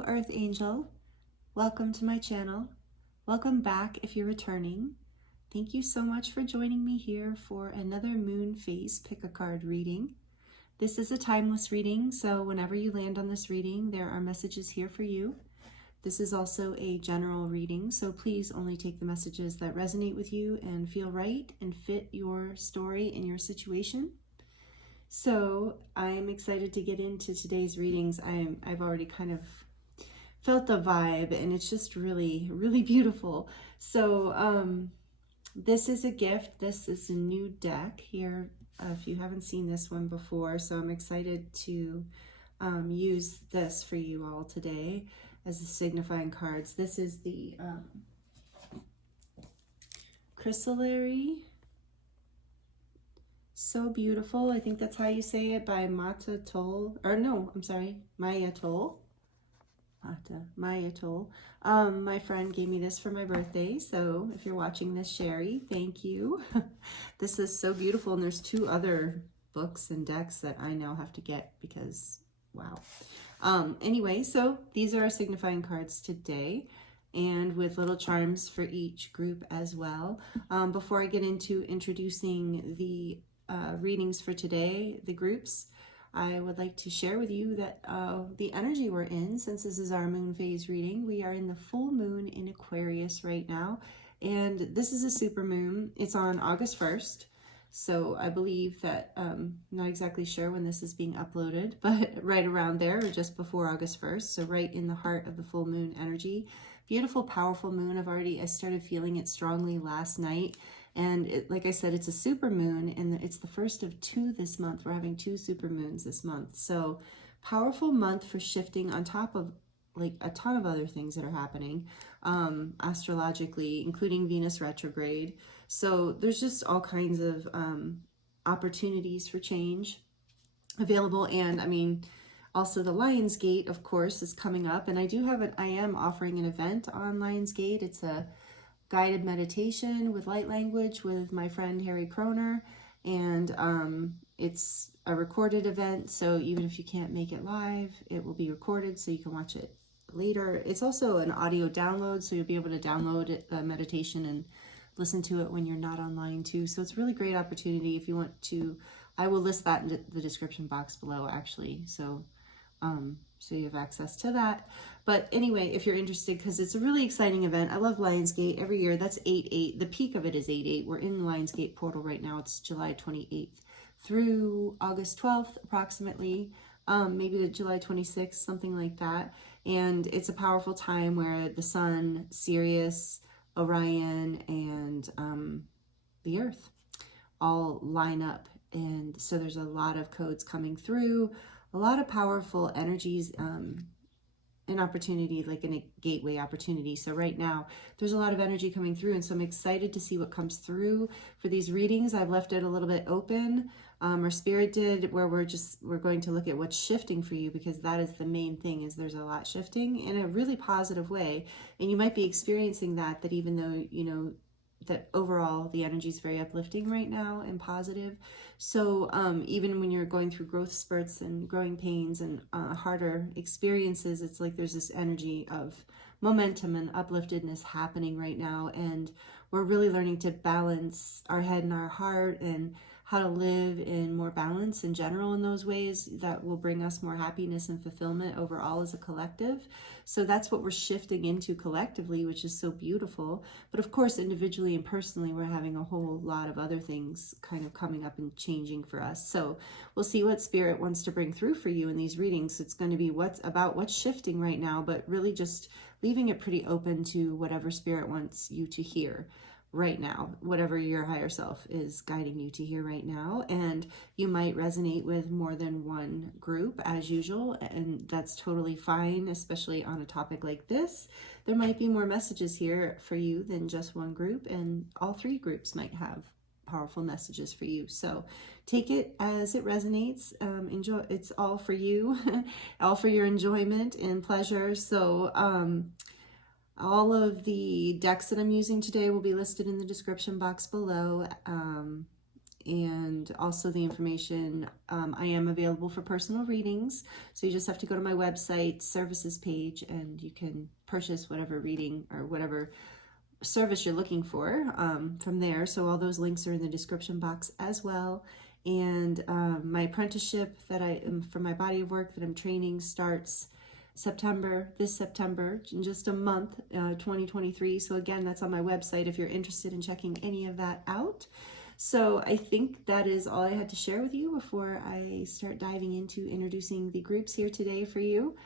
Hello, Earth Angel. Welcome to my channel. Welcome back if you're returning. Thank you so much for joining me here for another moon phase pick a card reading. This is a timeless reading, so whenever you land on this reading, there are messages here for you. This is also a general reading, so please only take the messages that resonate with you and feel right and fit your story and your situation. So I'm excited to get into today's readings. I've already kind of felt the vibe, and it's just really, really beautiful. So this is a gift. This is a new deck here, if you haven't seen this one before. So I'm excited to use this for you all today as the signifying cards. This is the Crystallary. So beautiful. I think that's how you say it, by Maia Toll. Or no, I'm sorry, Maia Toll. Maia Toll. My friend gave me this for my birthday, so if you're watching this, Sherry, thank you. This is so beautiful, and there's two other books and decks that I now have to get because, wow. Anyway, so these are our signifying cards today, and with little charms for each group as well. Before I get into introducing the readings for today, the groups, I would like to share with you that the energy we're in, since this is our moon phase reading, we are in the full moon in Aquarius right now, and this is a super moon. It's on August 1st, so I believe that, I'm not exactly sure when this is being uploaded, but right around there, or just before August 1st, so right in the heart of the full moon energy. Beautiful, powerful moon. I started feeling it strongly last night. And like I said, it's a super moon, and it's the first of two this month. We're having two super moons this month. So powerful month for shifting, on top of like a ton of other things that are happening astrologically, including Venus retrograde. So there's just all kinds of opportunities for change available. And I mean, also the Lionsgate, of course, is coming up. And I am offering an event on Lionsgate. It's a guided meditation with light language with my friend Harry Kroner, and it's a recorded event, so even if you can't make it live, it will be recorded so you can watch it later. It's also an audio download, so you'll be able to download it, the meditation, and listen to it when you're not online too. So it's a really great opportunity. If you want to, I will list that in the description box below, actually, so you have access to that. But anyway, if you're interested, because it's a really exciting event. I love Lionsgate every year. That's 8/8. The peak of it is 8/8. We're in the Lionsgate portal right now. It's July 28th through August 12th, approximately. Maybe to July 26th, something like that. And it's a powerful time where the sun, Sirius, Orion, and the Earth all line up. And so there's a lot of codes coming through, a lot of powerful energies, an opportunity, like in a gateway opportunity. So right now there's a lot of energy coming through, and so I'm excited to see what comes through for these readings. I've left it a little bit open, or Spirit did, where we're going to look at what's shifting for you, because that is the main thing, is there's a lot shifting in a really positive way. And you might be experiencing that even though, you know, that overall the energy is very uplifting right now and positive. So even when you're going through growth spurts and growing pains and harder experiences, it's like there's this energy of momentum and upliftedness happening right now. And we're really learning to balance our head and our heart, and how to live in more balance in general in those ways that will bring us more happiness and fulfillment overall as a collective. So that's what we're shifting into collectively, which is so beautiful. But of course, individually and personally, we're having a whole lot of other things kind of coming up and changing for us. So we'll see what Spirit wants to bring through for you in these readings. It's going to be what's shifting right now, but really just leaving it pretty open to whatever Spirit wants you to hear right now, whatever your higher self is guiding you to hear right now. And you might resonate with more than one group as usual, and that's totally fine, especially on a topic like this. There might be more messages here for you than just one group, and all three groups might have powerful messages for you. So take it as it resonates. Enjoy. It's all for you, all for your enjoyment and pleasure. So all of the decks that I'm using today will be listed in the description box below. and also the information. I am available for personal readings, so you just have to go to my website services page and you can purchase whatever reading or whatever service you're looking for from there. So all those links are in the description box as well. And my apprenticeship that I am for my body of work that I'm training starts this September, in just a month, 2023. So again, that's on my website if you're interested in checking any of that out. So I think that is all I had to share with you before I start diving into introducing the groups here today for you.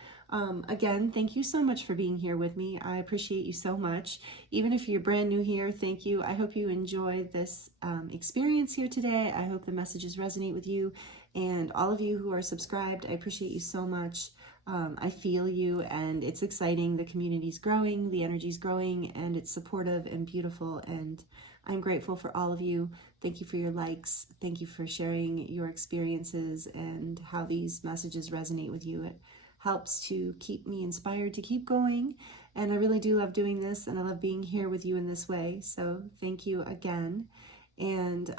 Again, thank you so much for being here with me. I appreciate you so much. Even if you're brand new here, thank you. I hope you enjoy this experience here today. I hope the messages resonate with you, and all of you who are subscribed, I appreciate you so much. I feel you, and it's exciting. The community's growing, the energy's growing, and it's supportive and beautiful, and I'm grateful for all of you. Thank you for your likes. Thank you for sharing your experiences and how these messages resonate with you. It helps to keep me inspired to keep going, and I really do love doing this, and I love being here with you in this way. So thank you again. And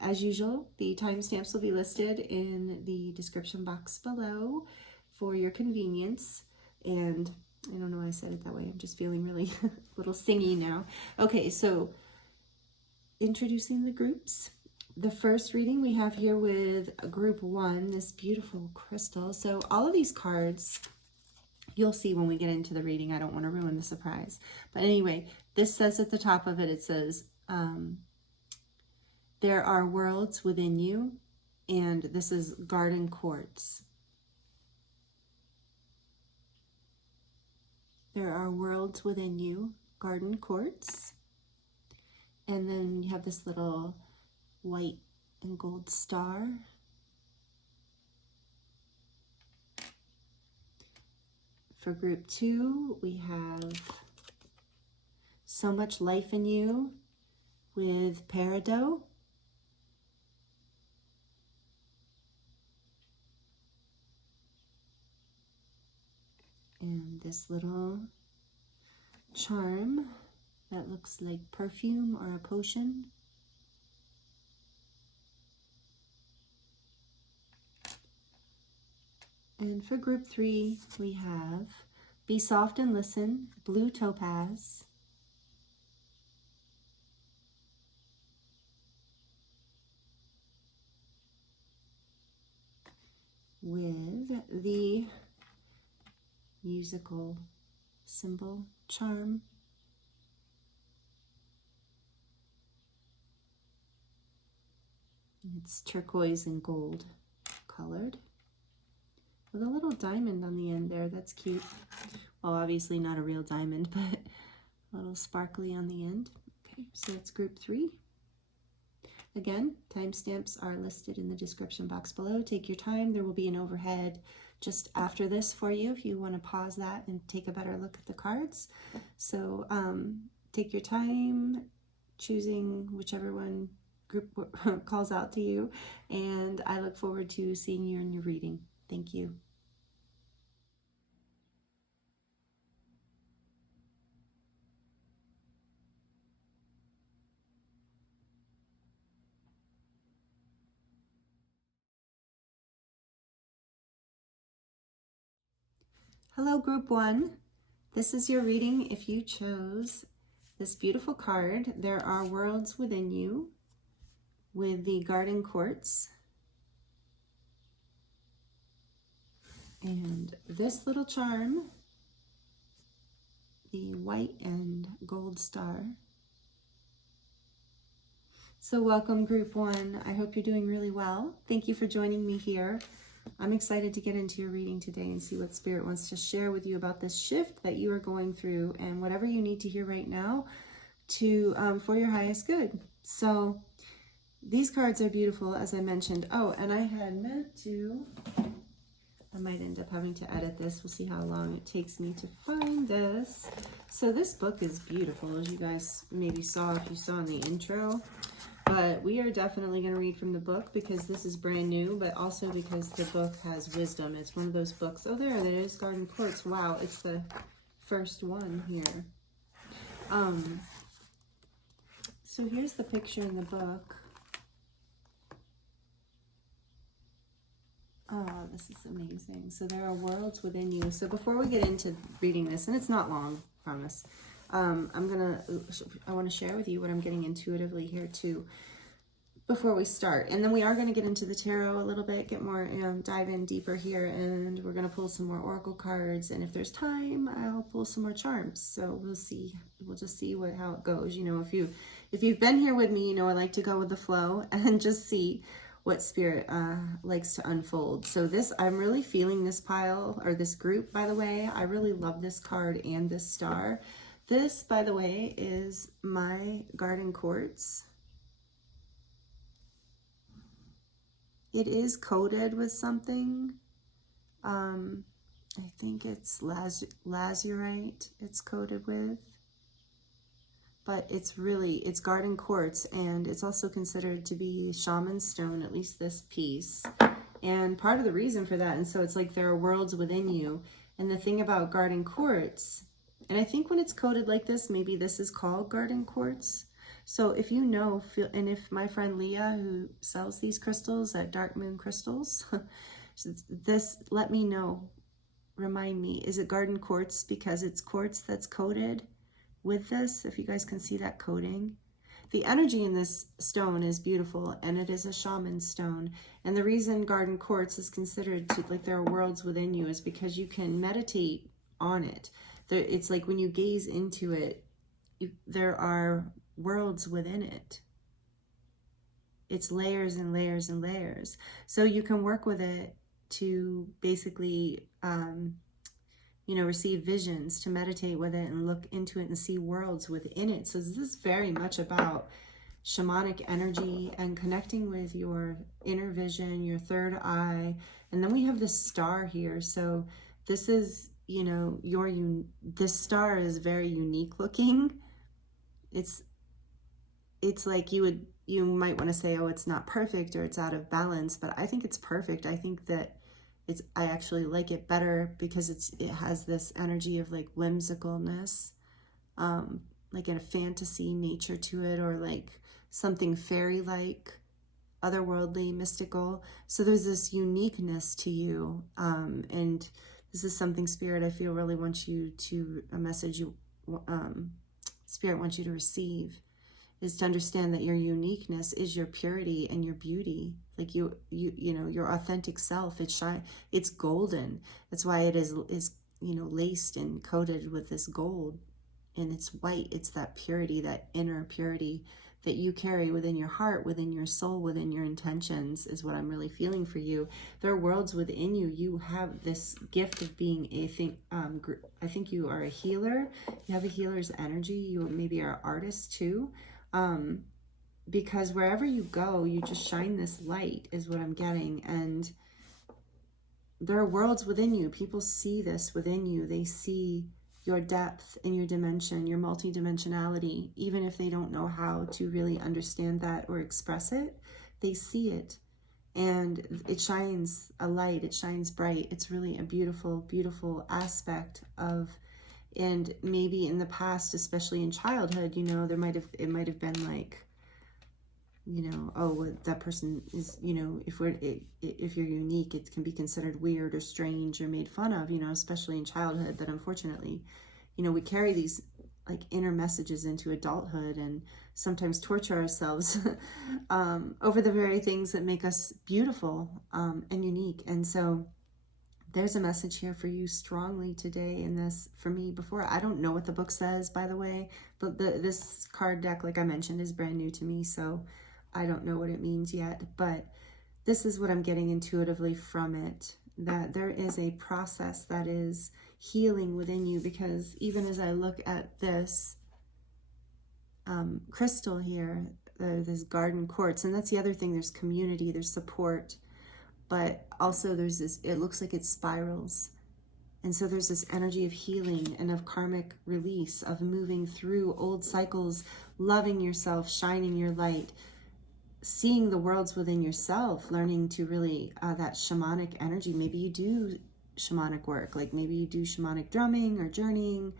as usual, the timestamps will be listed in the description box below for your convenience. And I don't know why I said it that way. I'm just feeling really a little singy now. Okay, so introducing the groups. The first reading we have here with group 1, this beautiful crystal. So all of these cards, you'll see when we get into the reading. I don't want to ruin the surprise. But anyway, this says at the top of it, it says, there are worlds within you, and this is garden quartz. There are worlds within you, garden quartz. And then you have this little white and gold star. For group 2, we have so much life in you with peridot. And this little charm that looks like perfume or a potion. And for group 3, we have Be Soft and Listen, blue topaz. With the musical symbol charm. It's turquoise and gold colored, with a little diamond on the end there. That's cute. Well, obviously not a real diamond, but a little sparkly on the end. Okay, so it's group 3. Again, timestamps are listed in the description box below. Take your time. There will be an overhead just after this for you if you want to pause that and take a better look at the cards. So take your time choosing whichever one group calls out to you, and I look forward to seeing you in your reading. Thank you. Hello, group 1. This is your reading if you chose this beautiful card. There are worlds within you, with the garden quartz. And this little charm, the white and gold star. So welcome, group 1. I hope you're doing really well. Thank you for joining me here. I'm excited to get into your reading today and see what Spirit wants to share with you about this shift that you are going through, and whatever you need to hear right now to for your highest good. So these cards are beautiful, as I mentioned. Oh, and I had meant to, I might end up having to edit this. We'll see how long it takes me to find this. So this book is beautiful, as you guys maybe saw if you saw in the intro. But we are definitely going to read from the book because this is brand new, but also because the book has wisdom. It's one of those books. Oh, there it is, Garden Quartz. Wow, it's the first one here. So here's the picture in the book. Oh, this is amazing. So there are worlds within you. So before we get into reading this, and it's not long, promise, I want to share with you what I'm getting intuitively here too before we start. And then we are going to get into the tarot a little bit, get more, dive in deeper here, and we're going to pull some more oracle cards. And if there's time, I'll pull some more charms. So we'll see. We'll just see how it goes. You know, if you've been here with me, you know, I like to go with the flow and just see what spirit likes to unfold. So I'm really feeling this pile, or this group, by the way. I really love this card and this star. This, by the way, is my garden quartz. It is coated with something. I think it's lazurite it's coated with. But it's garden quartz, and it's also considered to be shaman stone, at least this piece. And part of the reason for that, and so it's like there are worlds within you. And the thing about garden quartz, and I think when it's coated like this, maybe this is called garden quartz. So if you know, and if my friend Leah, who sells these crystals at Dark Moon Crystals, let me know, remind me, is it garden quartz because it's quartz that's coated with this? If you guys can see that coating. The energy in this stone is beautiful, and it is a shaman stone. And the reason garden quartz is considered like there are worlds within you is because you can meditate on it. It's like when you gaze into it, there are worlds within it. It's layers and layers and layers. So you can work with it to basically, you know, receive visions, to meditate with it and look into it and see worlds within it. So this is very much about shamanic energy and connecting with your inner vision, your third eye. And then we have this star here. So this is, you know, this star is very unique looking. It's like you might want to say, oh, it's not perfect or it's out of balance, but I think it's perfect. I think that I actually like it better because it has this energy of like whimsicalness, like a fantasy nature to it, or like something fairy-like, otherworldly, mystical. So there's this uniqueness to you, and this is something Spirit, I feel, really wants you to, a message Spirit wants you to receive, is to understand that your uniqueness is your purity and your beauty. Like you know, your authentic self, it's golden. That's why it is, you know, laced and coated with this gold, and it's white. It's that purity, that inner purity that you carry within your heart, within your soul, within your intentions, is what I'm really feeling for you. There are worlds within you. You have this gift of being I think you are a healer. You have a healer's energy. You maybe are an artist too. Because wherever you go, you just shine this light, is what I'm getting. And there are worlds within you. People see this within you. They see your depth and your dimension, your multidimensionality. Even if they don't know how to really understand that or express it, they see it. And it shines a light. It shines bright. It's really a beautiful, beautiful aspect of. And maybe in the past, especially in childhood, you know, it might have been like, you know, oh, well, that person is, you know, if you're unique, it can be considered weird or strange or made fun of, you know, especially in childhood. But unfortunately, you know, we carry these like inner messages into adulthood and sometimes torture ourselves over the very things that make us beautiful and unique. And so there's a message here for you strongly today in this. For me, before, I don't know what the book says, by the way, but this card deck, like I mentioned, is brand new to me, so I don't know what it means yet, but this is what I'm getting intuitively from it, that there is a process that is healing within you, because even as I look at this crystal here, this garden quartz, and that's the other thing, there's community, there's support, but also there's this, it looks like it spirals. And so there's this energy of healing and of karmic release, of moving through old cycles, loving yourself, shining your light, seeing the worlds within yourself, learning to really, that shamanic energy. Maybe you do shamanic work, like maybe you do shamanic drumming or journeying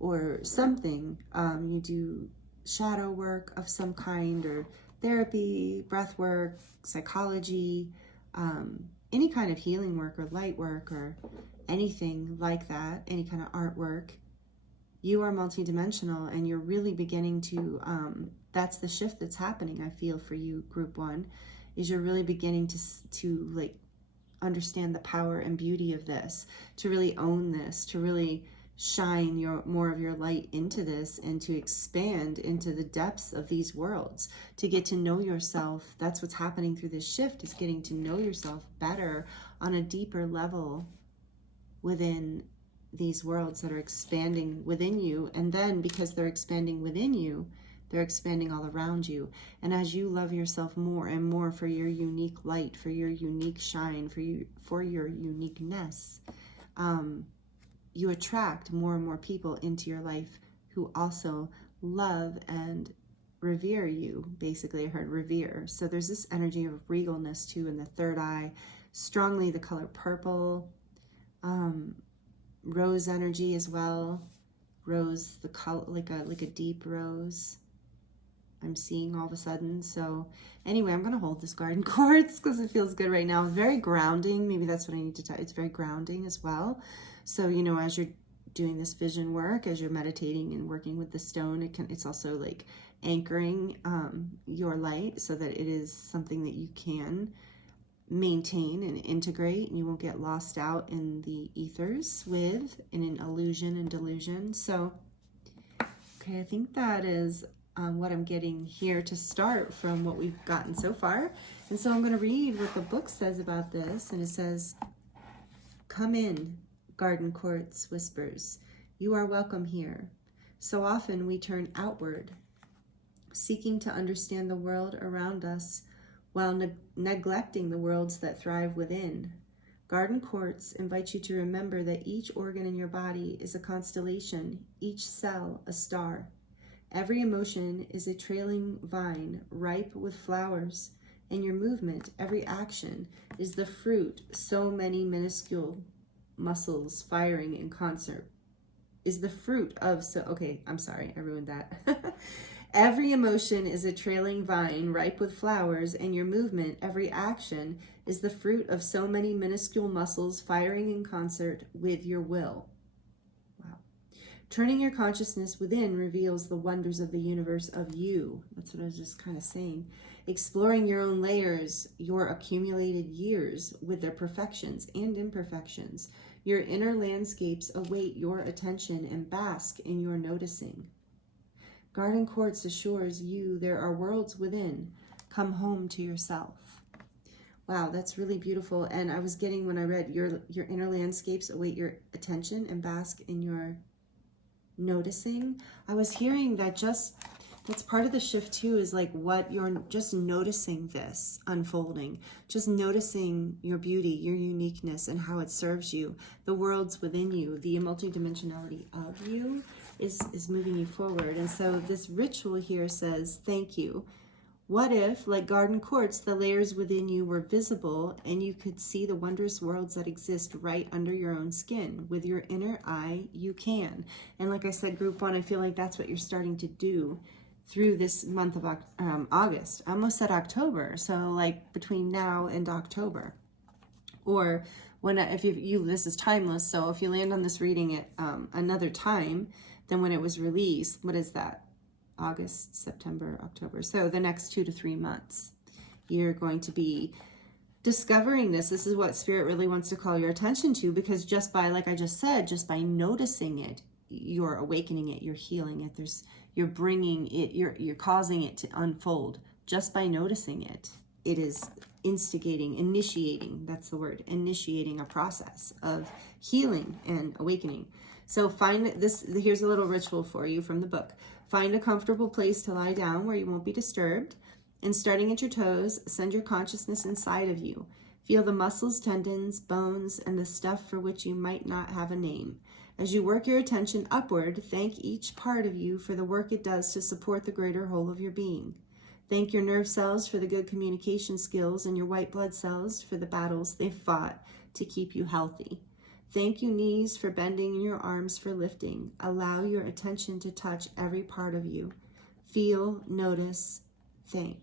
or something. You do shadow work of some kind, or therapy, breath work, psychology, any kind of healing work or light work or anything like that, any kind of artwork, you are multidimensional, and you're really beginning to, that's the shift that's happening, I feel, for you, group 1, is you're really beginning to like understand the power and beauty of this, to really own this, to really shine more of your light into this, and to expand into the depths of these worlds, to get to know yourself. That's what's happening through this shift, is getting to know yourself better on a deeper level within these worlds that are expanding within you. And then because they're expanding within you, they're expanding all around you. And as you love yourself more and more for your unique light, for your unique shine, for your uniqueness, you attract more and more people into your life who also love and revere you. Basically, I heard revere. So there's this energy of regalness too in the third eye, strongly the color purple, rose energy as well. Rose, the color like a deep rose, I'm seeing all of a sudden. So anyway, I'm going to hold this garden quartz because it feels good right now. It's very grounding. Maybe that's what I need to tell you. It's very grounding as well. So, you know, as you're doing this vision work, as you're meditating and working with the stone, it's also like anchoring your light so that it is something that you can maintain and integrate, and you won't get lost out in the ethers in an illusion and delusion. So, okay, I think that is what I'm getting here to start from what we've gotten so far. And so I'm going to read what the book says about this. And it says, "Come in, garden quartz whispers. You are welcome here. So often we turn outward, seeking to understand the world around us while neglecting the worlds that thrive within. Garden quartz invites you to remember that each organ in your body is a constellation, each cell a star. Every emotion is a trailing vine ripe with flowers, and your movement, every action, is the fruit so many minuscule muscles firing in concert. Okay, I'm sorry, I ruined that. Every emotion is a trailing vine ripe with flowers, and your movement, every action, is the fruit of so many minuscule muscles firing in concert with your will." Wow. Turning your consciousness within reveals the wonders of the universe of you. That's what I was just kind of saying. Exploring your own layers, your accumulated years with their perfections and imperfections. Your inner landscapes await your attention and bask in your noticing. Garden quartz assures you there are worlds within. Come home to yourself. Wow, that's really beautiful. And I was getting, when I read your inner landscapes await your attention and bask in your noticing, I was hearing that that's part of the shift too, is like what you're just noticing this unfolding, just noticing your beauty, your uniqueness, and how it serves you, the worlds within you, the multidimensionality of you is moving you forward. And so this ritual here says, thank you. What if, like garden quartz, the layers within you were visible and you could see the wondrous worlds that exist right under your own skin? With your inner eye, you can. And like I said, group 1, I feel like that's what you're starting to do through this month of August. I almost said October. So like between now and October. Or if this is timeless. So if you land on this reading at another time than when it was released, what is that? August, September, October. So the next 2 to 3 months, you're going to be discovering this. This is what Spirit really wants to call your attention to, because just by, like I just said, just by noticing it, you're awakening it, you're healing it. You're bringing it, you're causing it to unfold. Just by noticing it, it is initiating, that's the word, initiating a process of healing and awakening. So find this, here's a little ritual for you from the book. Find a comfortable place to lie down where you won't be disturbed. And starting at your toes, send your consciousness inside of you. Feel the muscles, tendons, bones, and the stuff for which you might not have a name. As you work your attention upward, thank each part of you for the work it does to support the greater whole of your being. Thank your nerve cells for the good communication skills and your white blood cells for the battles they've fought to keep you healthy. Thank you, knees, for bending and your arms for lifting. Allow your attention to touch every part of you. Feel, notice, thank.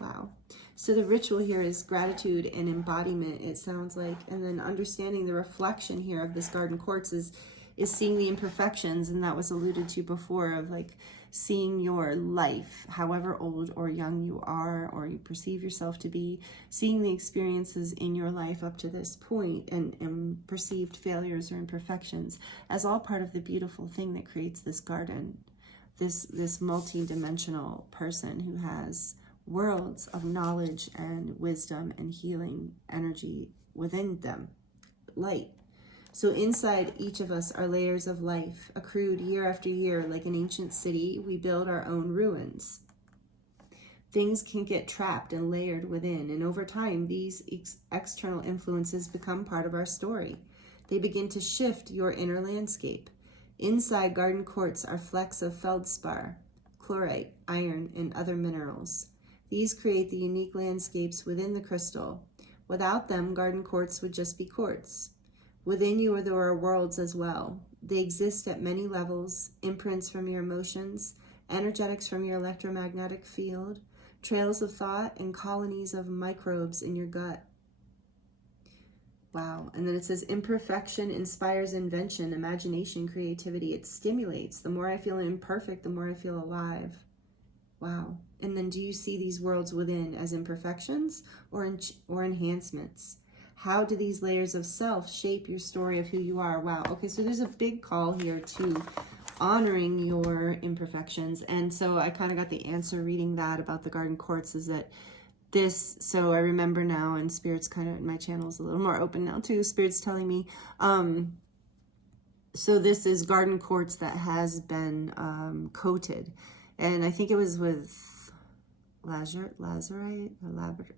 Wow. So the ritual here is gratitude and embodiment, it sounds like. And then understanding the reflection here of this garden quartz is seeing the imperfections. And that was alluded to before, of like seeing your life, however old or young you are, or you perceive yourself to be, seeing the experiences in your life up to this point, and perceived failures or imperfections as all part of the beautiful thing that creates this garden. This multi-dimensional person who has worlds of knowledge and wisdom and healing energy within them, light. So inside each of us are layers of life, accrued year after year. Like an ancient city, we build our own ruins. Things can get trapped and layered within, and over time, these external influences become part of our story. They begin to shift your inner landscape. Inside garden quartz are flecks of feldspar, chlorite, iron, and other minerals. These create the unique landscapes within the crystal. Without them, garden quartz would just be quartz. Within you, there are worlds as well. They exist at many levels: imprints from your emotions, energetics from your electromagnetic field, trails of thought, and colonies of microbes in your gut. Wow. And then it says, imperfection inspires invention, imagination, creativity. It stimulates. The more I feel imperfect, the more I feel alive. Wow. And then do you see these worlds within as imperfections or enhancements? How do these layers of self shape your story of who you are? Wow. Okay, so there's a big call here to honoring your imperfections. And so I kind of got the answer reading that about the garden quartz, is that this, so I remember now, and Spirit's kind of, my channel's a little more open now too. Spirit's telling me, so this is garden quartz that has been coated. And I think it was with lazurite,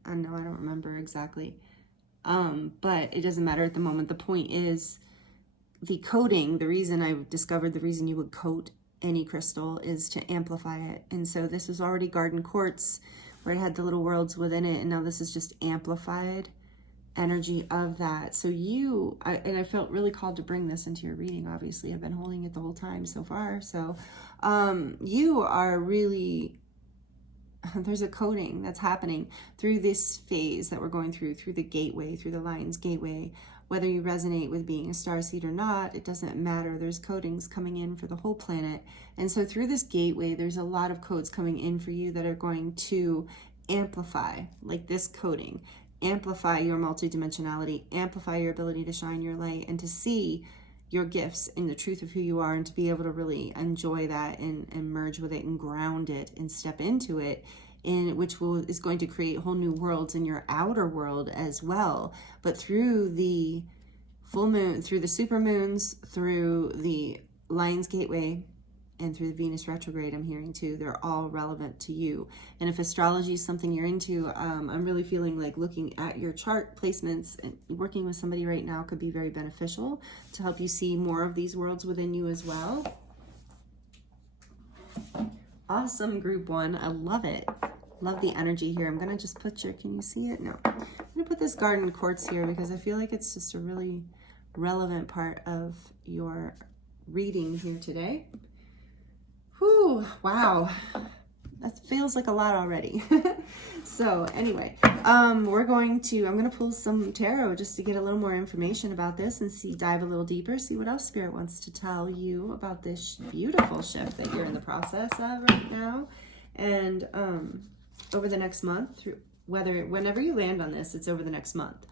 I know, I don't remember exactly. But it doesn't matter at the moment. The point is the coating. The reason I discovered the reason you would coat any crystal is to amplify it. And so this was already garden quartz, where it had the little worlds within it, and now this is just amplified energy of that. So I felt really called to bring this into your reading. Obviously, I've been holding it the whole time so far. So you are really, there's a coding that's happening through this phase that we're going through the gateway, through the Lion's Gateway. Whether you resonate with being a starseed or not, it doesn't matter. There's codings coming in for the whole planet. And so through this gateway, there's a lot of codes coming in for you that are going to amplify, like this coding, amplify your multidimensionality, amplify your ability to shine your light and to see your gifts and the truth of who you are, and to be able to really enjoy that and merge with it and ground it and step into it, in which is going to create whole new worlds in your outer world as well. But through the full moon, through the super moons, through the Lion's Gateway, and through the Venus retrograde, I'm hearing too, they're all relevant to you. And if astrology is something you're into, I'm really feeling like looking at your chart placements and working with somebody right now could be very beneficial to help you see more of these worlds within you as well. Awesome, group one. I love it. Love the energy here. I'm going to just put your, can you see it? No. I'm going to put this garden quartz here because I feel like it's just a really relevant part of your reading here today. Whew, wow. That feels like a lot already. So anyway, I'm going to pull some tarot just to get a little more information about this and dive a little deeper, see what else Spirit wants to tell you about this beautiful shift that you're in the process of right now. And over the next month, whenever you land on this, it's over the next month.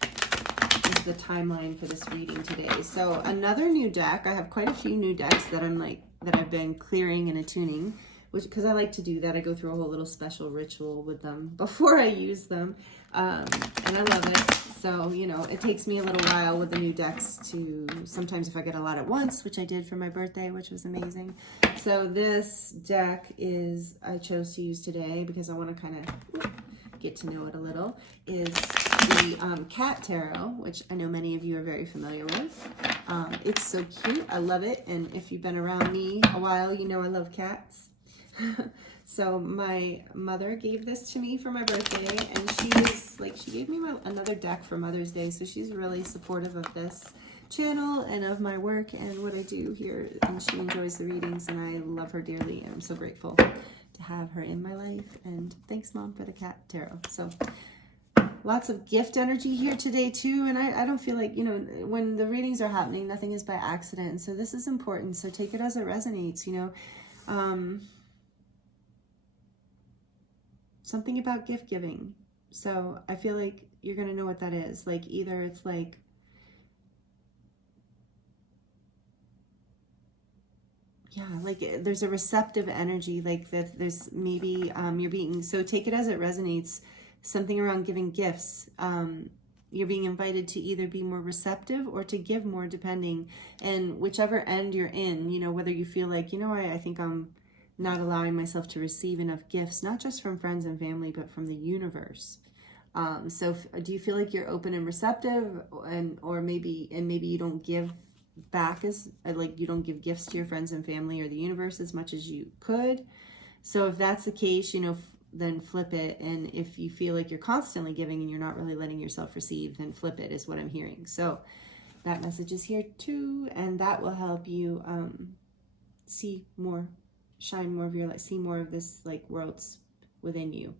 Is the timeline for this reading today. So another new deck. I have quite a few new decks that I've been clearing and attuning, because I like to do that. I go through a whole little special ritual with them before I use them, and I love it. So, you know, it takes me a little while with the new decks to, sometimes if I get a lot at once, which I did for my birthday, which was amazing. So this deck I chose to use today because I want to kind of get to know it a little, is the Cat Tarot, which I know many of you are very familiar with. It's so cute. I love it. And if you've been around me a while, you know I love cats. So my mother gave this to me for my birthday, and she gave me another deck for Mother's Day. So she's really supportive of this channel and of my work and what I do here. And she enjoys the readings, and I love her dearly. And I'm so grateful to have her in my life. And thanks, Mom, for the cat tarot. So lots of gift energy here today too. And I don't feel like, you know, when the readings are happening, nothing is by accident. So this is important. So take it as it resonates, you know. Something about gift giving. So I feel like you're going to know what that is. Like either it's like, yeah, like there's a receptive energy, like that there's maybe you're being, so take it as it resonates, something around giving gifts. You're being invited to either be more receptive or to give more, depending, and whichever end you're in, you know, whether you feel like, you know, I think I'm not allowing myself to receive enough gifts, not just from friends and family, but from the universe. So do you feel like you're open and receptive, or maybe you don't give back as, like, you don't give gifts to your friends and family or the universe as much as you could? So if that's the case, you know, then flip it. And if you feel like you're constantly giving and you're not really letting yourself receive, then flip it, is what I'm hearing. So that message is here too, and that will help you see more, shine more of your light, see more of this like worlds within you.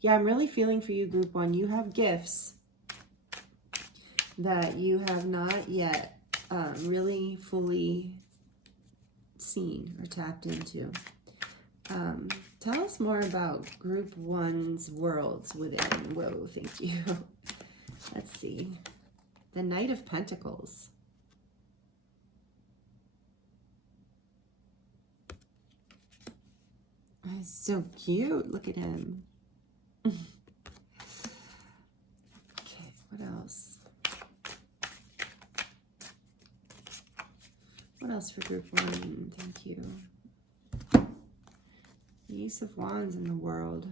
Yeah, I'm really feeling for you, group one. You have gifts that you have not yet really fully seen or tapped into. Tell us more about group one's worlds within. Whoa, thank you. Let's see. The Knight of Pentacles. He's so cute. Look at him. Okay, what else? What else for group one? Thank you. The Ace of Wands in the world.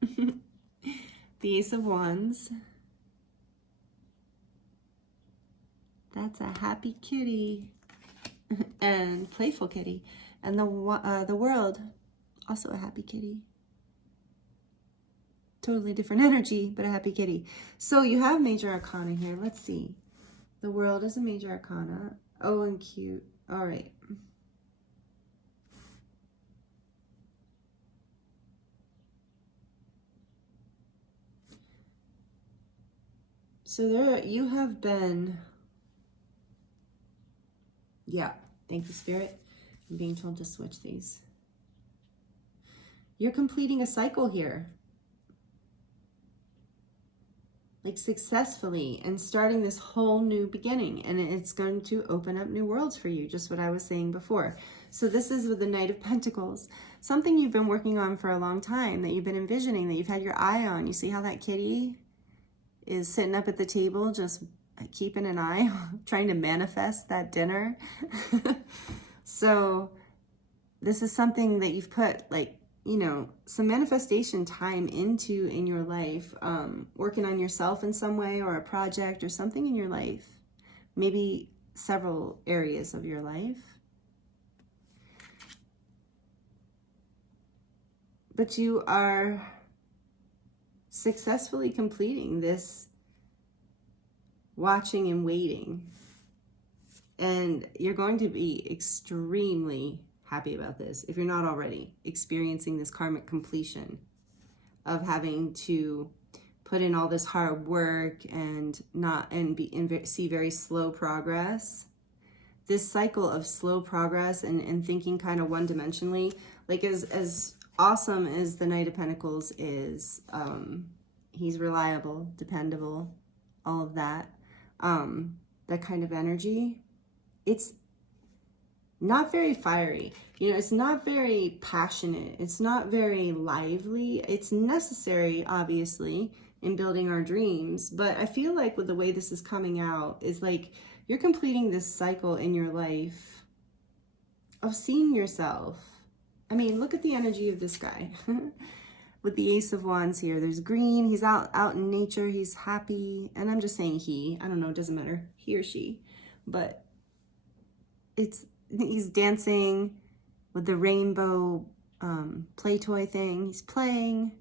The Ace of Wands. That's a happy kitty and playful kitty. And the world, also a happy kitty. Totally different energy, but a happy kitty. So you have major arcana here. Let's see. The world is a major arcana. Oh, and cute. All right. So there, you have been, yeah, thank you, Spirit. I'm being told to switch these. You're completing a cycle here. Like successfully, and starting this whole new beginning, and it's going to open up new worlds for you, just what I was saying before. So this is with the Knight of Pentacles, something you've been working on for a long time, that you've been envisioning, that you've had your eye on. You see how that kitty is sitting up at the table, just keeping an eye, trying to manifest that dinner. So this is something that you've put, like, you know, some manifestation time into in your life, working on yourself in some way, or a project or something in your life, maybe several areas of your life. But you are successfully completing this watching and waiting. And you're going to be extremely happy about this, if you're not already experiencing this karmic completion of having to put in all this hard work and see very slow progress. This cycle of slow progress and thinking kind of one-dimensionally, like as awesome as the Knight of Pentacles is, he's reliable, dependable, all of that, that kind of energy, it's not very fiery, you know, it's not very passionate, it's not very lively. It's necessary, obviously, in building our dreams, but I feel like with the way this is coming out is like you're completing this cycle in your life of seeing yourself. I mean, look at the energy of this guy with the Ace of Wands here. There's green, he's out in nature, he's happy, and I'm just saying he, I don't know, it doesn't matter, he or she, but he's dancing with the rainbow play toy thing. He's playing,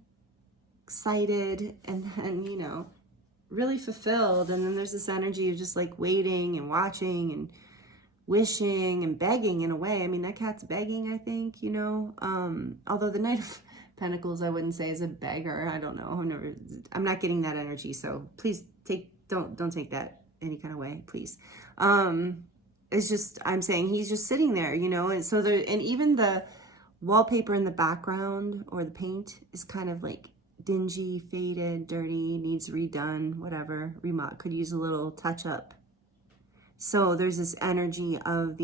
excited, and then, you know, really fulfilled. And then there's this energy of just like waiting and watching and wishing and begging in a way. I mean, that cat's begging, I think, you know, although the Knight of Pentacles, I wouldn't say is a beggar. I don't know. I'm not getting that energy. So please don't take that any kind of way, please. It's just, I'm saying he's just sitting there, you know, and so there, and even the wallpaper in the background or the paint is kind of like dingy, faded, dirty, needs redone, whatever. Could use a little touch up. So there's this energy of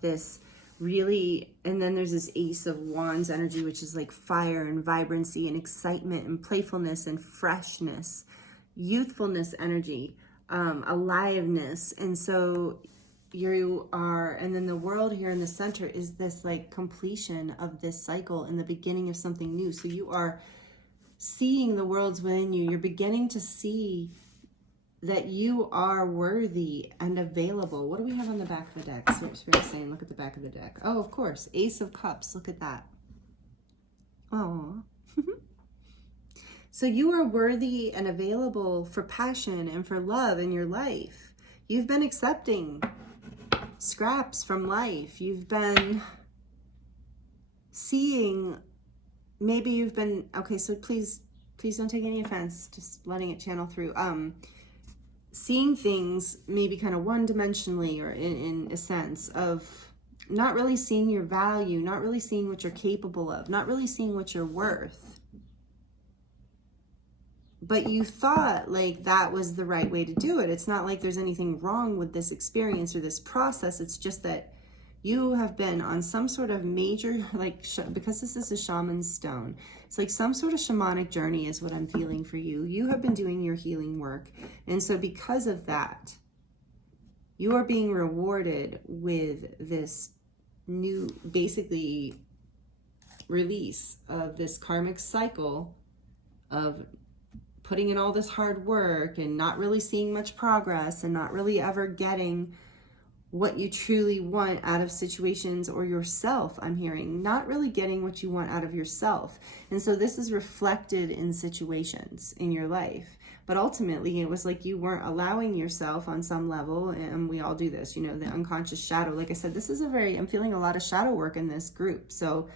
this really, and then there's this Ace of Wands energy, which is like fire and vibrancy and excitement and playfulness and freshness, youthfulness energy, aliveness. And so you are, and then the world here in the center is this like completion of this cycle and the beginning of something new. So you are seeing the worlds within you. You're beginning to see that you are worthy and available. What do we have on the back of the deck? Spirit's saying, look at the back of the deck. Oh, of course, Ace of Cups. Look at that. Oh. So you are worthy and available for passion and for love in your life. You've been accepting scraps from life. You've been seeing, maybe you've been, okay, so please don't take any offense, just letting it channel through. Seeing things maybe kind of one-dimensionally, or in a sense of not really seeing your value, not really seeing what you're capable of, not really seeing what you're worth. But you thought like that was the right way to do it. It's not like there's anything wrong with this experience or this process. It's just that you have been on some sort of major, like, because this is a shaman's stone, it's like some sort of shamanic journey is what I'm feeling for you. You have been doing your healing work. And so because of that, you are being rewarded with this new, basically, release of this karmic cycle of putting in all this hard work and not really seeing much progress and not really ever getting what you truly want out of situations or yourself. I'm hearing not really getting what you want out of yourself. And so this is reflected in situations in your life. But ultimately it was like you weren't allowing yourself on some level, and we all do this, you know, the unconscious shadow. Like I said, this is I'm feeling a lot of shadow work in this group. So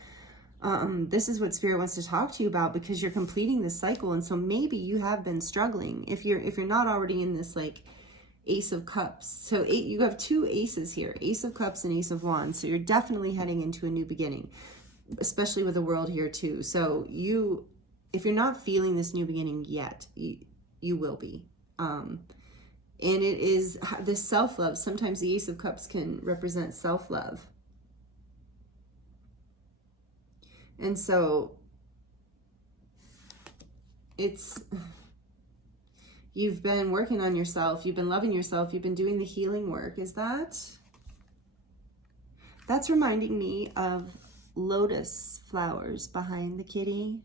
this is what Spirit wants to talk to you about, because you're completing this cycle. And so maybe you have been struggling if you're not already in this like Ace of Cups. So you have two aces here, Ace of Cups and Ace of Wands. So you're definitely heading into a new beginning, especially with the world here too. So if you're not feeling this new beginning yet, you will be. And it is this self-love. Sometimes the Ace of Cups can represent self-love. And so you've been working on yourself. You've been loving yourself. You've been doing the healing work. That's reminding me of lotus flowers behind the kitty.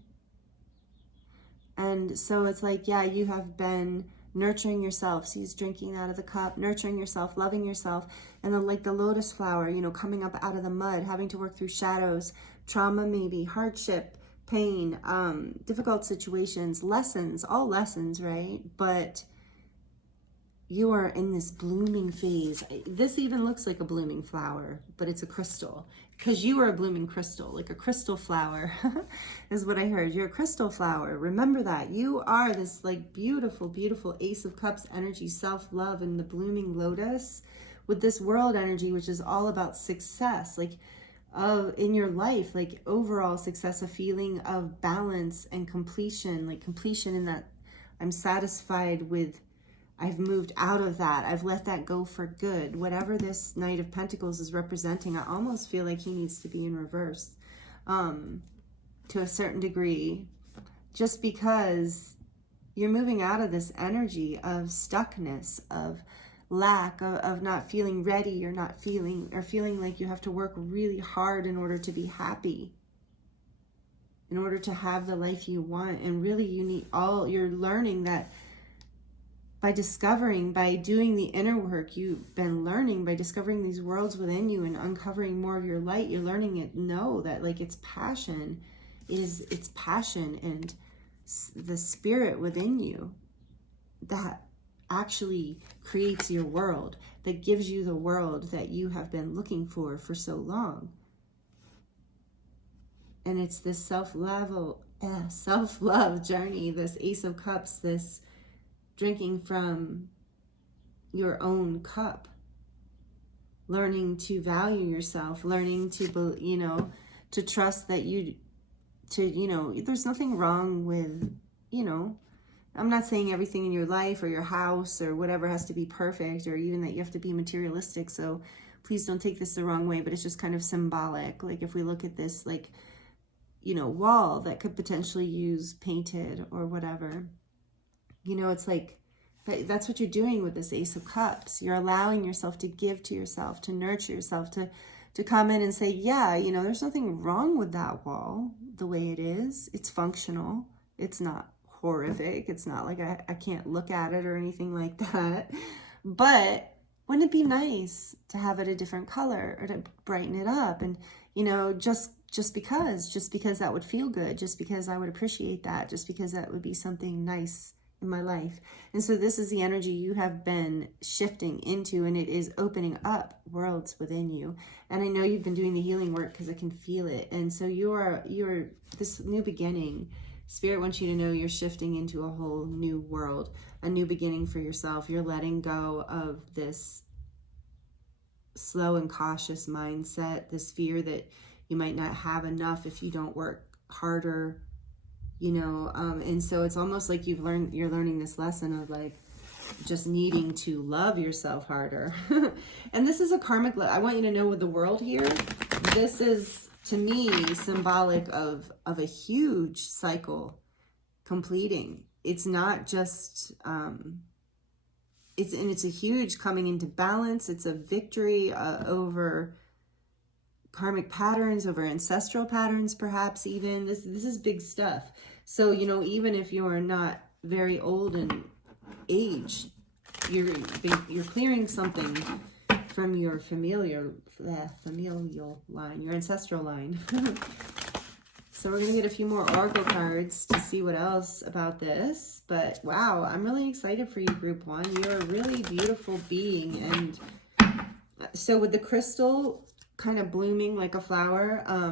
And so it's like, yeah, you have been nurturing yourself. So he's drinking out of the cup, nurturing yourself, loving yourself. And then like the lotus flower, you know, coming up out of the mud, having to work through shadows, trauma, maybe hardship, pain, difficult situations, lessons, all lessons, right? But you are in this blooming phase. This even looks like a blooming flower, but it's a crystal, because you are a blooming crystal, like a crystal flower is what I heard. You're a crystal flower. Remember that. You are this like beautiful, beautiful Ace of Cups energy, self-love, and the blooming lotus with this world energy, which is all about success, like in your life, like overall success, a feeling of balance and completion, like completion in that I'm satisfied with, I've moved out of that, I've let that go for good. Whatever this Knight of Pentacles is representing, I almost feel like he needs to be in reverse to a certain degree, just because you're moving out of this energy of stuckness, of lack, of not feeling ready, or not feeling, or feeling like you have to work really hard in order to be happy, in order to have the life you want. And really you're learning that by discovering, by doing the inner work, you've been learning by discovering these worlds within you and uncovering more of your light. You're learning it, know that like it's passion and the spirit within you that actually creates your world, that gives you the world that you have been looking for so long. And it's this self-love journey, this Ace of Cups, this drinking from your own cup, learning to value yourself, learning to, you know, to trust that you know, there's nothing wrong with, you know, I'm not saying everything in your life or your house or whatever has to be perfect, or even that you have to be materialistic. So please don't take this the wrong way, but it's just kind of symbolic. Like if we look at this, like, you know, wall that could potentially use painted or whatever, you know, it's like, that's what you're doing with this Ace of Cups. You're allowing yourself to give to yourself, to nurture yourself, to come in and say, yeah, you know, there's nothing wrong with that wall the way it is. It's functional. It's not horrific. It's not like I can't look at it or anything like that. But wouldn't it be nice to have it a different color or to brighten it up? And, you know, just because that would feel good, just because I would appreciate that, just because that would be something nice in my life. And so this is the energy you have been shifting into, and it is opening up worlds within you. And I know you've been doing the healing work because I can feel it. And so you're this new beginning. Spirit wants you to know you're shifting into a whole new world, a new beginning for yourself. You're letting go of this slow and cautious mindset, this fear that you might not have enough if you don't work harder, you know, and so it's almost like you're learning this lesson of like just needing to love yourself harder. And this is a karmic, I want you to know with the world here, this is to me symbolic of a huge cycle completing. It's not just, it's a huge coming into balance. It's a victory over karmic patterns, over ancestral patterns, perhaps even. This is big stuff. So, you know, even if you're not very old in age, you're clearing something from your familial line, your ancestral line. So we're going to get a few more oracle cards to see what else about this. But wow, I'm really excited for you, Group 1. You're a really beautiful being. And so with the crystal kind of blooming like a flower, I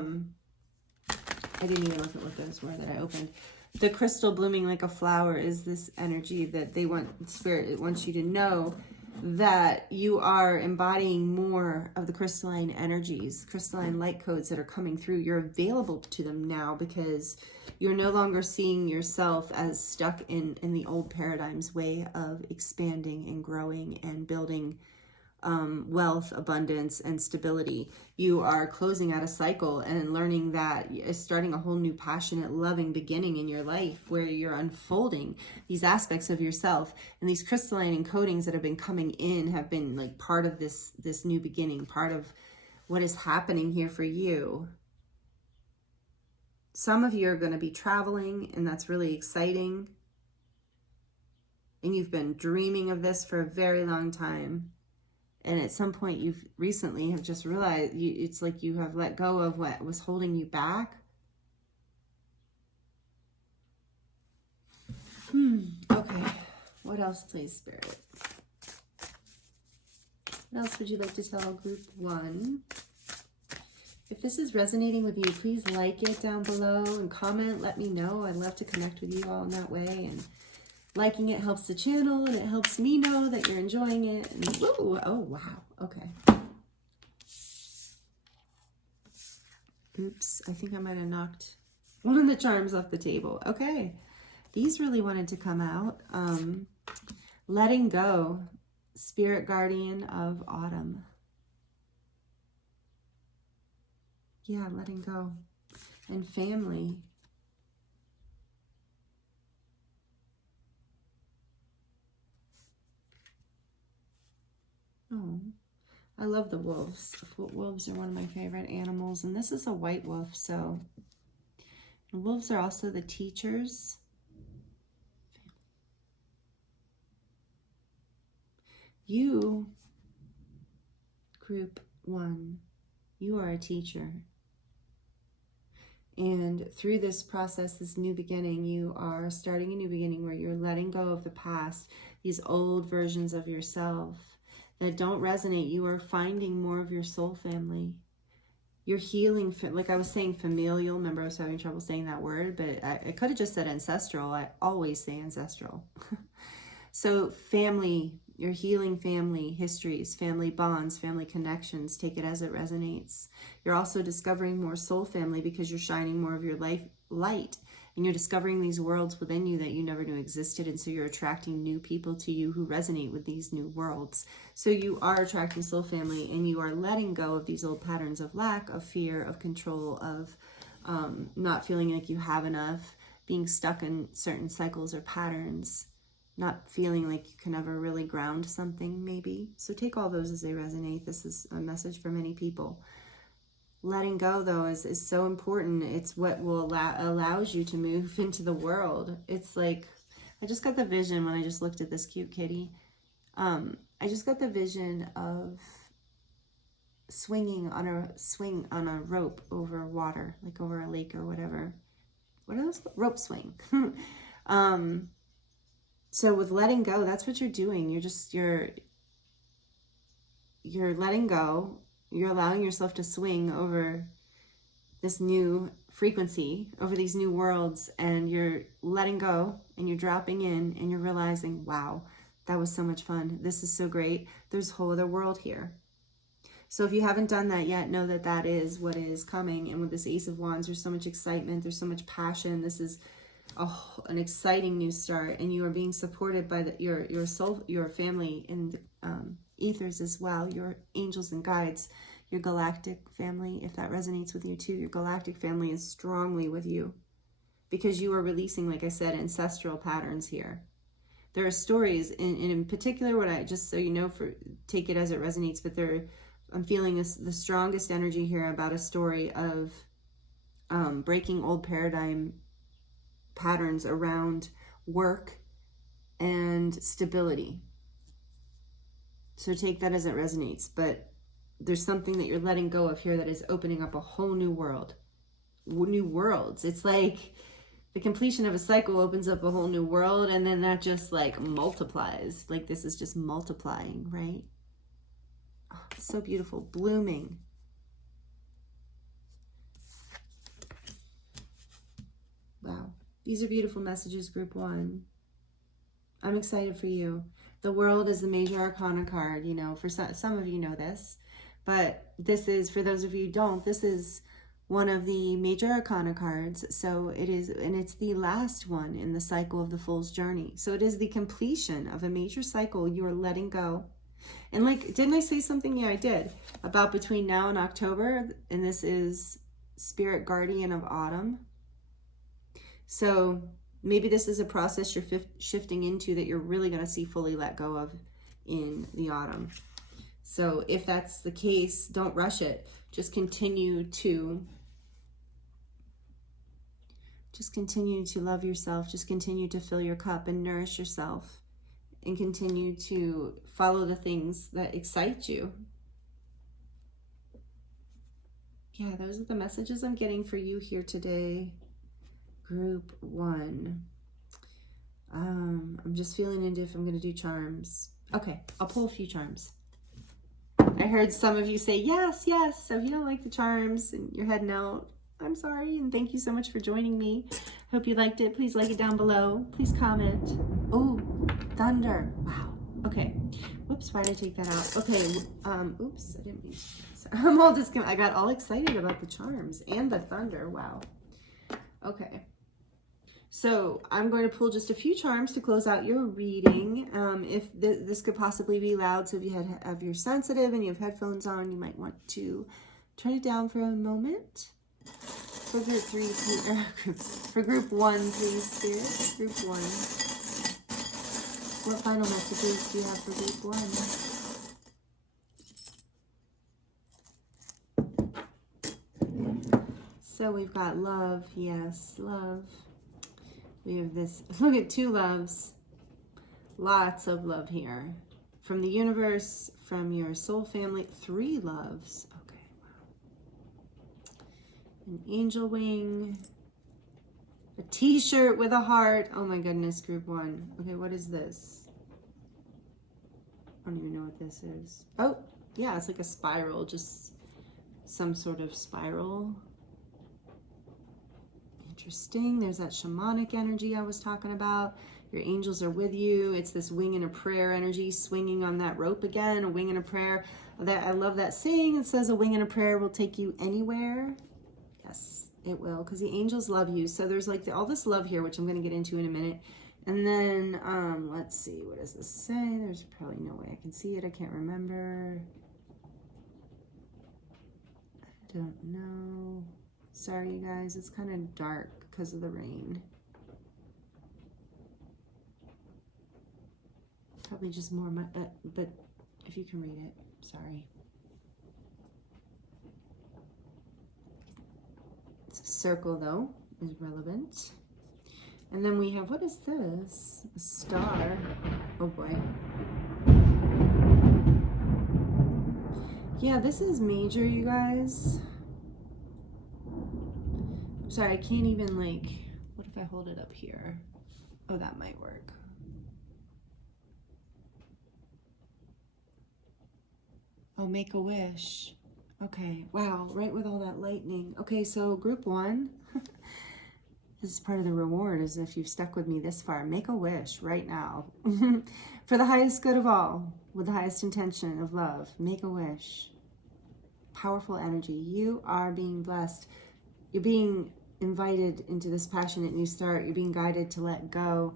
didn't even look at what those were that I opened. The crystal blooming like a flower is this energy that Spirit wants you to know that you are embodying more of the crystalline energies, crystalline light codes that are coming through. You're available to them now because you're no longer seeing yourself as stuck in the old paradigm's way of expanding and growing and building wealth, abundance, and stability. You are closing out a cycle and learning that it's starting a whole new passionate, loving beginning in your life where you're unfolding these aspects of yourself. And these crystalline encodings that have been coming in have been like part of this new beginning, part of what is happening here for you. Some of you are going to be traveling, and that's really exciting. And you've been dreaming of this for a very long time. And at some point you've recently have just realized it's like you have let go of what was holding you back. Okay. What else, please, Spirit? What else would you like to tell Group 1? If this is resonating with you, please like it down below and comment. Let me know. I'd love to connect with you all in that way. And liking it helps the channel, and it helps me know that you're enjoying it. And whoa, oh, wow. Okay. Oops, I think I might have knocked one of the charms off the table. Okay. These really wanted to come out. Letting go, Spirit Guardian of Autumn. Yeah, letting go. And family. Oh, I love the wolves. Wolves are one of my favorite animals, and this is a white wolf, so wolves are also the teachers. You, Group 1, you are a teacher. And through this process, this new beginning, you are starting a new beginning where you're letting go of the past, these old versions of yourself that don't resonate. You are finding more of your soul family. You're healing, like I was saying, familial. Remember, I was having trouble saying that word, but I could have just said ancestral. I always say ancestral. So family, you're healing family histories, family bonds, family connections. Take it as it resonates. You're also discovering more soul family because you're shining more of your light. And you're discovering these worlds within you that you never knew existed. And so you're attracting new people to you who resonate with these new worlds. So you are attracting soul family, and you are letting go of these old patterns of lack, of fear, of control, of not feeling like you have enough, being stuck in certain cycles or patterns, not feeling like you can ever really ground something maybe. So take all those as they resonate. This is a message for many people. Letting go, though, is so important. It's what will allows you to move into the world. It's like, I just got the vision when I just looked at this cute kitty. I just got the vision of swing on a rope over water, like over a lake or whatever. What are those? Rope swing. So with letting go, that's what you're doing. You're letting go. You're allowing yourself to swing over this new frequency, over these new worlds, and you're letting go, and you're dropping in, and you're realizing, wow, that was so much fun. This is so great. There's a whole other world here. So if you haven't done that yet, know that that is what is coming. And with this Ace of Wands, there's so much excitement. There's so much passion. This is an exciting new start, and you are being supported by your soul, your family in the ethers as well, your angels and guides, your galactic family. If that resonates with you too, your galactic family is strongly with you because you are releasing, like I said, ancestral patterns here. There are stories, in particular, what I just so you know, take it as it resonates, but I'm feeling the strongest energy here about a story of breaking old paradigm patterns around work and stability. So take that as it resonates, but there's something that you're letting go of here that is opening up a whole new world, new worlds. It's like the completion of a cycle opens up a whole new world, and then that just like multiplies. Like this is just multiplying, right? Oh, it's so beautiful, blooming. Wow. These are beautiful messages, group one. I'm excited for you. The World is the major arcana card, you know, for some of you know this, but this is, for those of you who don't, this is one of the major arcana cards. So it is, and it's the last one in the cycle of the Fool's Journey. So it is the completion of a major cycle. You are letting go. And like, didn't I say something? Yeah, I did. About between now and October, and this is Spirit Guardian of Autumn. So maybe this is a process you're shifting into that you're really going to see fully let go of in the autumn. So if that's the case, don't rush it. Just continue to love yourself. Just continue to fill your cup and nourish yourself, and continue to follow the things that excite you. Yeah, those are the messages I'm getting for you here today. Group one. I'm just feeling into if I'm going to do charms. Okay, I'll pull a few charms. I heard some of you say yes, yes. So if you don't like the charms and you're heading out, I'm sorry. And thank you so much for joining me. Hope you liked it. Please like it down below. Please comment. Oh, thunder. Wow. Okay. Whoops, why did I take that out? Okay. Oops, I didn't mean to. I got all excited about the charms and the thunder. Wow. Okay. So I'm going to pull just a few charms to close out your reading. If this could possibly be loud, so if you're sensitive and you have headphones on, you might want to turn it down for a moment. For group three, for group one, please, Spirit. Group one. What final messages do you have for group one? So we've got love, yes, love. We have this, look at two loves, lots of love here. From the universe, from your soul family, three loves. Okay, an angel wing, a t-shirt with a heart. Oh my goodness, group 1. Okay, what is this? I don't even know what this is. Oh, yeah, it's like a spiral, just some sort of spiral. Interesting. There's that shamanic energy I was talking about. Your angels are with you. It's this wing and a prayer energy, swinging on that rope again, a wing and a prayer. That, I love that saying. It says a wing and a prayer will take you anywhere. Yes, it will, because the angels love you. So there's like all this love here, which I'm going to get into in a minute. And then, let's see, what does this say? There's probably no way I can see it. I can't remember. I don't know. Sorry, you guys. It's kind of dark because of the rain. Probably just more, but if you can read it, sorry. It's a circle, though, is relevant. And then we have, what is this? A star. Oh boy. Yeah, this is major, you guys. I'm sorry, I can't even like, what if I hold it up here? Oh, that might work. Oh, make a wish. Okay, wow, right with all that lightning. Okay, so group 1. This is part of the reward, is if you've stuck with me this far, make a wish right now. For the highest good of all, with the highest intention of love, make a wish. Powerful energy. You are being blessed. You're being invited into this passionate new start. You're being guided to let go.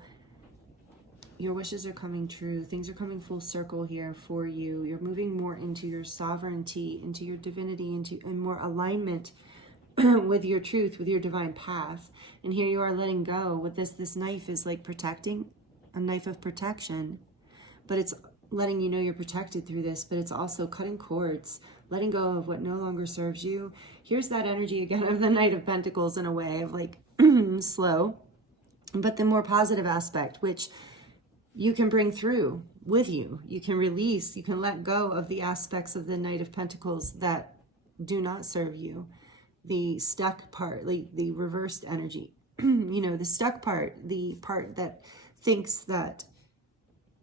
Your wishes are coming true. Things are coming full circle here for you. You're moving more into your sovereignty, into your divinity, into more alignment with your truth, with your divine path. And here you are letting go with this knife is like protecting, a knife of protection, but it's letting you know you're protected through this, but it's also cutting cords, letting go of what no longer serves you. Here's that energy again of the Knight of Pentacles in a way of like slow, but the more positive aspect, which you can bring through with you. You can release, you can let go of the aspects of the Knight of Pentacles that do not serve you. The stuck part, like the reversed energy, you know, the stuck part, the part that thinks that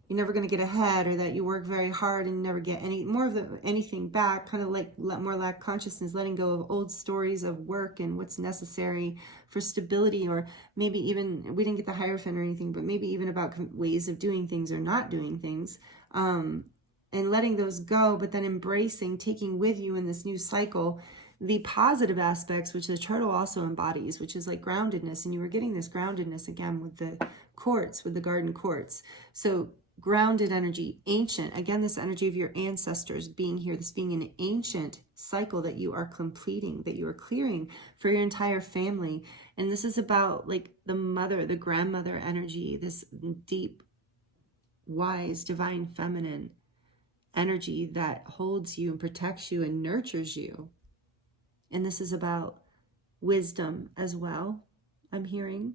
you're never going to get ahead, or that you work very hard and you never get anything back, kind of like more lack consciousness, letting go of old stories of work and what's necessary for stability, or maybe even, we didn't get the Hierophant or anything, but maybe even about ways of doing things or not doing things, and letting those go, but then embracing, taking with you in this new cycle, the positive aspects, which the turtle also embodies, which is like groundedness. And you were getting this groundedness again with the quartz, with the garden quartz. So grounded energy, ancient, again, this energy of your ancestors being here, this being an ancient cycle that you are completing, that you are clearing for your entire family. And this is about like the mother, the grandmother energy, this deep, wise, divine feminine energy that holds you and protects you and nurtures you. And this is about wisdom as well, I'm hearing.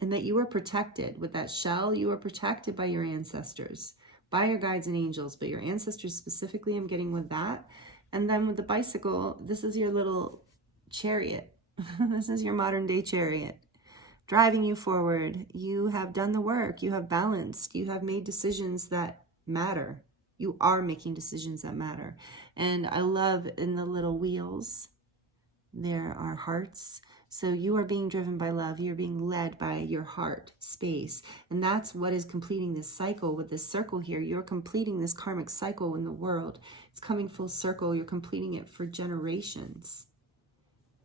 And that you are protected with that shell. You are protected by your ancestors, by your guides and angels, but your ancestors specifically, I'm getting with that. And then with the bicycle, this is your little chariot. This is your modern day chariot driving you forward. You have done the work. You have balanced. You have made decisions that matter. You are making decisions that matter. And I love in the little wheels, there are hearts. So you are being driven by love. You're being led by your heart space. And that's what is completing this cycle with this circle here. You're completing this karmic cycle in the world. It's coming full circle. You're completing it for generations.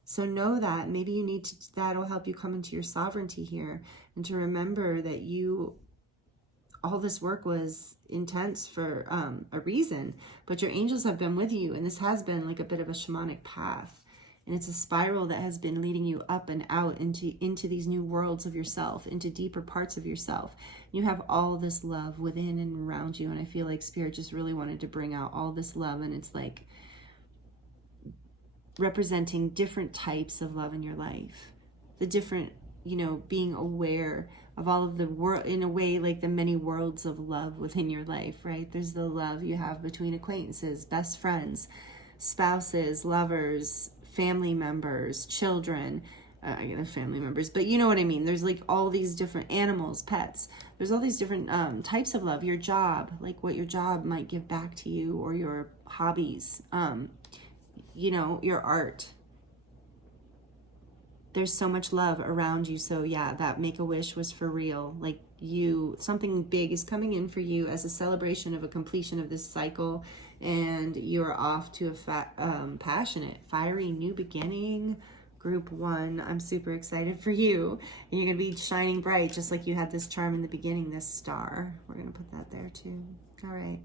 So know that. Maybe you need to, that'll help you come into your sovereignty here, and to remember that all this work was intense for a reason, but your angels have been with you, and this has been like a bit of a shamanic path, and it's a spiral that has been leading you up and out into these new worlds of yourself, into deeper parts of yourself. You have all this love within and around you, and I feel like Spirit just really wanted to bring out all this love, and it's like representing different types of love in your life, the different, you know, being aware of all of the world, in a way, like the many worlds of love within your life, right? There's the love you have between acquaintances, best friends, spouses, lovers, family members, children, family members, but you know what I mean. There's like all these different animals, pets. There's all these different types of love. Your job, like what your job might give back to you, or your hobbies, you know, your art. There's so much love around you. So yeah, that Make-A-Wish was for real. Like something big is coming in for you as a celebration of a completion of this cycle, and you're off to a passionate, fiery new beginning. Group 1, I'm super excited for you. And you're going to be shining bright, just like you had this charm in the beginning, this star. We're going to put that there too. All right.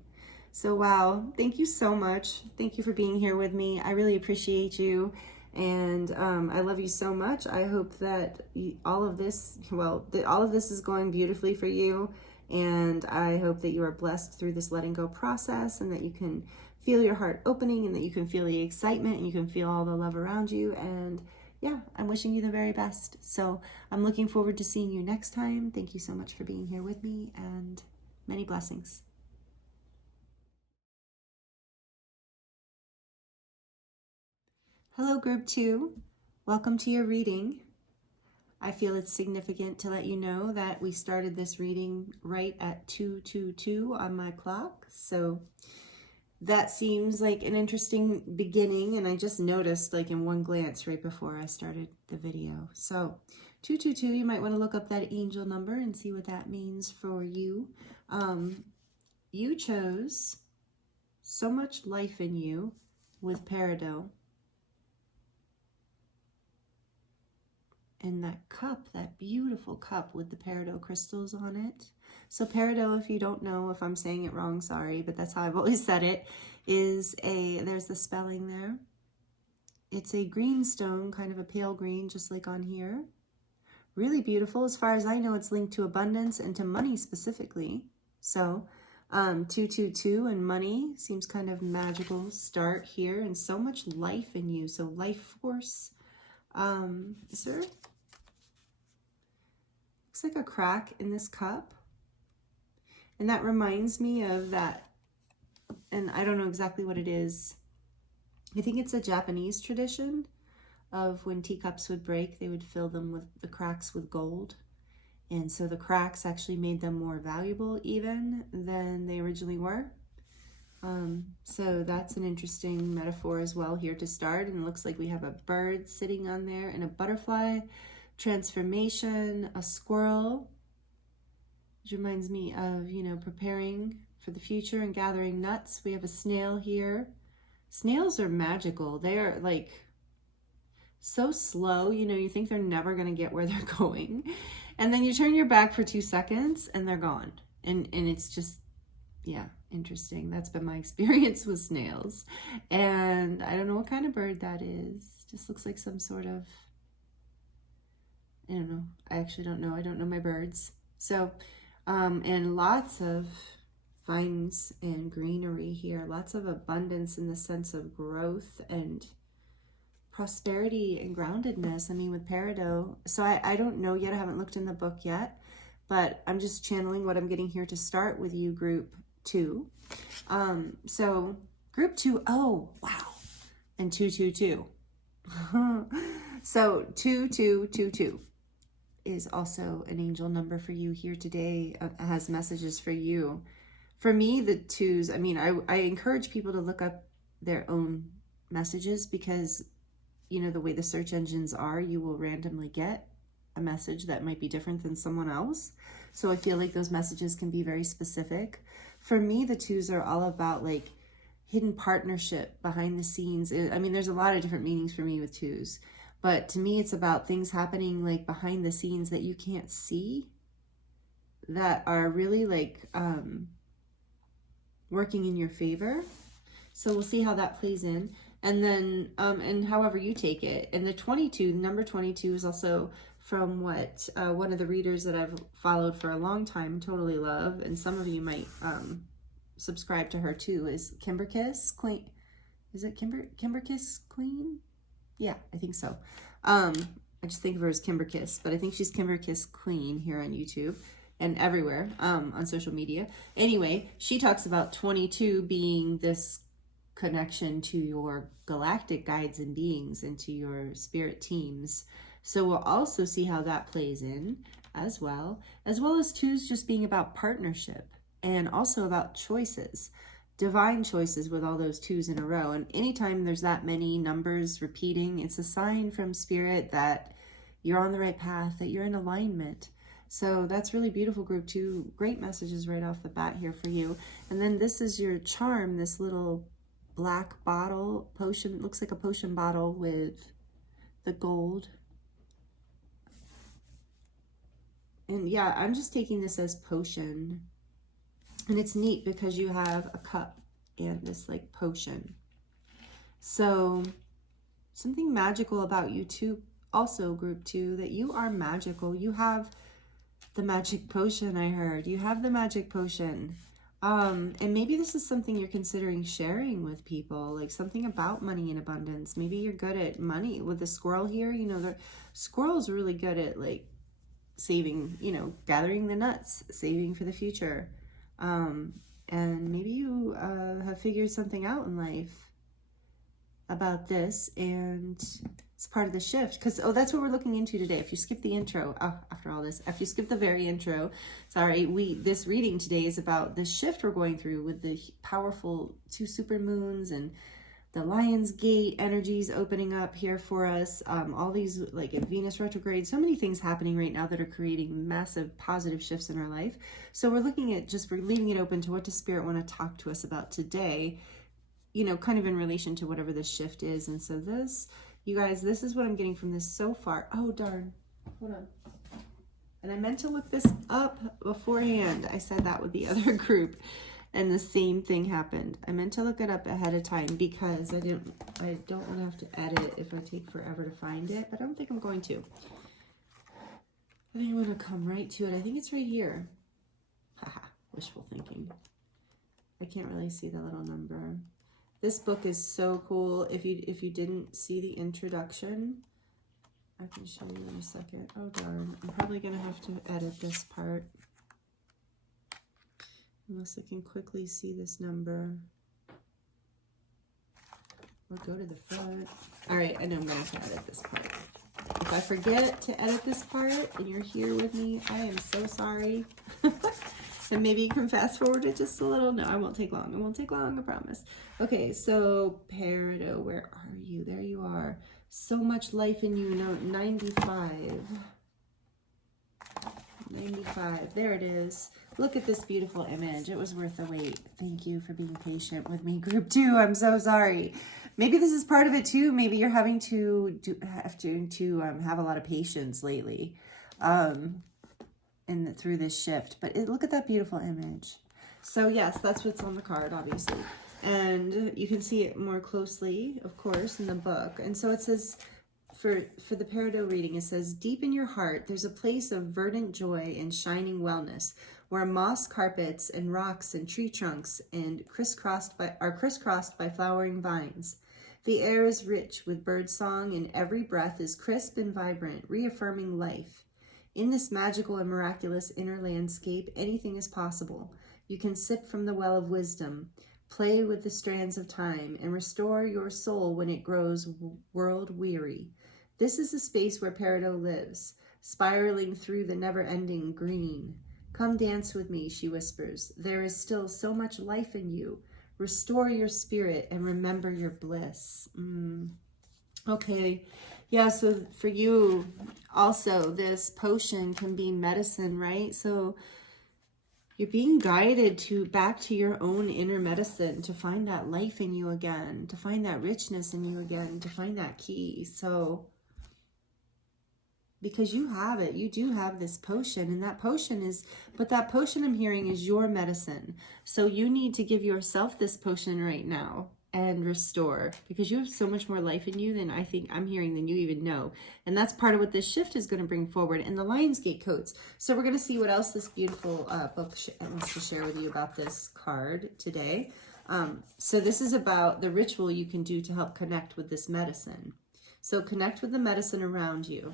So, wow. Thank you so much. Thank you for being here with me. I really appreciate you. And I love you so much. I hope that all of this is going beautifully for you. And I hope that you are blessed through this letting go process, and that you can feel your heart opening, and that you can feel the excitement, and you can feel all the love around you. And yeah, I'm wishing you the very best. So I'm looking forward to seeing you next time. Thank you so much for being here with me, and many blessings. Hello, Group 2. Welcome to your reading. I feel it's significant to let you know that we started this reading right at 2:22 on my clock. So that seems like an interesting beginning, and I just noticed like in one glance right before I started the video. So 222, you might want to look up that angel number and see what that means for you. You chose so much life in you with peridot. And that cup, that beautiful cup with the peridot crystals on it. So peridot, if you don't know, if I'm saying it wrong, sorry, but that's how I've always said it, there's the spelling there. It's a green stone, kind of a pale green, just like on here. Really beautiful. As far as I know, it's linked to abundance and to money specifically. So 222 and money seems kind of magical start here, and so much life in you. So life force. Looks like a crack in this cup. And that reminds me of that, and I don't know exactly what it is. I think it's a Japanese tradition of when teacups would break, they would fill them with the cracks with gold. And so the cracks actually made them more valuable even than they originally were. So that's an interesting metaphor as well here to start. And it looks like we have a bird sitting on there, and a butterfly, transformation, a squirrel, which reminds me of, you know, preparing for the future and gathering nuts. We have a snail here. Snails are magical. They are like so slow, you know, you think they're never going to get where they're going. And then you turn your back for 2 seconds and they're gone. And it's just, yeah, interesting. That's been my experience with snails. And I don't know what kind of bird that is. Just looks like some sort of, I don't know. I actually don't know. I don't know my birds. So, and lots of vines and greenery here. Lots of abundance in the sense of growth and prosperity and groundedness. I mean, with peridot. So I don't know yet. I haven't looked in the book yet, but I'm just channeling what I'm getting here to start with you, Group 2. So Group 2, oh, wow. And 222. So 2222 is also an angel number for you here today. Has messages for you. For me, the twos, I mean, I encourage people to look up their own messages, because, you know, the way the search engines are, you will randomly get a message that might be different than someone else. So I feel like those messages can be very specific. For me, the twos are all about like hidden partnership behind the scenes. I mean, there's a lot of different meanings for me with twos, but to me, it's about things happening like behind the scenes that you can't see, that are really like working in your favor. So we'll see how that plays in. And then, and however you take it. And the 22, number 22 is also from what one of the readers that I've followed for a long time totally love, and some of you might subscribe to her too, is Kimberkiss Queen. Is it Kimberkiss Queen? Yeah, I think so. I just think of her as Kimberkiss, but I think she's Kimberkiss Queen here on YouTube and everywhere on social media. Anyway, she talks about 22 being this connection to your galactic guides and beings and to your spirit teams. So we'll also see how that plays in as well as 2s just being about partnership and also about choices, divine choices with all those 2s in a row. And anytime there's that many numbers repeating, it's a sign from spirit that you're on the right path, that you're in alignment. So that's really beautiful, group 2. Great messages right off the bat here for you. And then this is your charm, this little black bottle, potion, looks like a potion bottle with the gold. And yeah, I'm just taking this as potion. And it's neat because you have a cup and this like potion. So something magical about you too, also group 2, that you are magical. You have the magic potion, I heard. You have the magic potion. And maybe this is something you're considering sharing with people, like something about money and abundance. Maybe you're good at money. With the squirrel here, you know, the squirrel's really good at like saving, you know, gathering the nuts, saving for the future. And maybe you have figured something out in life about this, and it's part of the shift. Because, oh, that's what we're looking into today. If you skip the intro, after all this, if you skip the very intro, sorry, this reading today is about the shift we're going through with the powerful 2 supermoons and the Lion's Gate energies opening up here for us. All these, like in Venus retrograde, so many things happening right now that are creating massive positive shifts in our life. So we're looking at we're leaving it open to what does Spirit want to talk to us about today, you know, kind of in relation to whatever this shift is. And so this, you guys, this is what I'm getting from this so far. Oh, darn. Hold on. And I meant to look this up beforehand. I said that with the other group, and the same thing happened. I meant to look it up ahead of time because I don't want to have to edit if I take forever to find it, but I don't think I'm going to. I think I'm going to come right to it. I think it's right here. Haha, wishful thinking. I can't really see the little number. This book is so cool. If you didn't see the introduction, I can show you in a second. Oh darn, I'm probably gonna have to edit this part. Unless I can quickly see this number. Or go to the front. All right, I know I'm gonna have to edit this part. If I forget to edit this part and you're here with me, I am so sorry. And maybe you can fast forward it just a little. No, I won't take long. It won't take long, I promise. Okay, so Peridot, where are you? There you are. So much life in you. No, 95. 95. There it is. Look at this beautiful image. It was worth the wait. Thank you for being patient with me, group 2. I'm so sorry. Maybe this is part of it too. Maybe you're having to have a lot of patience lately. Through this shift, but look at that beautiful image. So yes, that's what's on the card, obviously, and you can see it more closely, of course, in the book. And so it says, for the Peridot reading, it says, deep in your heart, there's a place of verdant joy and shining wellness, where moss carpets and rocks and tree trunks are crisscrossed by flowering vines. The air is rich with bird song, and every breath is crisp and vibrant, reaffirming life. In this magical and miraculous inner landscape, anything is possible. You can sip from the well of wisdom, play with the strands of time, and restore your soul when it grows world-weary. This is the space where Peridot lives, spiraling through the never-ending green. Come dance with me, she whispers. There is still so much life in you. Restore your spirit and remember your bliss. Okay. Yeah, so for you, also, this potion can be medicine, right? So you're being guided back to your own inner medicine, to find that life in you again, to find that richness in you again, to find that key. So, because you have it, you do have this potion, and that potion I'm hearing is your medicine. So you need to give yourself this potion right now and restore, because you have so much more life in you than I think I'm hearing than you even know. And that's part of what this shift is going to bring forward in the Lion's Gate codes. So we're going to see what else this beautiful book wants to share with you about this card today. So this is about the ritual you can do to help connect with this medicine. So connect with the medicine around you.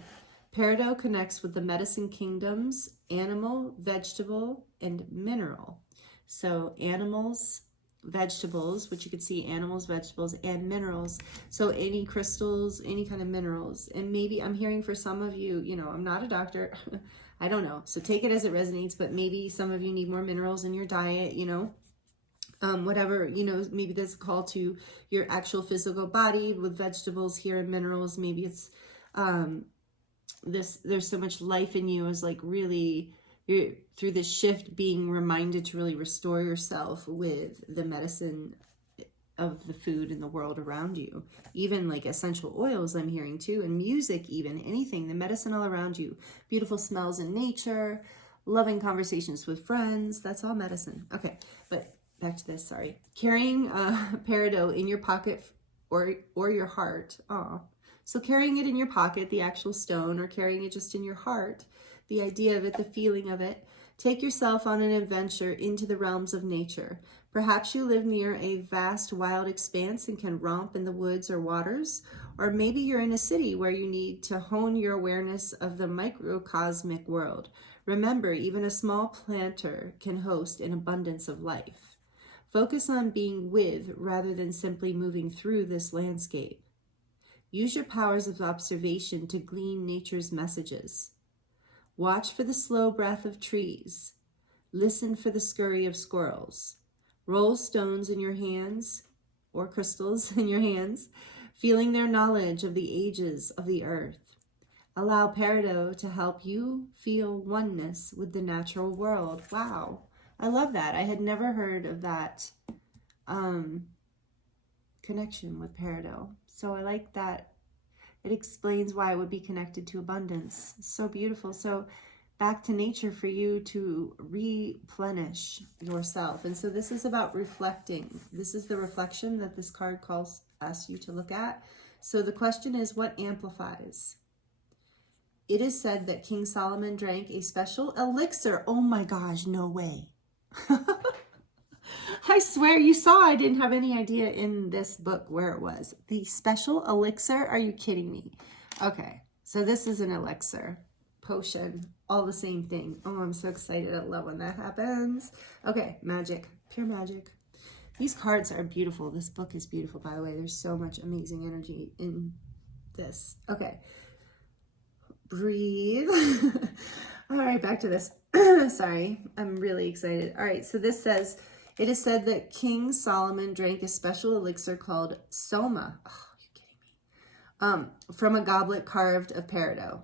Peridot connects with the medicine kingdoms, animal, vegetable, and mineral. So animals, vegetables, which you could see animals, vegetables, and minerals. So any crystals, any kind of minerals. And maybe I'm hearing for some of you, you know, I'm not a doctor. I don't know. So take it as it resonates, but maybe some of you need more minerals in your diet, you know. Whatever, you know, maybe there's a call to your actual physical body with vegetables here and minerals. Maybe it's there's so much life in you as like really you're through this shift being reminded to really restore yourself with the medicine of the food in the world around you. Even like essential oils I'm hearing too, and music, even anything, the medicine all around you, beautiful smells in nature, loving conversations with friends, that's all medicine. Okay, but back to this, sorry. Carrying peridot in your pocket or your heart. So carrying it in your pocket, the actual stone, or carrying it just in your heart, the idea of it, the feeling of it. Take yourself on an adventure into the realms of nature. Perhaps you live near a vast wild expanse and can romp in the woods or waters, or maybe you're in a city where you need to hone your awareness of the microcosmic world. Remember, even a small planter can host an abundance of life. Focus on being with rather than simply moving through this landscape. Use your powers of observation to glean nature's messages. Watch for the slow breath of trees. Listen for the scurry of squirrels. Roll stones in your hands, or crystals in your hands, feeling their knowledge of the ages of the earth. Allow peridot to help you feel oneness with the natural world. Wow, I love that. I had never heard of that connection with peridot. So I like that. It explains why it would be connected to abundance. So beautiful. So back to nature for you to replenish yourself. And so this is about reflecting. This is the reflection that this card asks you to look at. So the question is, what amplifies? It is said that King Solomon drank a special elixir. Oh my gosh, no way. I swear, you saw I didn't have any idea in this book where it was. The special elixir? Are you kidding me? Okay, so this is an elixir, potion, all the same thing. Oh, I'm so excited. I love when that happens. Okay, magic, pure magic. These cards are beautiful. This book is beautiful, by the way. There's so much amazing energy in this. Okay, breathe. All right, back to this. Sorry, I'm really excited. All right, so this says, it is said that King Solomon drank a special elixir called soma. Oh, are you kidding me? From a goblet carved of peridot.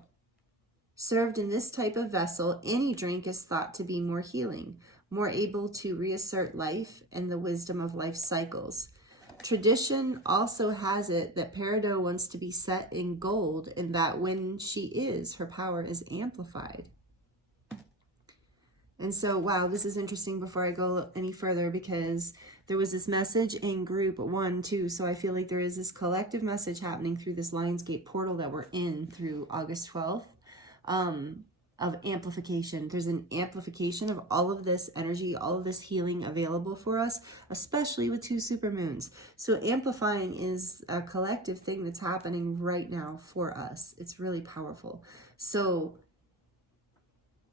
Served in this type of vessel, any drink is thought to be more healing, more able to reassert life and the wisdom of life cycles. Tradition also has it that peridot wants to be set in gold, and that when she is, her power is amplified. And so, wow, this is interesting before I go any further, because there was this message in group 1, too. So I feel like there is this collective message happening through this Lionsgate portal that we're in through August 12th of amplification. There's an amplification of all of this energy, all of this healing available for us, especially with 2 supermoons. So amplifying is a collective thing that's happening right now for us. It's really powerful. So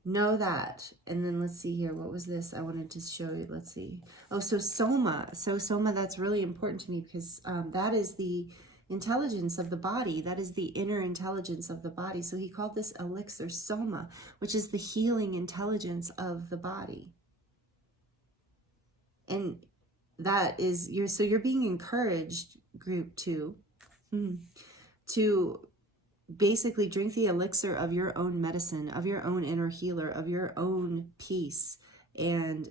know that. And then let's see here. What was this I wanted to show you? Let's see. Oh, so soma. So soma, that's really important to me, because that is the intelligence of the body. That is the inner intelligence of the body. So he called this elixir soma, which is the healing intelligence of the body. And that is, you're being encouraged, group 2, to basically drink the elixir of your own medicine, of your own inner healer, of your own peace and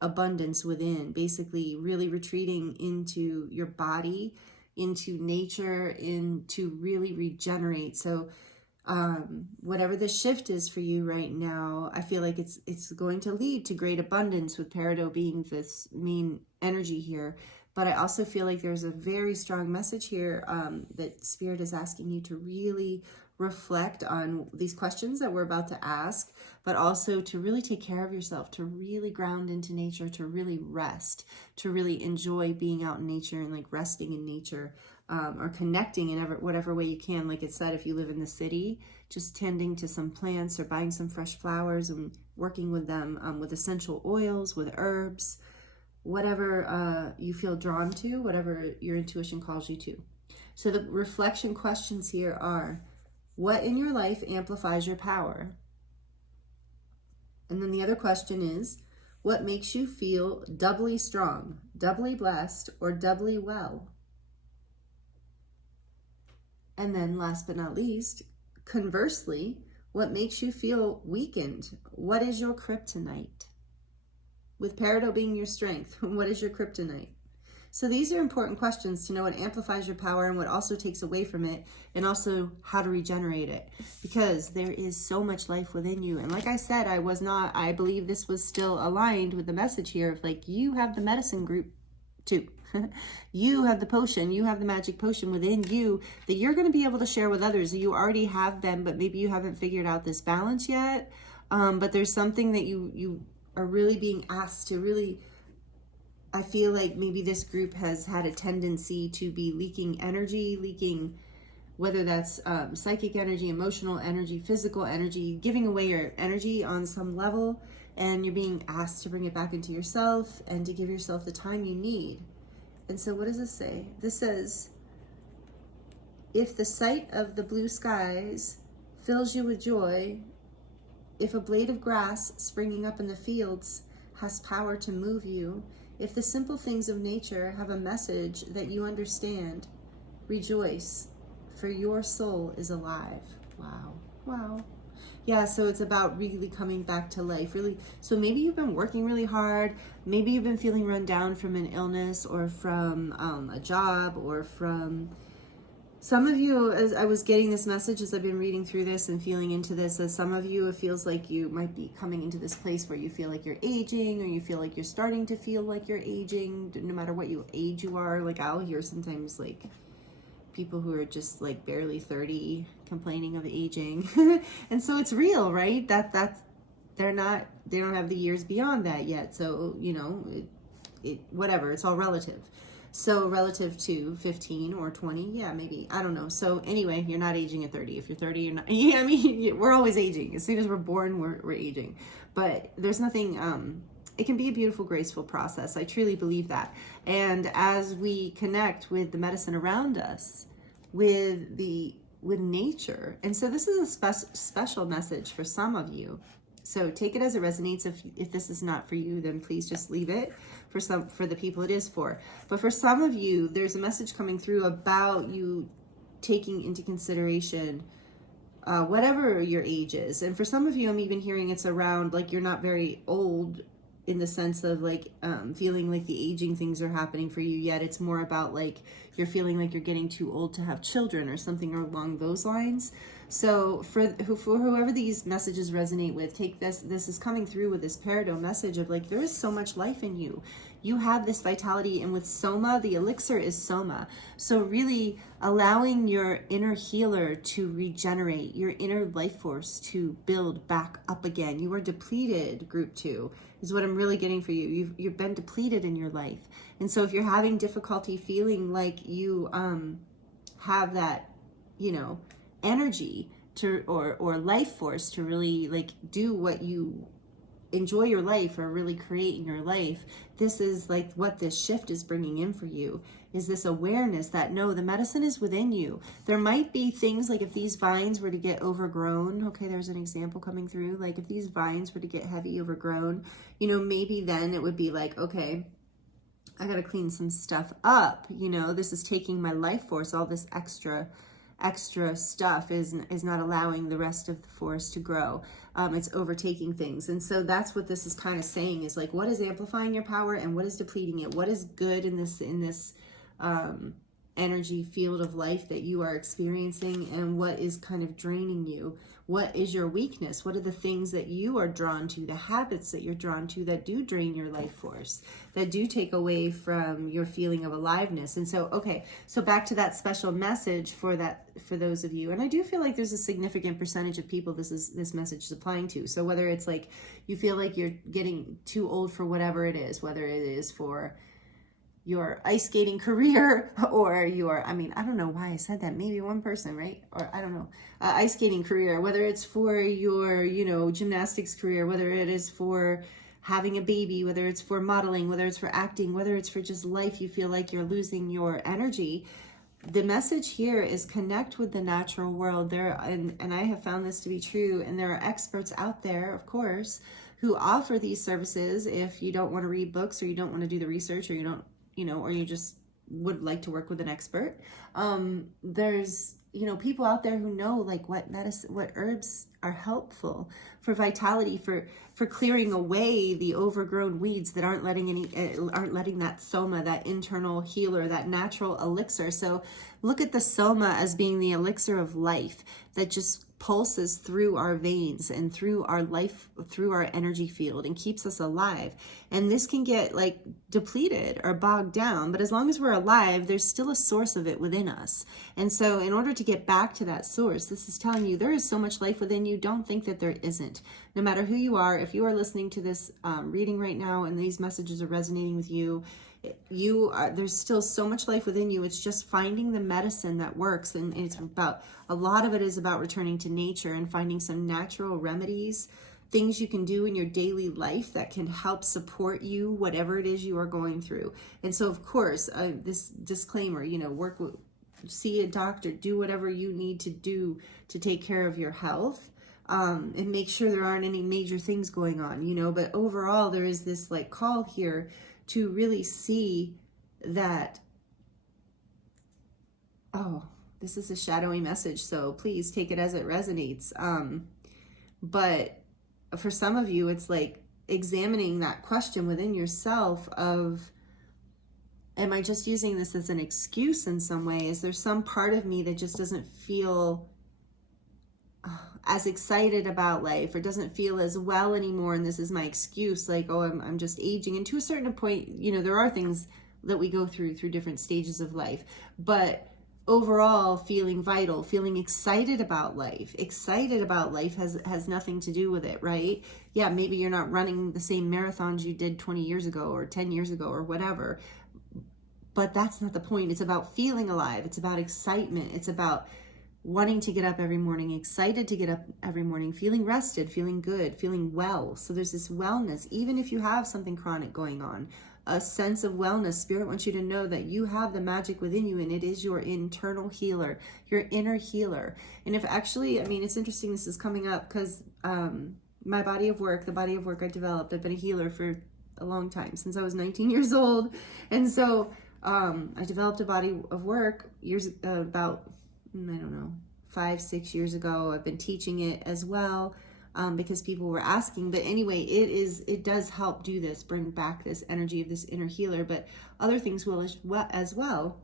abundance within. Basically really retreating into your body, into nature, into really regenerate. So whatever the shift is for you right now, I feel like it's going to lead to great abundance, with peridot being this main energy here. But I also feel like there's a very strong message here that Spirit is asking you to really reflect on these questions that we're about to ask, but also to really take care of yourself, to really ground into nature, to really rest, to really enjoy being out in nature and like resting in nature, or connecting in whatever way you can. Like it said, if you live in the city, just tending to some plants or buying some fresh flowers and working with them, with essential oils, with herbs, whatever you feel drawn to, whatever your intuition calls you to. So the reflection questions here are, what in your life amplifies your power? And then the other question is, what makes you feel doubly strong, doubly blessed, or doubly well? And then last but not least, conversely, what makes you feel weakened? What is your kryptonite? With Peridot being your strength, what is your kryptonite? So these are important questions to know what amplifies your power and what also takes away from it, and also how to regenerate it, because there is so much life within you. And like I said, I believe this was still aligned with the message here of like, you have the medicine group too. You have the potion, you have the magic potion within you that you're going to be able to share with others. You already have them, but maybe you haven't figured out this balance yet. But there's something that you are really being asked to really, I feel like maybe this group has had a tendency to be leaking, whether that's psychic energy, emotional energy, physical energy, giving away your energy on some level, and you're being asked to bring it back into yourself and to give yourself the time you need. And so what does this say? This says, if the sight of the blue skies fills you with joy, if a blade of grass springing up in the fields has power to move you, if the simple things of nature have a message that you understand, rejoice, for your soul is alive. Wow. Wow. Yeah, so it's about really coming back to life, really. So maybe you've been working really hard. Maybe you've been feeling run down from an illness or from a job or from... Some of you, as I was getting this message, as I've been reading through this and feeling into this, as some of you, it feels like you might be coming into this place where you feel like you're aging, or you feel like you're starting to feel like you're aging, no matter what age you are. Like I'll hear sometimes like people who are just like barely 30 complaining of aging. And so it's real, right? That's they don't have the years beyond that yet. So, you know, whatever, it's all relative. So relative to 15 or 20, yeah, maybe, I don't know. So anyway, you're not aging at 30. If you're 30, you're not, yeah, I mean, we're always aging. As soon as we're born, we're aging. But there's nothing, it can be a beautiful, graceful process. I truly believe that. And as we connect with the medicine around us, with nature, and so this is a special message for some of you. So take it as it resonates. If this is not for you, then please just leave it. For the people it is for. But for some of you, there's a message coming through about you taking into consideration whatever your age is. And for some of you, I'm even hearing it's around like you're not very old in the sense of like feeling like the aging things are happening for you yet. It's more about like you're feeling like you're getting too old to have children or something along those lines. So for whoever these messages resonate with, take this. This is coming through with this Peridot message of like, there is so much life in you. You have this vitality, and with Soma, the elixir is Soma. So really allowing your inner healer to regenerate, your inner life force to build back up again. You are depleted, group 2, is what I'm really getting for you. You've been depleted in your life. And so if you're having difficulty feeling like you have that, you know, energy to or life force to really like do what you enjoy your life or really create in your life, this is like what this shift is bringing in for you, is this awareness that no, the medicine is within you. There might be things like if these vines were to get overgrown, okay, there's an example coming through, like if these vines were to get heavy, overgrown, you know, maybe then it would be like, okay, I got to clean some stuff up. You know, this is taking my life force, all this extra stuff is not allowing the rest of the forest to grow. It's overtaking things. And so that's what this is kind of saying, is like, what is amplifying your power and what is depleting it? What is good in this energy field of life that you are experiencing, and what is kind of draining you? What is your weakness? What are the things that you are drawn to, the habits that you're drawn to that do drain your life force, that do take away from your feeling of aliveness? And so, okay, so back to that special message for those of you. And I do feel like there's a significant percentage of people this message is applying to. So whether it's like you feel like you're getting too old for whatever it is, whether it is for your ice skating career or your, I mean, I don't know why I said that, maybe one person, right? Or I don't know, ice skating career, whether it's for your, you know, gymnastics career, whether it is for having a baby, whether it's for modeling, whether it's for acting, whether it's for just life, you feel like you're losing your energy. The message here is connect with the natural world. And I have found this to be true, and there are experts out there, of course, who offer these services if you don't want to read books, or you don't want to do the research, or you don't, or you just would like to work with an expert. There's, people out there who know like what medicine, what herbs are helpful for vitality, for clearing away the overgrown weeds that aren't letting that soma, that internal healer, that natural elixir. So look at the soma as being the elixir of life that just pulses through our veins and through our life, through our energy field, and keeps us alive. And this can get like depleted or bogged down, but as long as we're alive, there's still a source of it within us. And so in order to get back to that source, this is telling you there is so much life within you. Don't think that there isn't. No matter who you are, if you are listening to this reading right now and these messages are resonating with you, there's still so much life within you. It's just finding the medicine that works. And it's about, a lot of it is about returning to nature and finding some natural remedies, things you can do in your daily life that can help support you, whatever it is you are going through. And so of course, this disclaimer, see a doctor, do whatever you need to do to take care of your health. And make sure there aren't any major things going on, but overall there is this like call here to really see that, this is a shadowy message, so please take it as it resonates. But for some of you, it's like examining that question within yourself of, am I just using this as an excuse in some way? Is there some part of me that just doesn't feel as excited about life, or doesn't feel as well anymore, and this is my excuse, like, I'm just aging? And to a certain point, there are things that we go through different stages of life, but overall, feeling vital, feeling excited about life has nothing to do with it, right? Yeah, maybe you're not running the same marathons you did 20 years ago or 10 years ago or whatever, but that's not the point. It's about feeling alive. It's about excitement. It's about wanting to get up every morning, excited to get up every morning, feeling rested, feeling good, feeling well. So there's this wellness, even if you have something chronic going on, a sense of wellness. Spirit wants you to know that you have the magic within you, and it is your internal healer, your inner healer. And if actually, it's interesting this is coming up because my body of work, the body of work I developed, I've been a healer for a long time, since I was 19 years old. And so I developed a body of work about 5-6 years ago. I've been teaching it as well because people were asking. But anyway, it does help do this, bring back this energy of this inner healer, but other things will as well.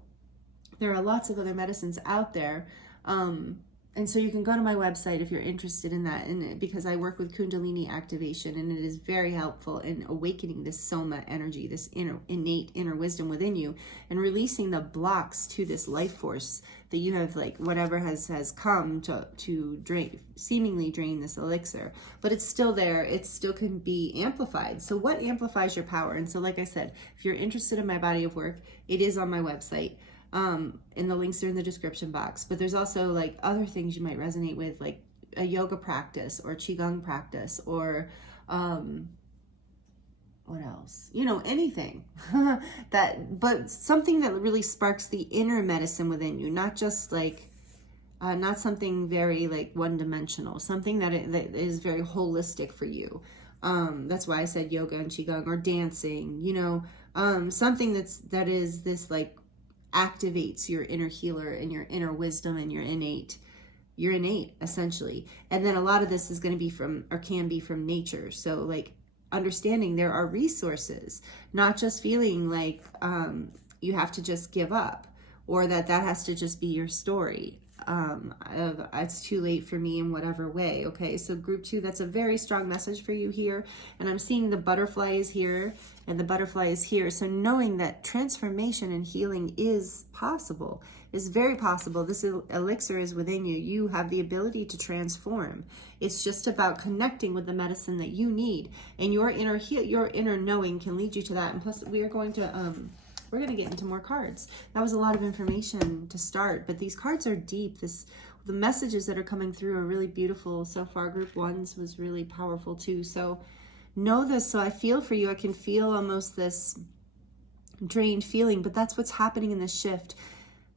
There are lots of other medicines out there. And so you can go to my website if you're interested in that, and because I work with Kundalini activation, and it is very helpful in awakening this soma energy, this innate inner wisdom within you, and releasing the blocks to this life force that you have, like whatever has come to seemingly drain this elixir. But it's still there. It still can be amplified. So what amplifies your power? And so, like I said, if you're interested in my body of work, it is on my website. And the links are in the description box. But there's also like other things you might resonate with, like a yoga practice or qigong practice, or what else? Anything but something that really sparks the inner medicine within you, not just like not something very like one-dimensional, something that is very holistic for you. That's why I said yoga and qigong, or dancing, something that is this like activates your inner healer and your inner wisdom and your innate essentially. And then a lot of this is going to be can be from nature. So like understanding there are resources, not just feeling like you have to just give up, or that has to just be your story. It's too late for me in whatever way. Okay, so group 2, that's a very strong message for you here. And I'm seeing the butterfly is here and the butterfly is here. So knowing that transformation and healing is possible, is very possible. This elixir is within you. You have the ability to transform. It's just about connecting with the medicine that you need, and your inner knowing can lead you to that. And plus, we're going to get into more cards. That was a lot of information to start, but these cards are deep. The messages that are coming through are really beautiful so far. Group 1's was really powerful too. So know this, so I feel for you. I can feel almost this drained feeling, but that's what's happening in this shift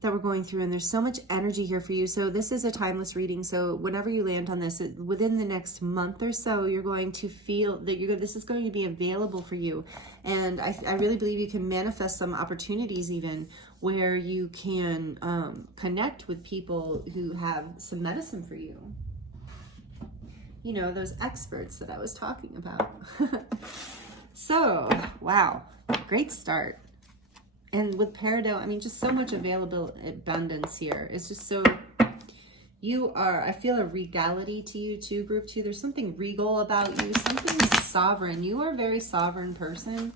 that we're going through, and there's so much energy here for you. So this is a timeless reading, so whenever you land on this, within the next month or so, you're going to feel that this is going to be available for you. And I really believe you can manifest some opportunities even where you can connect with people who have some medicine for you. You know, those experts that I was talking about. So, wow, great start. And with Peridot, I mean, just so much available abundance here. It's just so, I feel a regality to you too, group 2. There's something regal about you, something sovereign. You are a very sovereign person.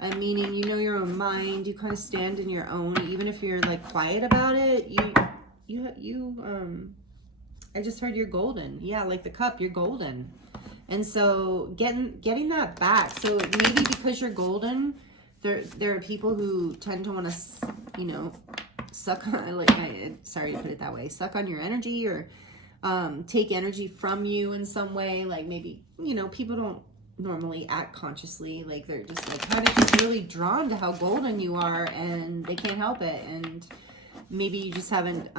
Meaning, you know your own mind, you kind of stand in your own, even if you're like quiet about it, I just heard you're golden. Yeah, like the cup, you're golden. And so getting that back. So maybe because you're golden, there are people who tend to want to, you know, suck on, sorry to put it that way, suck on your energy or take energy from you in some way. Like maybe, you know, people don't normally act consciously. Like they're just like kind of just really drawn to how golden you are and they can't help it. And maybe you just haven't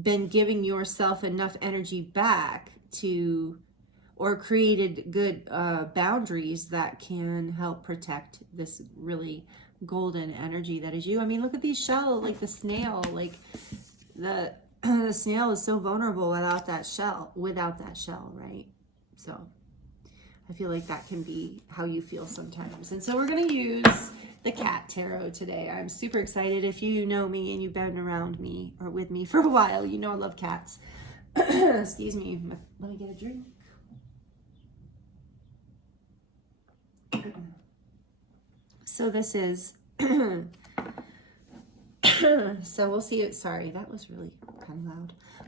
been giving yourself enough energy back to, or created good boundaries that can help protect this really golden energy that is you. I mean, look at these shells, like the snail, like the snail is so vulnerable without that shell, right? So I feel like that can be how you feel sometimes. And so we're going to use the Cat Tarot today. I'm super excited. If you know me and you've been around me or with me for a while, you know I love cats. Excuse me. Let me get a drink. So this is, so we'll see it. Sorry, that was really kind of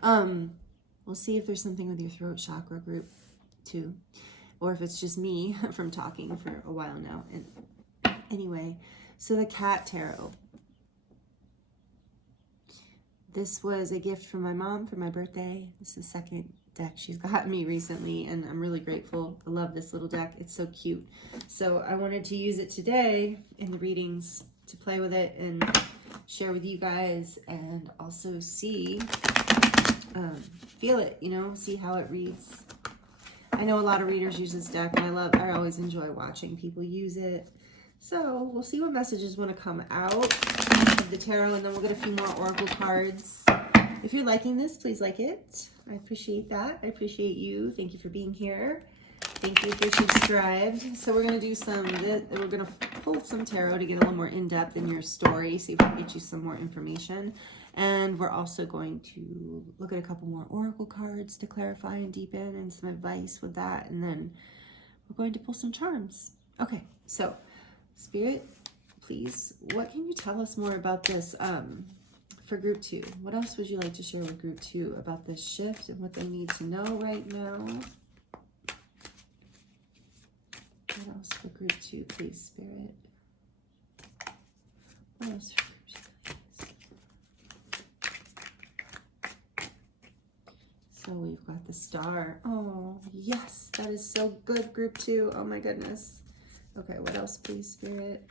loud. We'll see if there's something with your throat chakra, group 2, or if it's just me from talking for a while now. And anyway, so the Cat Tarot. This was a gift from my mom for my birthday. This is the second deck she's gotten me recently, and I'm really grateful. I love this little deck. It's so cute. So I wanted to use it today in the readings to play with it and share with you guys, and also see, feel it, you know, see how it reads. I know a lot of readers use this deck, and I always enjoy watching people use it. So we'll see what messages want to come out of the tarot, and then we'll get a few more oracle cards. If you're liking this, please like it. I appreciate that. I appreciate you. Thank you for being here. Thank you if you're subscribed. So we're going to do we're going to pull some tarot to get a little more in-depth in your story, see if we can get you some more information. And we're also going to look at a couple more oracle cards to clarify and deepen, and some advice with that. And then we're going to pull some charms. Okay, so Spirit, please, what can you tell us more about this for group 2? What else would you like to share with group 2 about this shift and what they need to know right now? What else for group 2, please, Spirit? What else for group 2, please? So we've got the Star. Oh, yes, that is so good, group 2. Oh my goodness. Okay, what else, please, Spirit?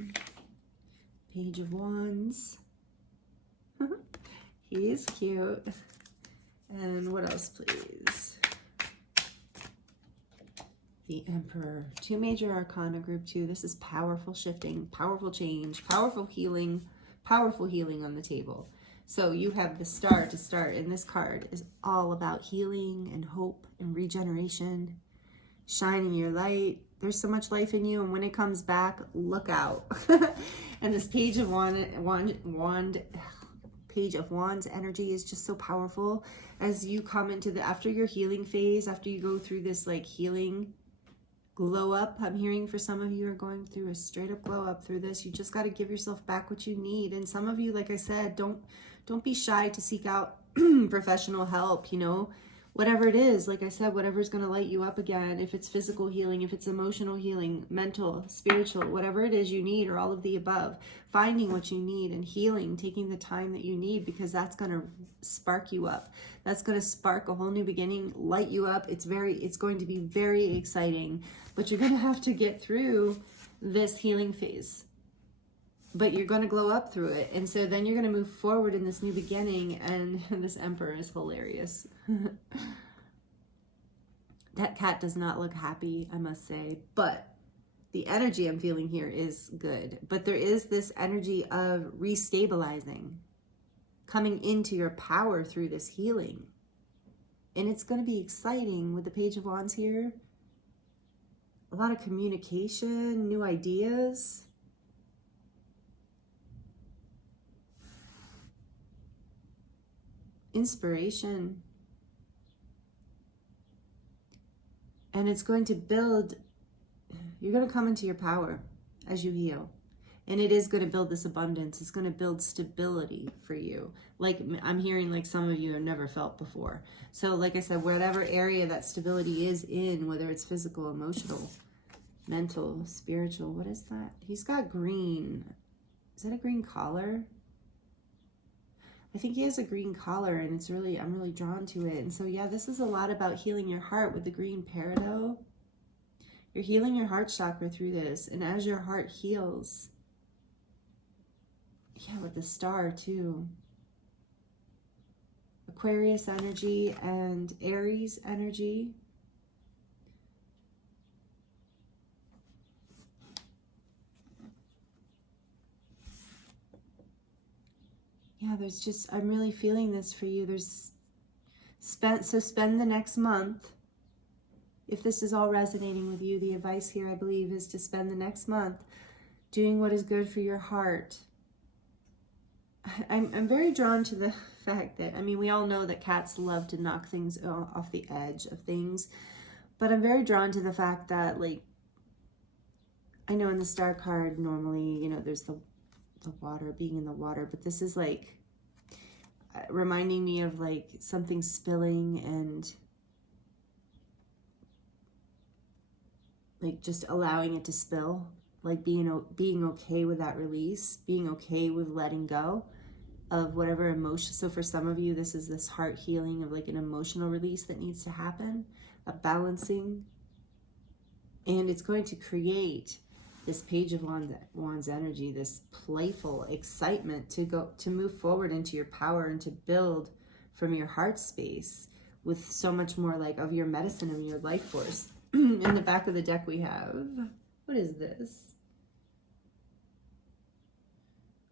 Page of Wands. He is cute. And what else, please? The Emperor. 2 major arcana, group 2. This is powerful shifting, powerful change, powerful healing on the table. So you have the Star to start, and this card is all about healing and hope and regeneration. Shining your light. There's so much life in you, and when it comes back, look out. And this Page of Page of Wands energy is just so powerful as you come into after your healing phase, after you go through this like healing glow up. I'm hearing for some of you are going through a straight up glow up through this. You just got to give yourself back what you need. And some of you, like I said, don't be shy to seek out professional help. You know, whatever it is, like I said, whatever's going to light you up again, if it's physical healing, if it's emotional healing, mental, spiritual, whatever it is you need, or all of the above, finding what you need and healing, taking the time that you need, because that's going to spark you up. That's going to spark a whole new beginning, light you up. It's going to be very exciting, but you're going to have to get through this healing phase. But you're going to glow up through it. And so then you're going to move forward in this new beginning. And this Emperor is hilarious. That cat does not look happy, I must say. But the energy I'm feeling here is good. But there is this energy of restabilizing, coming into your power through this healing. And it's going to be exciting with the Page of Wands here. A lot of communication, new ideas. Inspiration. And it's going to build, you're going to come into your power as you heal. And it is going to build this abundance. It's going to build stability for you. Like I'm hearing, like some of you have never felt before. So like I said, whatever area that stability is in, whether it's physical, emotional, mental, spiritual, what is that? He's got green. Is that a green collar? I think he has a green collar, and it's really, I'm really drawn to it. And so, yeah, this is a lot about healing your heart with the green peridot. You're healing your heart chakra through this. And as your heart heals, yeah, with the star too. Aquarius energy and Aries energy. Yeah, there's just, I'm really feeling this for you. Spend the next month, if this is all resonating with you, the advice here, I believe, is to spend the next month doing what is good for your heart. I'm very drawn to the fact that, I mean, we all know that cats love to knock things off the edge of things, but I'm very drawn to the fact that, like, I know in the star card, normally, you know, there's the water, being in the water, but this is like reminding me of like something spilling and like just allowing it to spill, like being okay with that release, being okay with letting go of whatever emotion. So for some of you, this is this heart healing of like an emotional release that needs to happen, a balancing, and it's going to create this Page of Wands energy, this playful excitement to move forward into your power and to build from your heart space with so much more like of your medicine and your life force. In the back of the deck we have, what is this?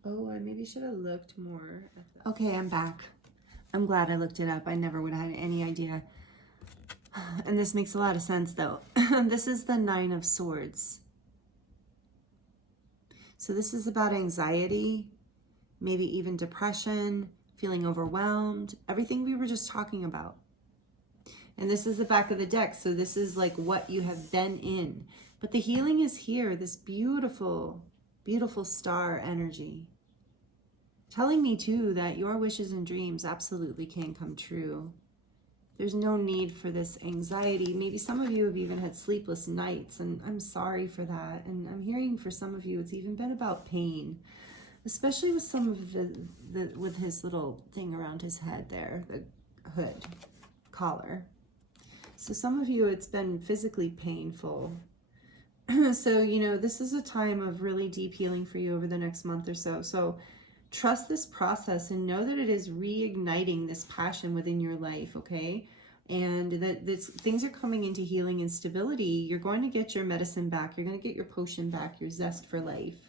Oh, I maybe should have looked more at that. Okay, I'm back. I'm glad I looked it up. I never would have had any idea. And this makes a lot of sense though. This is the Nine of Swords. So this is about anxiety, maybe even depression, feeling overwhelmed, everything we were just talking about. And this is the back of the deck. So this is like what you have been in. But the healing is here, this beautiful, beautiful star energy. Telling me too that your wishes and dreams absolutely can come true. There's no need for this anxiety. Maybe some of you have even had sleepless nights, and I'm sorry for that. And I'm hearing for some of you, it's even been about pain, especially with some of with his little thing around his head there, the hood, collar. So some of you, it's been physically painful. So, you know, this is a time of really deep healing for you over the next month or so. So trust this process and know that it is reigniting this passion within your life, okay? And that things are coming into healing and stability. You're going to get your medicine back. You're going to get your potion back, your zest for life.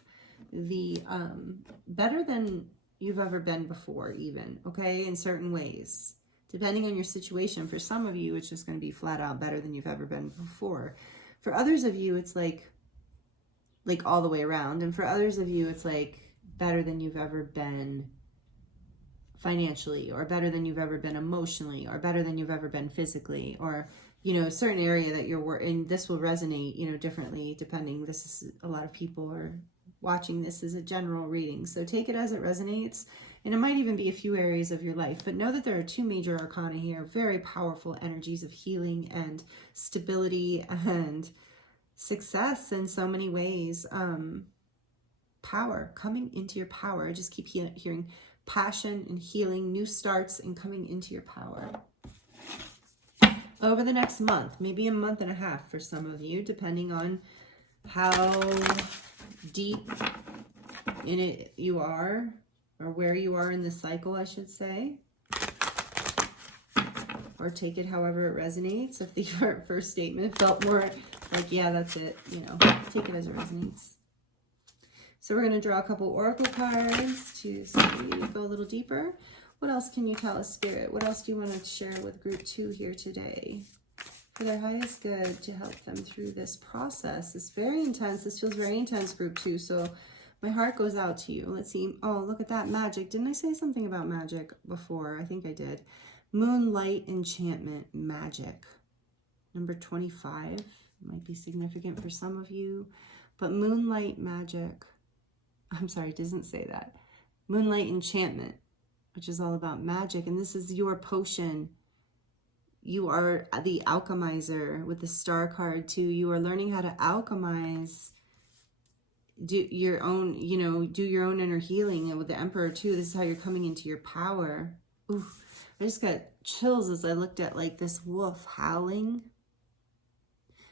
Better than you've ever been before even, okay? In certain ways. Depending on your situation. For some of you, it's just going to be flat out better than you've ever been before. For others of you, it's like all the way around. And for others of you, it's like better than you've ever been financially, or better than you've ever been emotionally, or better than you've ever been physically, or, you know, a certain area that you're in. This will resonate, you know, differently depending. This is a lot of people are watching this as a general reading. So take it as it resonates. And it might even be a few areas of your life. But know that there are two major arcana here. Very powerful energies of healing and stability and success in so many ways. Power, coming into your power. I just keep hearing passion and healing, new starts, and coming into your power. Over the next month, maybe a month and a half for some of you, depending on how deep in it you are, or where you are in the cycle, I should say. Or take it however it resonates. If the first statement felt more like, yeah, that's it, you know, take it as it resonates. So we're going to draw a couple oracle cards to go a little deeper. What else can you tell us, Spirit? What else do you want to share with group 2 here today? For their highest good to help them through this process. It's very intense. This feels very intense, group 2. So my heart goes out to you. Let's see. Oh, look at that magic. Didn't I say something about magic before? I think I did. Moonlight enchantment magic. Number 25. Might be significant for some of you. But moonlight magic. I'm sorry, it doesn't say that. Moonlight enchantment, which is all about magic. And this is your potion. You are the alchemizer with the star card too. You are learning how to alchemize, do your own, you know, do your own inner healing. And with the Emperor too, this is how you're coming into your power. Ooh, I just got chills as I looked at like this wolf howling.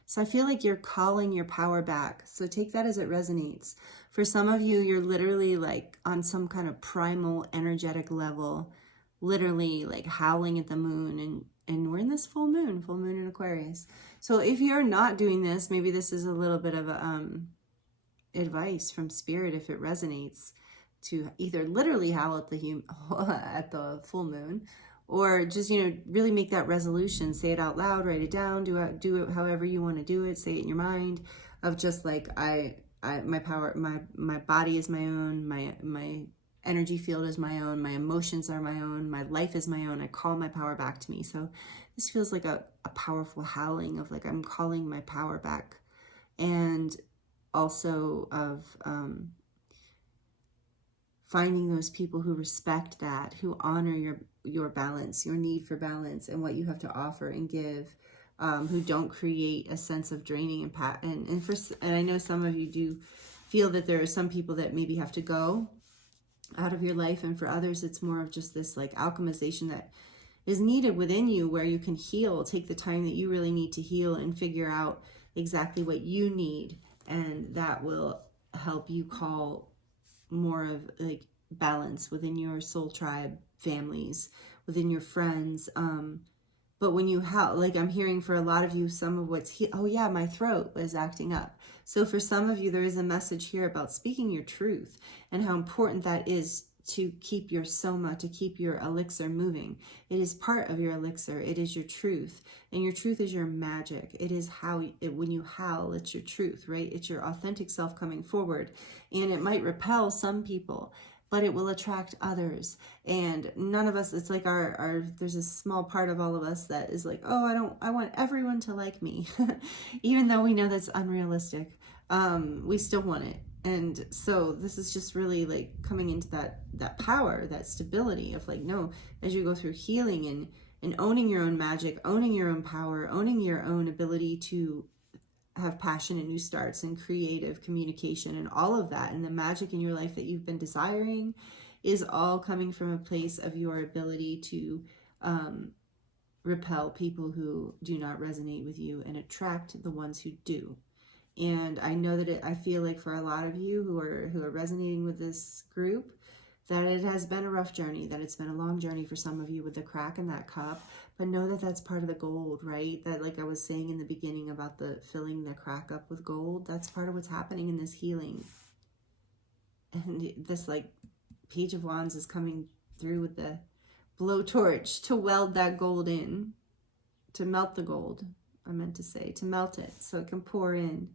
So I feel like you're calling your power back. So take that as it resonates. For some of you, you're literally like on some kind of primal energetic level, literally like howling at the moon. And we're in this full moon in Aquarius. So if you're not doing this, maybe this is a little bit of advice from Spirit if it resonates, to either literally howl at the full moon, or just, you know, really make that resolution. Say it out loud, write it down, do it however you want to do it. Say it in your mind of just like, my power, my body is my own, my energy field is my own, my emotions are my own, my life is my own. I call my power back to me. So this feels like a powerful howling of like, I'm calling my power back. And also of finding those people who respect that, who honor your balance, your need for balance and what you have to offer and give, who don't create a sense of draining and I know some of you do feel that there are some people that maybe have to go out of your life, and for others it's more of just this like alchemization that is needed within you, where you can heal, take the time that you really need to heal and figure out exactly what you need, and that will help you call more of like balance within your soul tribe, families, within your friends. But when you like I'm hearing for a lot of you, some of what's oh yeah, my throat is acting up. So for some of you, there is a message here about speaking your truth and how important that is to keep your soma, to keep your elixir moving. It is part of your elixir. It is your truth, and your truth is your magic. It is how when you howl, it's your truth, right? It's your authentic self coming forward, and it might repel some people, but it will attract others. And none of us, it's like there's a small part of all of us that is like, oh, I want everyone to like me. Even though we know that's unrealistic, we still want it. And so this is just really like coming into that power, that stability of like, no, as you go through healing and owning your own magic, owning your own power, owning your own ability to have passion and new starts and creative communication and all of that, and the magic in your life that you've been desiring is all coming from a place of your ability to repel people who do not resonate with you and attract the ones who do. And I know that I feel like for a lot of you who are resonating with this group, that it has been a rough journey, that it's been a long journey for some of you with the crack in that cup, but know that that's part of the gold, right? That, like I was saying in the beginning about the filling the crack up with gold, that's part of what's happening in this healing. And this like Page of Wands is coming through with the blowtorch to weld that gold in, to melt the gold, I meant to say, to melt it so it can pour in.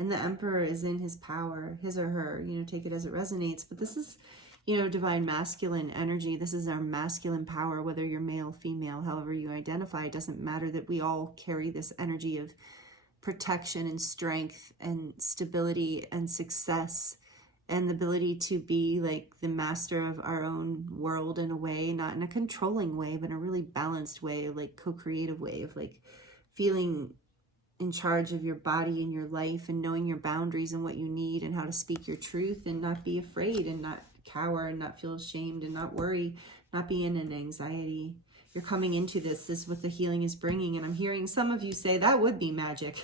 And the Emperor is in his power, his or her, you know, take it as it resonates. But this is, you know, divine masculine energy. This is our masculine power, whether you're male, female, however you identify. It doesn't matter, that we all carry this energy of protection and strength and stability and success and the ability to be like the master of our own world in a way, not in a controlling way, but in a really balanced way, like co-creative way of like feeling in charge of your body and your life and knowing your boundaries and what you need and how to speak your truth and not be afraid and not cower and not feel ashamed and not worry, not be in an anxiety. You're coming into this is what the healing is bringing. And I'm hearing some of you say that would be magic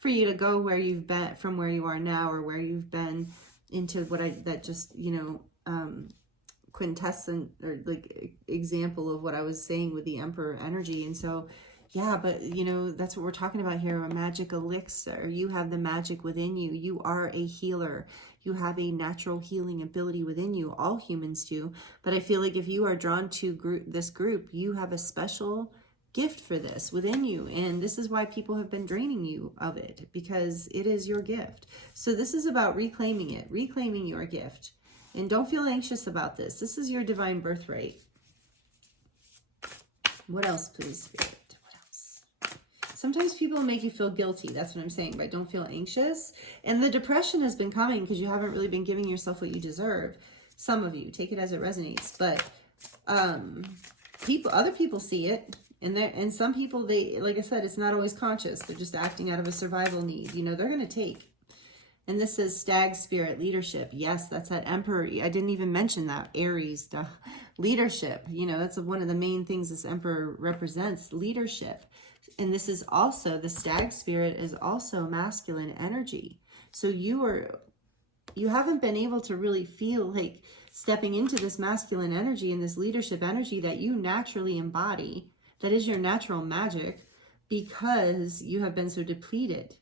for you to go where you've been, from where you are now or where you've been, into what that just, quintessent or like example of what I was saying with the Emperor energy. And so, yeah, but that's what we're talking about here, a magic elixir. You have the magic within you. You are a healer. You have a natural healing ability within you. All humans do. But I feel like if you are drawn to this group, you have a special gift for this within you. And this is why people have been draining you of it, because it is your gift. So this is about reclaiming it, reclaiming your gift. And don't feel anxious about this. This is your divine birthright. What else, please, Spirit? What else? Sometimes people make you feel guilty. That's what I'm saying, but don't feel anxious. And the depression has been coming because you haven't really been giving yourself what you deserve. Some of you, take it as it resonates. But other people see it. And some people, they, like I said, it's not always conscious. They're just acting out of a survival need. They're going to take. And this is stag spirit, leadership. Yes, that's that Emperor. I didn't even mention that. Aries, leadership. That's one of the main things this Emperor represents, leadership. And this is also, the stag spirit is also masculine energy. So you haven't been able to really feel like stepping into this masculine energy and this leadership energy that you naturally embody. That is your natural magic, because you have been so depleted.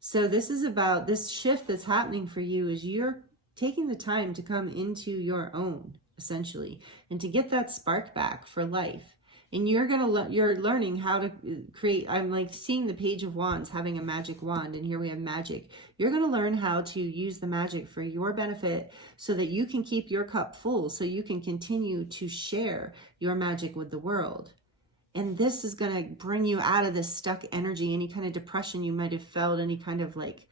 So this is about this shift that's happening for you, is you're taking the time to come into your own, essentially, and to get that spark back for life. And you're learning how to create. I'm like seeing the Page of Wands having a magic wand, and here we have magic. You're going to learn how to use the magic for your benefit so that you can keep your cup full, so you can continue to share your magic with the world. And this is going to bring you out of this stuck energy, any kind of depression you might have felt, any kind of like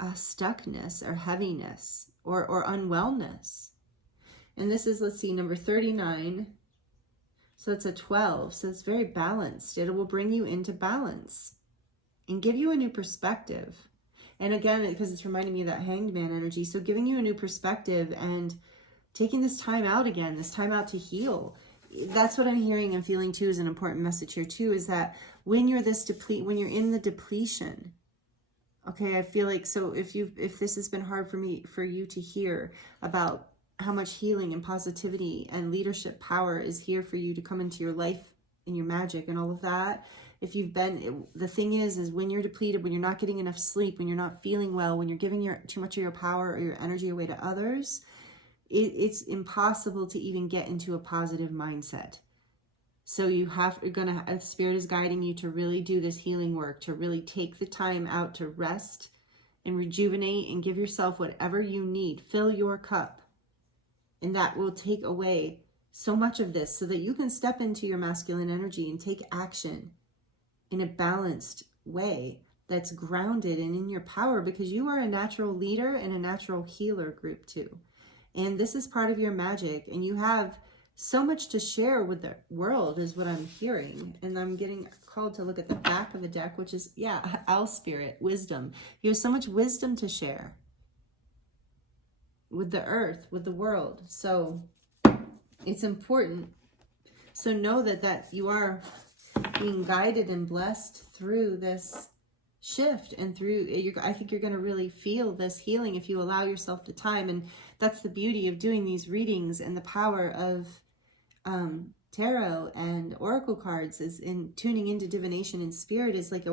stuckness or heaviness or unwellness. And this is, let's see, number 39. So it's a 12. So it's very balanced. It will bring you into balance and give you a new perspective. And again, because it's reminding me of that Hanged Man energy. So giving you a new perspective and taking this time out again, this time out to heal. That's what I'm hearing and feeling too, is an important message here too, is that when you're when you're in the depletion, okay, I feel like, so if this has been hard for you to hear about how much healing and positivity and leadership power is here for you to come into your life and your magic and all of that. If you've been, the thing is when you're depleted, when you're not getting enough sleep, when you're not feeling well, when you're giving too much of your power or your energy away to others, it's impossible to even get into a positive mindset. So Spirit is guiding you to really do this healing work, to really take the time out to rest and rejuvenate and give yourself whatever you need. Fill your cup. And that will take away so much of this so that you can step into your masculine energy and take action in a balanced way that's grounded and in your power, because you are a natural leader and a natural healer group too. And this is part of your magic, and you have so much to share with the world is what I'm hearing. And I'm getting called to look at the back of the deck, which is, Owl Spirit, wisdom. You have so much wisdom to share with the earth, with the world. So it's important. So know that you are being guided and blessed through this shift, and I think you're going to really feel this healing if you allow yourself the time. And that's the beauty of doing these readings, and the power of tarot and oracle cards is in tuning into divination and spirit is like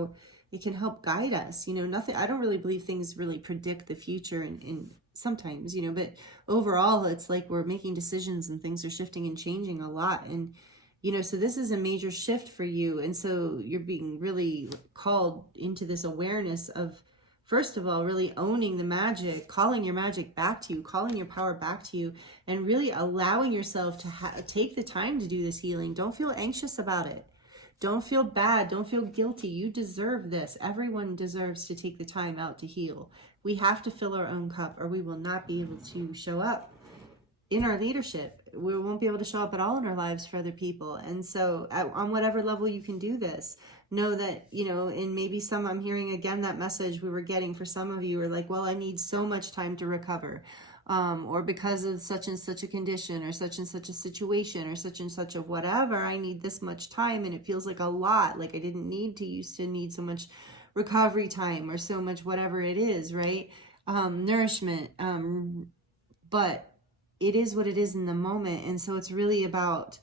it can help guide us. Nothing, I don't really believe things really predict the future, and sometimes, but overall it's like we're making decisions and things are shifting and changing a lot. And so this is a major shift for you. And so you're being really called into this awareness of, first of all, really owning the magic, calling your magic back to you, calling your power back to you, and really allowing yourself to take the time to do this healing. Don't feel anxious about it. Don't feel bad. Don't feel guilty. You deserve this. Everyone deserves to take the time out to heal. We have to fill our own cup, or we will not be able to show up in our leadership. We won't be able to show up at all in our lives for other people. And so on whatever level you can do this, know that, you know, and maybe some, I'm hearing again that message we were getting for some of you are like, well, I need so much time to recover, or because of such and such a condition, or such and such a situation, or such and such a whatever, I need this much time, and it feels like a lot, like I didn't used to need so much recovery time, or so much whatever it is, right? Nourishment, but it is what it is in the moment. And so it's really about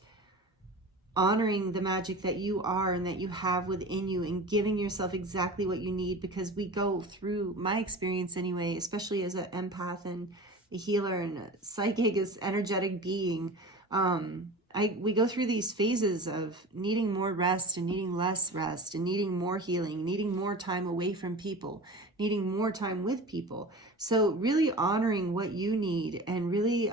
honoring the magic that you are and that you have within you, and giving yourself exactly what you need, because we go through, my experience anyway, especially as an empath and a healer and a psychic, as energetic being, we go through these phases of needing more rest and needing less rest, and needing more healing, needing more time away from people, needing more time with people. So really honoring what you need, and really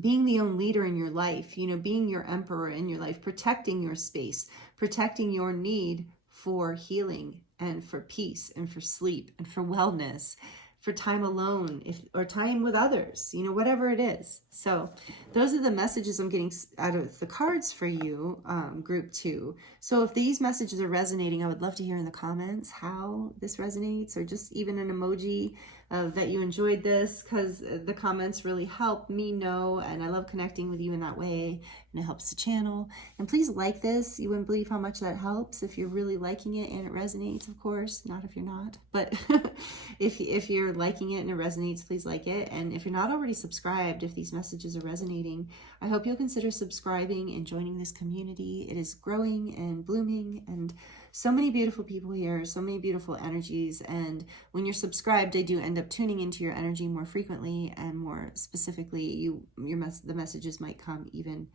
being the own leader in your life, you know, being your emperor in your life, protecting your space, protecting your need for healing and for peace and for sleep and for wellness, for time alone, or time with others, you know, whatever it is. So those are the messages I'm getting out of the cards for you, group 2. So if these messages are resonating, I would love to hear in the comments how this resonates, or just even an emoji that you enjoyed this, because the comments really help me know, and I love connecting with you in that way, and it helps the channel. And please like this. You wouldn't believe how much that helps if you're really liking it and it resonates, of course, not if you're not, but if you're liking it and it resonates, please like it. And if you're not already subscribed, if these messages are resonating, I hope you'll consider subscribing and joining this community. It is growing and blooming, and so many beautiful people here, so many beautiful energies. And when you're subscribed, I do end up tuning into your energy more frequently, and more specifically, the messages might come even,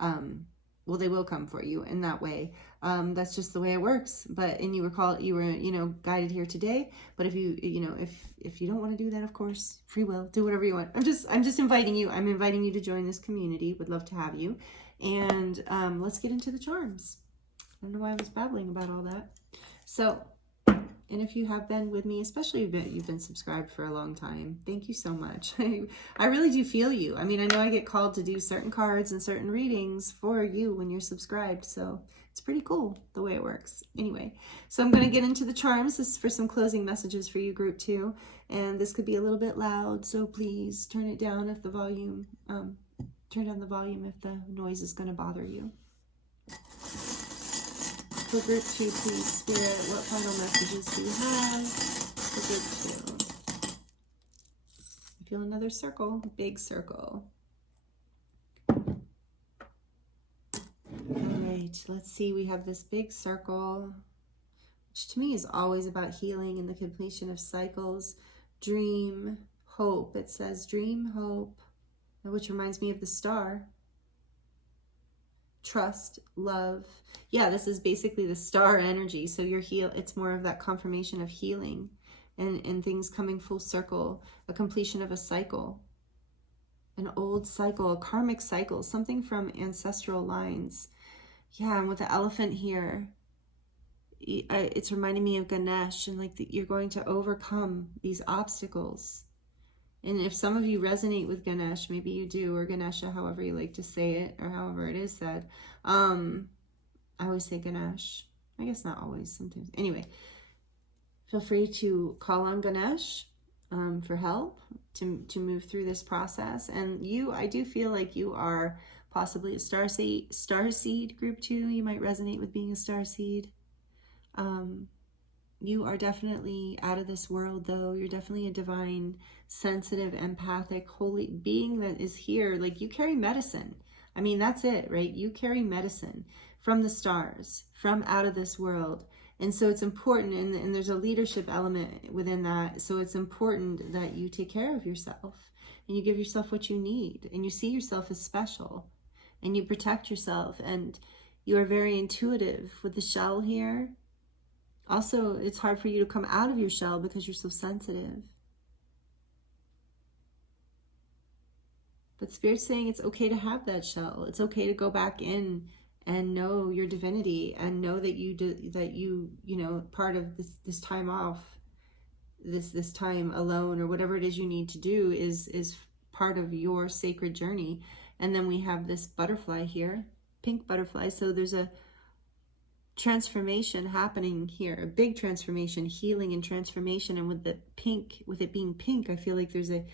well, they will come for you in that way. That's just the way it works. But, and you were, you know, guided here today. But if you know, if you don't want to do that, of course, free will, do whatever you want. I'm just inviting you. I'm inviting you to join this community. Would love to have you. And let's get into the charms. I don't know why I was babbling about all that. So, and if you have been with me, especially if you've been subscribed for a long time, thank you so much. I really do feel you. I mean, I know I get called to do certain cards and certain readings for you when you're subscribed. So it's pretty cool the way it works. Anyway, so I'm going to get into the charms. This is for some closing messages for you, group 2. And this could be a little bit loud, so please turn it down if the volume, turn down the volume if the noise is going to bother you. For group 2, please, Spirit, what final messages do you have for group 2? I feel another circle, big circle. All right, let's see. We have this big circle, which to me is always about healing and the completion of cycles. Dream, hope. It says dream, hope, which reminds me of the star. Trust, love. Yeah, this is basically the star energy. So it's more of that confirmation of healing and things coming full circle, a completion of a cycle, an old cycle, a karmic cycle, something from ancestral lines. Yeah, and with the elephant here, it's reminding me of Ganesh, and like you're going to overcome these obstacles. And if some of you resonate with Ganesh, maybe you do, or Ganesha, however you like to say it, or however it is said. I always say Ganesh. I guess not always, sometimes. Anyway, feel free to call on Ganesh for help to move through this process. And I do feel like you are possibly a star seed, group 2. You might resonate with being a star seed. You are definitely out of this world, though. You're definitely a divine, sensitive, empathic, holy being that is here. Like, you carry medicine. I mean, that's it, right? You carry medicine from the stars, from out of this world. And so it's important, and there's a leadership element within that. So it's important that you take care of yourself, and you give yourself what you need, and you see yourself as special, and you protect yourself, and you are very intuitive with the shell here. Also, it's hard for you to come out of your shell because you're so sensitive. But Spirit's saying it's okay to have that shell. It's okay to go back in and know your divinity, and know that you know, part of this time off this time alone, or whatever it is you need to do is part of your sacred journey. And then we have this butterfly here, pink butterfly. So there's a transformation happening here, a big transformation, healing and transformation. And with the pink, with it being pink, I feel like there's a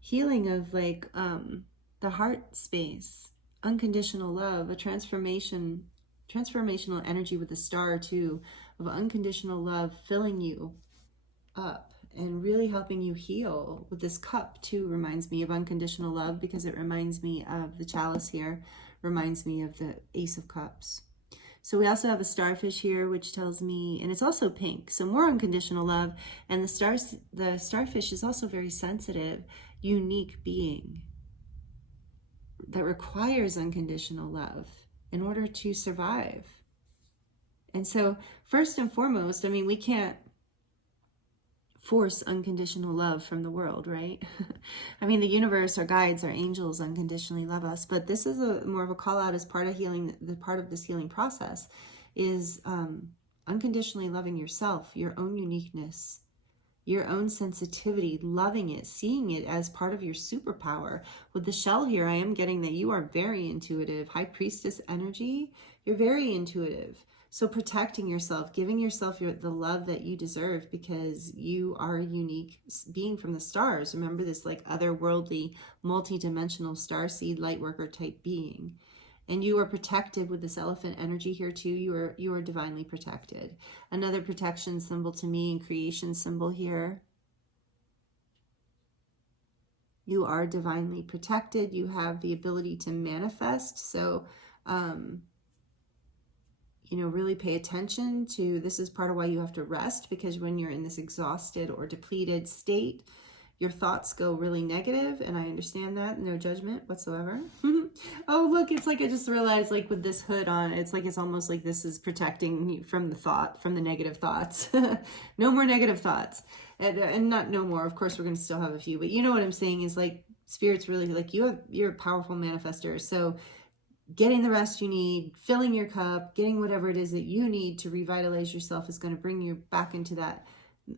healing of like the heart space, unconditional love, a transformational energy with the star too, of unconditional love filling you up and really helping you heal. With this cup too reminds me of unconditional love, because it reminds me of the chalice here, reminds me of the Ace of Cups. So we also have a starfish here, which tells me, and it's also pink, so more unconditional love. And the starfish is also very sensitive, unique being that requires unconditional love in order to survive. And so first and foremost, I mean, we can't force unconditional love from the world, right? I mean, the universe, our guides, our angels unconditionally love us, but this is more of a call out as part of healing. The part of this healing process is unconditionally loving yourself, your own uniqueness, your own sensitivity, loving it, seeing it as part of your superpower. With the shell here, I am getting that you are very intuitive. High priestess energy, you're very intuitive. So protecting yourself, giving yourself the love that you deserve, because you are a unique being from the stars. Remember this like otherworldly, multi-dimensional starseed lightworker type being. And you are protected with this elephant energy here too. You are divinely protected. Another protection symbol to me, and creation symbol here. You are divinely protected. You have the ability to manifest. So, you know, really pay attention to, this is part of why you have to rest, because when you're in this exhausted or depleted state, your thoughts go really negative, and I understand that, no judgment whatsoever. Oh, look, it's like I just realized, like with this hood on, it's like it's almost like this is protecting you from the negative thoughts. No more negative thoughts. And not no more, of course we're going to still have a few, but you know what I'm saying is like Spirit's really like, you're a powerful manifester. So getting the rest you need, filling your cup, getting whatever it is that you need to revitalize yourself is going to bring you back into that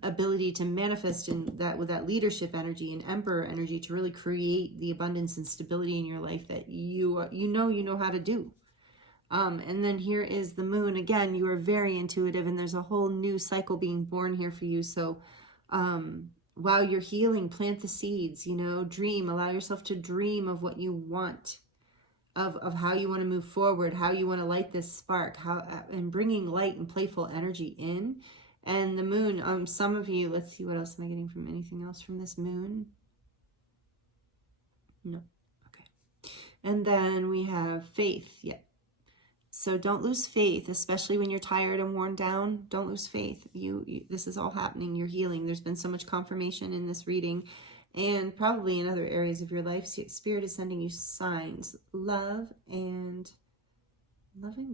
ability to manifest in that, with that leadership energy and emperor energy, to really create the abundance and stability in your life that you know how to do. And then here is the moon. Again, you are very intuitive, and there's a whole new cycle being born here for you. So while you're healing, plant the seeds, you know, dream, allow yourself to dream of what you want, of how you want to move forward, how you want to light this spark, and bringing light and playful energy in. And the moon, some of you, let's see, what else am I getting from anything else from this moon? No. Okay. And then we have faith. Yeah. So don't lose faith, especially when you're tired and worn down. Don't lose faith. This is all happening. You're healing. There's been so much confirmation in this reading, and probably in other areas of your life. Spirit is sending you signs. Love and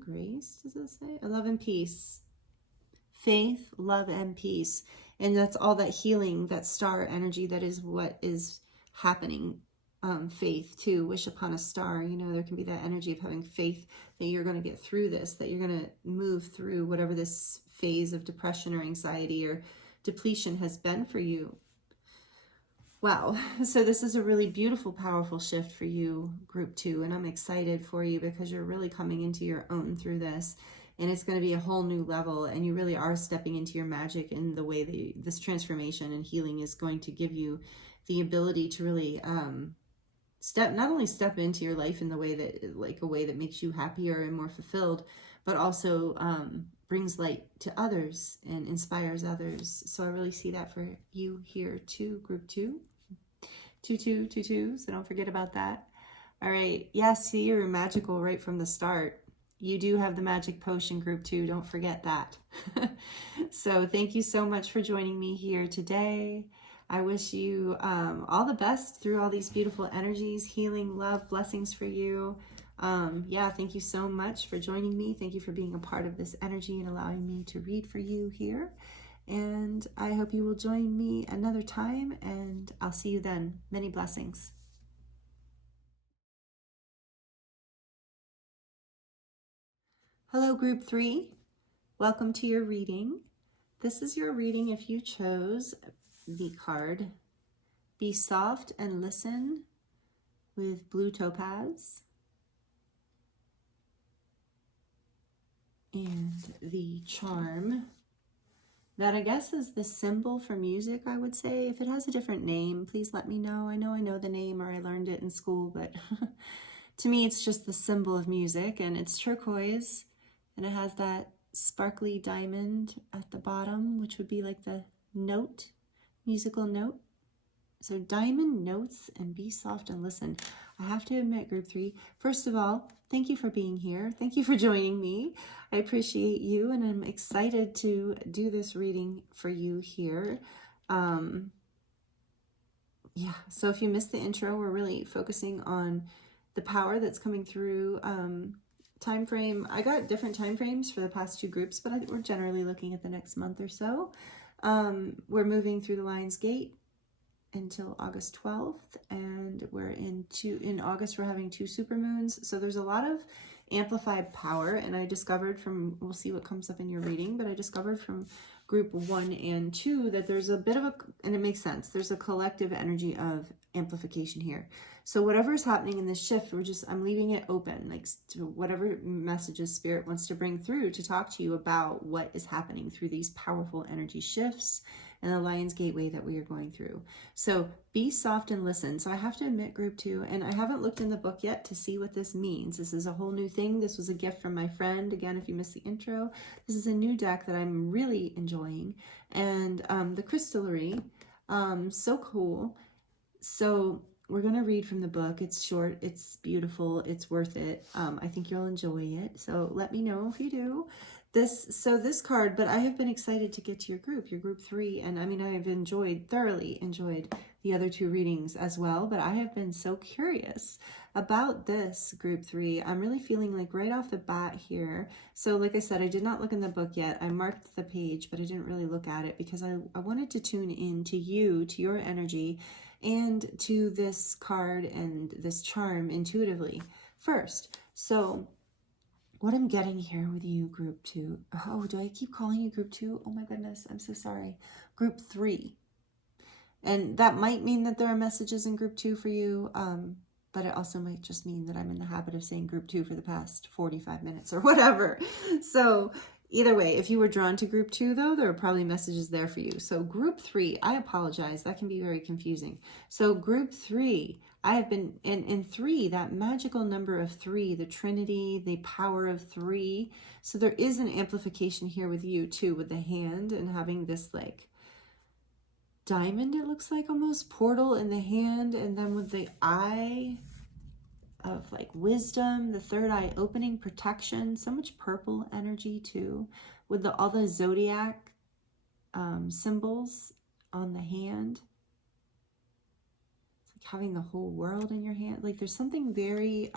grace, does it say? Love and peace. Faith, love, and peace. And that's all that healing, that star energy, that is what is happening. Faith too, wish upon a star. You know, there can be that energy of having faith that you're going to get through this, that you're going to move through whatever this phase of depression or anxiety or depletion has been for you. Wow. So this is a really beautiful, powerful shift for you, group 2. And I'm excited for you, because you're really coming into your own through this. And it's going to be a whole new level. And you really are stepping into your magic in the way that this transformation and healing is going to give you the ability to really not only step into your life in the way that, like a way that makes you happier and more fulfilled, but also brings light to others and inspires others. So I really see that for you here too, group 2. 2, so don't forget about that. All right. Yes, see, you're magical right from the start. You do have the magic potion, group 2. Don't forget that. So thank you so much for joining me here today. I wish you all the best through all these beautiful energies, healing, love, blessings for you. Yeah, thank you so much for joining me. Thank you for being a part of this energy and allowing me to read for you here. And I hope you will join me another time, and I'll see you then. Many blessings. Hello, group 3. Welcome to your reading. This is your reading if you chose the card. Be soft and listen with blue topaz. And the charm, that I guess is the symbol for music, I would say. If it has a different name, please let me know. I know the name, or I learned it in school, but to me it's just the symbol of music, and it's turquoise, and it has that sparkly diamond at the bottom, which would be like the note, musical note. So diamond notes and be soft and listen. I have to admit, group 3, first of all, thank you for being here. Thank you for joining me. I appreciate you, and I'm excited to do this reading for you here. Yeah, so if you missed the intro, we're really focusing on the power that's coming through. Time frame, I got different time frames for the past 2 groups, but I think we're generally looking at the next month or so. We're moving through the Lion's Gate until August 12th, and we're in August we're having 2 supermoons, so there's a lot of amplified power. And I discovered from, we'll see what comes up in your reading, but I discovered from group 1 and 2 that there's a bit of a, and it makes sense, there's a collective energy of amplification here. So whatever is happening in this shift, I'm leaving it open, like to whatever messages Spirit wants to bring through to talk to you about what is happening through these powerful energy shifts and the Lion's Gateway that we are going through. So be soft and listen. So I have to admit, group 2, and I haven't looked in the book yet to see what this means. This is a whole new thing. This was a gift from my friend. Again, if you missed the intro, this is a new deck that I'm really enjoying. And the Crystallary, so cool. So we're going to read from the book. It's short, it's beautiful, it's worth it. I think you'll enjoy it. So let me know if you do. This card, but I have been excited to get to your group 3. And I mean, I've thoroughly enjoyed the other 2 readings as well, but I have been so curious about this group 3. I'm really feeling like right off the bat here. So like I said, I did not look in the book yet. I marked the page, but I didn't really look at it because I wanted to tune in to you, to your energy, and to this card and this charm intuitively first. So what I'm getting here with you, group 2. Oh, do I keep calling you group 2? Oh my goodness, I'm so sorry. Group 3. And that might mean that there are messages in group 2 for you, but it also might just mean that I'm in the habit of saying group 2 for the past 45 minutes or whatever. So either way, if you were drawn to group 2 though, there are probably messages there for you. So group 3, I apologize, that can be very confusing. So group 3, I have been in 3, that magical number of 3, the Trinity, the power of 3. So there is an amplification here with you too, with the hand and having this like diamond, it looks like almost portal in the hand, and then with the eye of like wisdom, the third eye opening, protection, so much purple energy too, with all the zodiac symbols on the hand. It's like having the whole world in your hand. Like there's something very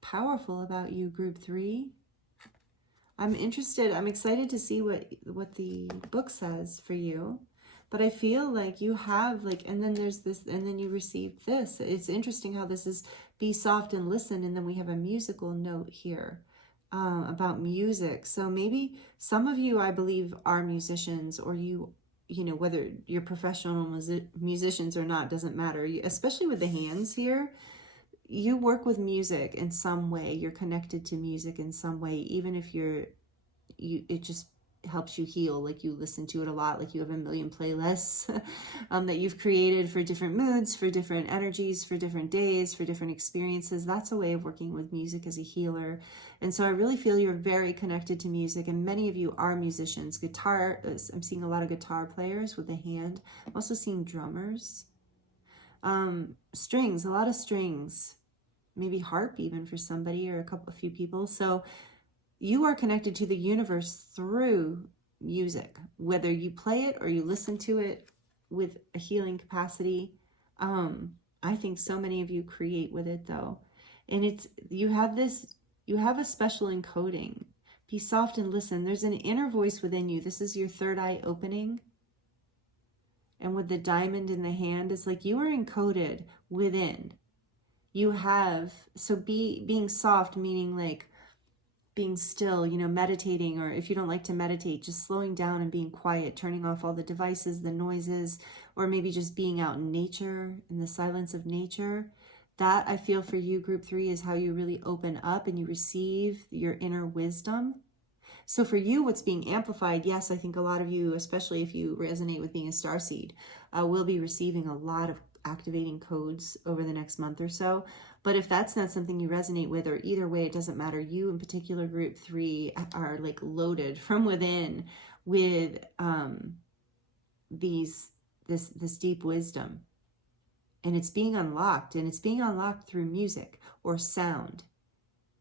powerful about you, group 3. I'm excited to see what the book says for you. But I feel like you have like, and then there's this, and then you received this. It's interesting how this is be soft and listen. And then we have a musical note here about music. So maybe some of you, I believe, are musicians, or you know, whether you're professional musicians or not, doesn't matter. Especially with the hands here, you work with music in some way. You're connected to music in some way, even if it just helps you heal, like you listen to it a lot, like you have a million playlists that you've created for different moods, for different energies, for different days, for different experiences. That's a way of working with music as a healer. And so I really feel you're very connected to music, and many of you are musicians. Guitar, I'm seeing a lot of guitar players with the hand. I'm also seeing drummers. Strings, a lot of strings, maybe harp even for somebody, or a few people. So you are connected to the universe through music, whether you play it or you listen to it with a healing capacity. I think so many of you create with it though. And you have a special encoding. Be soft and listen. There's an inner voice within you. This is your third eye opening. And with the diamond in the hand, it's like you are encoded within. You have, so being soft, meaning like being still, you know, meditating, or if you don't like to meditate, just slowing down and being quiet, turning off all the devices, the noises, or maybe just being out in nature, in the silence of nature. That, I feel, for you, group 3, is how you really open up and you receive your inner wisdom. So for you, what's being amplified, yes, I think a lot of you, especially if you resonate with being a starseed, will be receiving a lot of activating codes over the next month or so. But if that's not something you resonate with, or either way, it doesn't matter. You in particular, group 3, are like loaded from within with this deep wisdom. And it's being unlocked, and it's being unlocked through music or sound.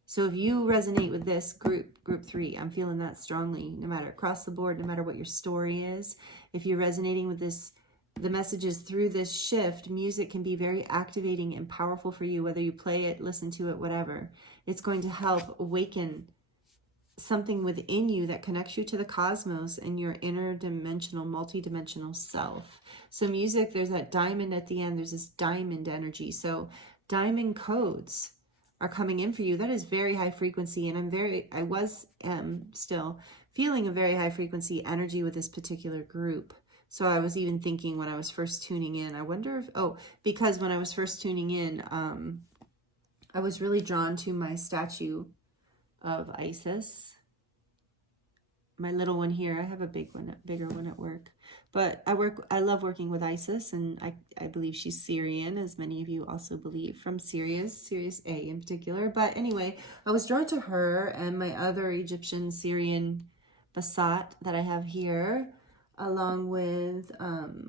So if you resonate with this group 3, I'm feeling that strongly, no matter across the board, no matter what your story is. If you're resonating with this, the messages through this shift, music can be very activating and powerful for you, whether you play it, listen to it, whatever. It's going to help awaken something within you that connects you to the cosmos and your interdimensional, multidimensional self. So music, there's that diamond at the end, there's this diamond energy. So diamond codes are coming in for you. That is very high frequency, and I was still feeling a very high frequency energy with this particular group. So I was even thinking when I was first tuning in, I wonder if, because when I was first tuning in, I was really drawn to my statue of Isis. My little one here, I have a bigger one at work. But I love working with Isis, and I believe she's Syrian, as many of you also believe, from Sirius A in particular. But anyway, I was drawn to her and my other Egyptian Syrian Basat that I have here, along with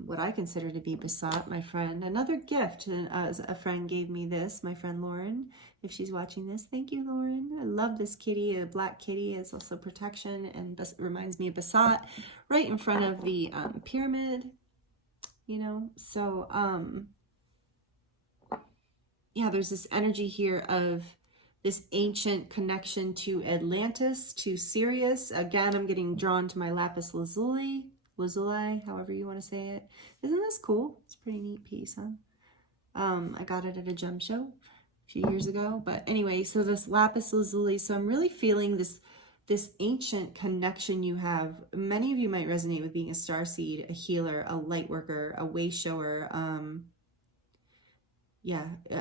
what I consider to be Basat, my friend. Another gift, and a friend gave me this, my friend Lauren. If she's watching this, thank you, Lauren. I love this kitty. A black kitty is also protection, and reminds me of Basat, right in front of the pyramid, you know. So yeah, there's this energy here of this ancient connection to Atlantis, to Sirius. Again, I'm getting drawn to my lapis lazuli, however you want to say it. Isn't this cool? It's a pretty neat piece, huh? I got it at a gem show a few years ago. But anyway, so this lapis lazuli. So I'm really feeling this ancient connection you have. Many of you might resonate with being a starseed, a healer, a light worker, a way shower,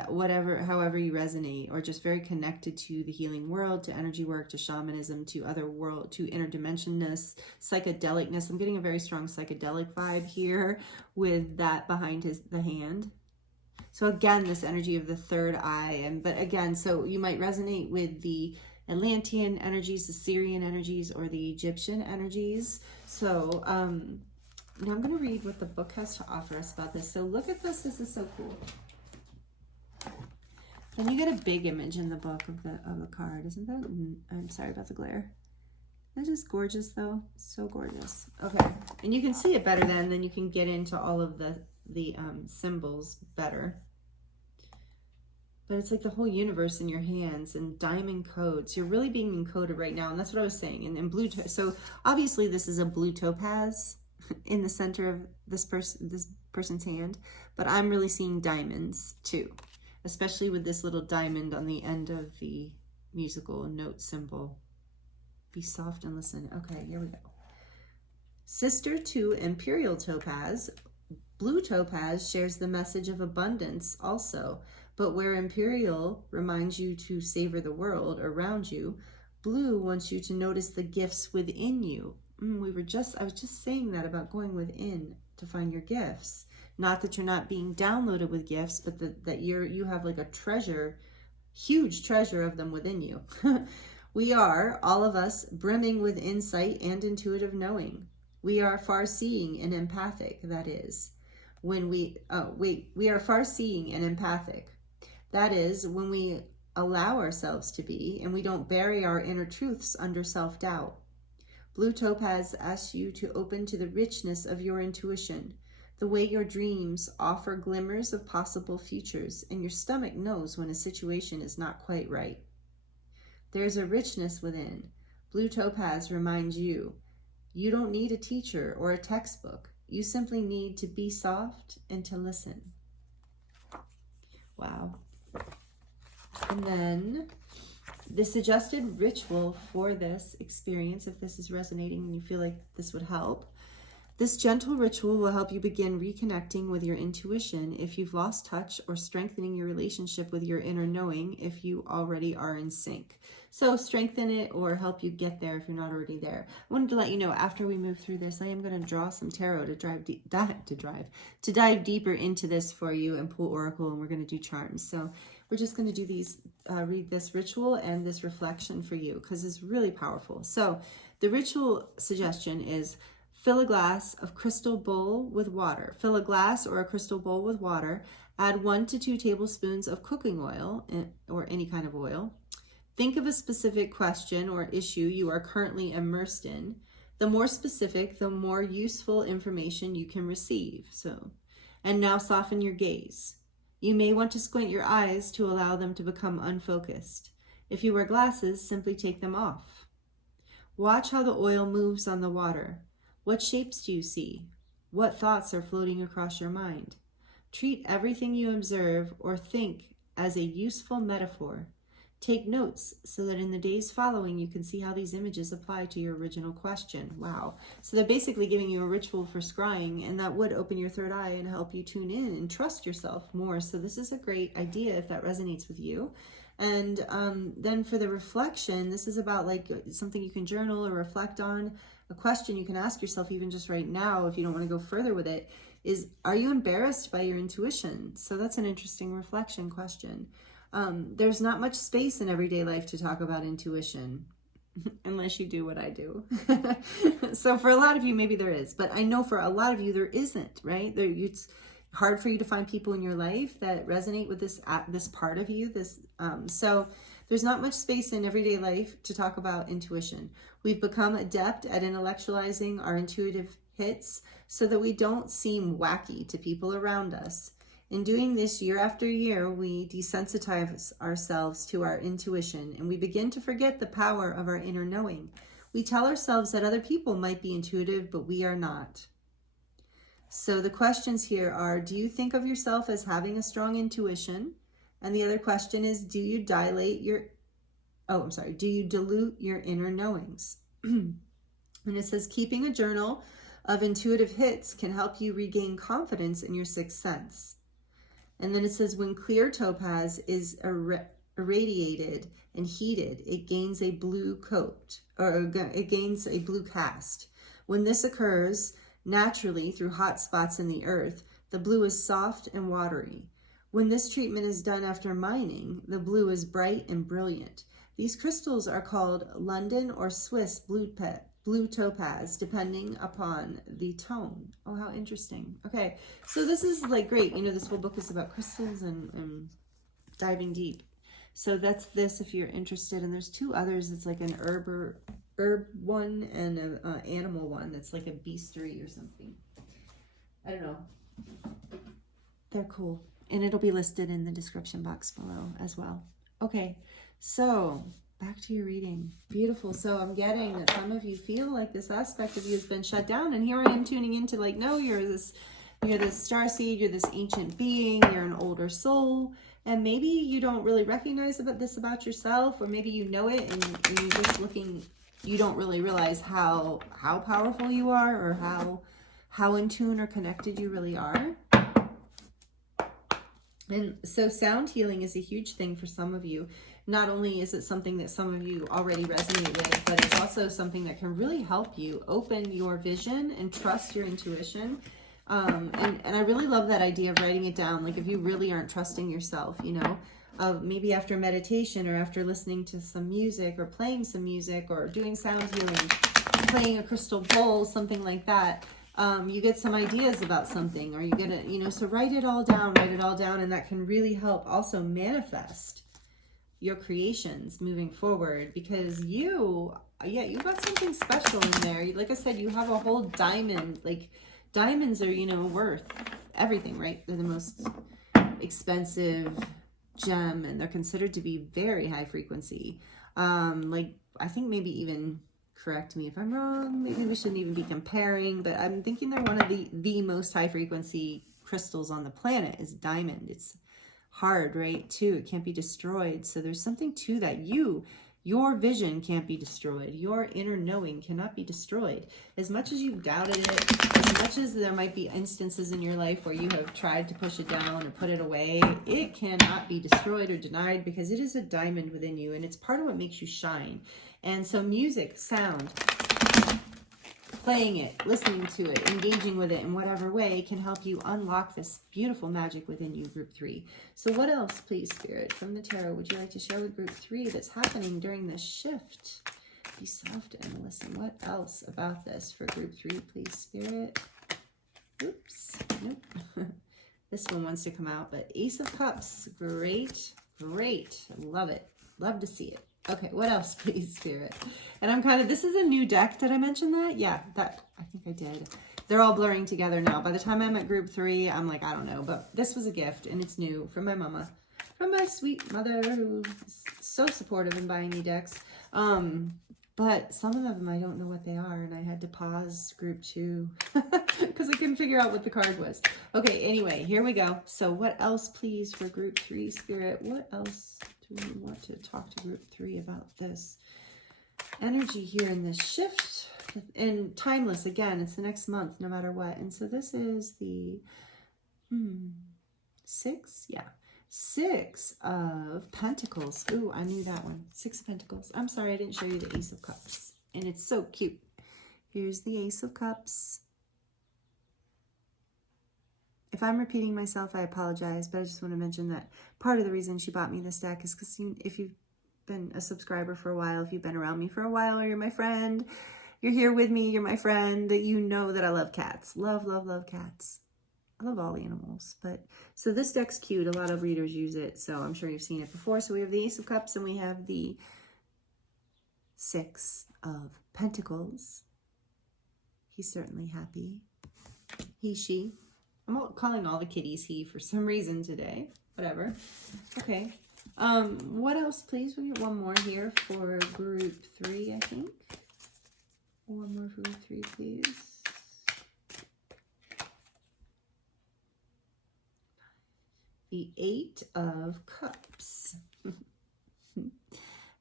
whatever, however you resonate, or just very connected to the healing world, to energy work, to shamanism, to other world, to interdimensionness, psychedelicness. I'm getting a very strong psychedelic vibe here with that behind the hand. So again, this energy of the third eye, but again, so you might resonate with the Atlantean energies, the Syrian energies, or the Egyptian energies. So now I'm going to read what the book has to offer us about this. So look at this. This is so cool. Then you get a big image in the book of a card. Isn't that? I'm sorry about the glare. That's just gorgeous, though. So gorgeous. Okay, and you can see it better then you can get into all of the symbols better. But it's like the whole universe in your hands, and diamond codes. You're really being encoded right now, and that's what I was saying. And blue, so obviously this is a blue topaz in the center of this person's hand, but I'm really seeing diamonds too, especially with this little diamond on the end of the musical note symbol. Be soft and listen. Okay, here we go. Sister to imperial topaz, blue topaz shares the message of abundance also, but where imperial reminds you to savor the world around you, blue wants you to notice the gifts within you. I was just saying that about going within to find your gifts. Not that you're not being downloaded with gifts, but that you have like a treasure, huge treasure of them within you. We are, all of us, brimming with insight and intuitive knowing. We are far-seeing and empathic, that is. We are far-seeing and empathic. That is, when we allow ourselves to be, and we don't bury our inner truths under self-doubt. Blue topaz asks you to open to the richness of your intuition, the way your dreams offer glimmers of possible futures, and your stomach knows when a situation is not quite right. There's a richness within. Blue topaz reminds you, you don't need a teacher or a textbook. You simply need to be soft and to listen. Wow. And then The suggested ritual for this experience, if this is resonating and you feel like this would help, this gentle ritual will help you begin reconnecting with your intuition if you've lost touch, or strengthening your relationship with your inner knowing if you already are in sync. So strengthen it or help you get there if you're not already there. I wanted to let you know, after we move through this, I am going to draw some tarot to dive deeper into this for you and pull oracle, and we're going to do charms. So we're just going to do these, read this ritual and this reflection for you because it's really powerful. So the ritual suggestion is: fill a glass of crystal bowl with water. Fill a glass or a crystal bowl with water. Add 1 to 2 tablespoons of cooking oil or any kind of oil. Think of a specific question or issue you are currently immersed in. The more specific, the more useful information you can receive. And now soften your gaze. You may want to squint your eyes to allow them to become unfocused. If you wear glasses, simply take them off. Watch how the oil moves on the water. What shapes do you see? What thoughts are floating across your mind? Treat everything you observe or think as a useful metaphor. Take notes so that in the days following you can see how these images apply to your original question. Wow. So they're basically giving you a ritual for scrying, and that would open your third eye and help you tune in and trust yourself more. So this is a great idea if that resonates with you. And then for the reflection, this is about like something you can journal or reflect on. A question you can ask yourself even just right now, if you don't want to go further with it, is: are you embarrassed by your intuition? So that's an interesting reflection question. There's not much space in everyday life to talk about intuition, unless you do what I do. So for a lot of you, maybe there is, but I know for a lot of you, there isn't, right? It's hard for you to find people in your life that resonate with this part of you. So there's not much space in everyday life to talk about intuition. We've become adept at intellectualizing our intuitive hits so that we don't seem wacky to people around us. In doing this year after year, we desensitize ourselves to our intuition, and we begin to forget the power of our inner knowing. We tell ourselves that other people might be intuitive, but we are not. So the questions here are: do you think of yourself as having a strong intuition? And the other question is: do you dilute your inner knowings? And it says, keeping a journal of intuitive hits can help you regain confidence in your sixth sense. And then it says, when clear topaz is irradiated and heated, it gains a blue coat, or it gains a blue cast. When this occurs naturally through hot spots in the earth, the blue is soft and watery. When this treatment is done after mining, the blue is bright and brilliant. These crystals are called London or Swiss blue topaz, depending upon the tone. Oh, how interesting. Okay, so this is like great. You know, this whole book is about crystals and diving deep. So that's this if you're interested. And there's 2 others. It's like an herb one and an animal one that's like a beastery or something. I don't know. They're cool. And it'll be listed in the description box below as well. Okay, so back to your reading. Beautiful. So I'm getting that some of you feel like this aspect of you has been shut down, and here I am tuning into like, no, you're this starseed, you're this ancient being, you're an older soul, and maybe you don't really recognize this about yourself, or maybe you know it and you're just looking, you don't really realize how powerful you are, or how in tune or connected you really are. And so sound healing is a huge thing for some of you. Not only is it something that some of you already resonate with, but it's also something that can really help you open your vision and trust your intuition. And I really love that idea of writing it down. Like if you really aren't trusting yourself, you know, maybe after meditation or after listening to some music or playing some music or doing sound healing, playing a crystal bowl, something like that. You get some ideas about something, or you get it, you know, so write it all down, and that can really help also manifest your creations moving forward, because you got something special in there. Like I said, you have a whole diamond. Like diamonds are, you know, worth everything, right? They're the most expensive gem, and they're considered to be very high frequency. Like I think maybe even, correct me if I'm wrong, maybe we shouldn't even be comparing, but I'm thinking they're one of the most high frequency crystals on the planet is diamond. It's hard, right? Too. It can't be destroyed. So there's something to that. Your vision can't be destroyed. Your inner knowing cannot be destroyed. As much as you've doubted it, as much as there might be instances in your life where you have tried to push it down or put it away, it cannot be destroyed or denied because it is a diamond within you and it's part of what makes you shine. And so music, sound, playing it, listening to it, engaging with it in whatever way can help you unlock this beautiful magic within you, Group 3. So what else, please, Spirit, from the Tarot, would you like to share with Group 3 that's happening during this shift? Be soft and listen. What else about this for Group 3, please, Spirit? Oops. Nope. This one wants to come out, but Ace of Cups. Great. Great. Love it. Love to see it. Okay, what else, please, Spirit? And I'm kind of, this is a new deck. Did I mention that? Yeah, that, I think I did. They're all blurring together now. By the time I'm at Group 3, I'm like, I don't know. But this was a gift, and it's new from my mama. From my sweet mother, who's so supportive in buying me decks. But some of them, I don't know what they are, and I had to pause Group 2 because I couldn't figure out what the card was. Okay, anyway, here we go. So what else, please, for Group 3, Spirit? What else do we want to talk to Group 3 about this energy here in this shift? And timeless, again, it's the next month, no matter what. And so this is the 6? Yeah. 6 of Pentacles. Ooh, I knew that one. 6 of Pentacles. I'm sorry, I didn't show you the Ace of Cups. And it's so cute. Here's the Ace of Cups. If I'm repeating myself, I apologize, but I just want to mention that part of the reason she bought me this deck is because if you've been a subscriber for a while, if you've been around me for a while, or you're my friend, you're here with me, you're my friend, you know that I love cats. Love, love, love cats. I love all animals. But so this deck's cute. A lot of readers use it, so I'm sure you've seen it before. So we have the Ace of Cups and we have the 6 of Pentacles. He's certainly happy. He, she. I'm calling all the kitties he for some reason today. Whatever. Okay. What else, please? We get one more here for Group 3, I think. One more for Group 3, please. The 8 of Cups.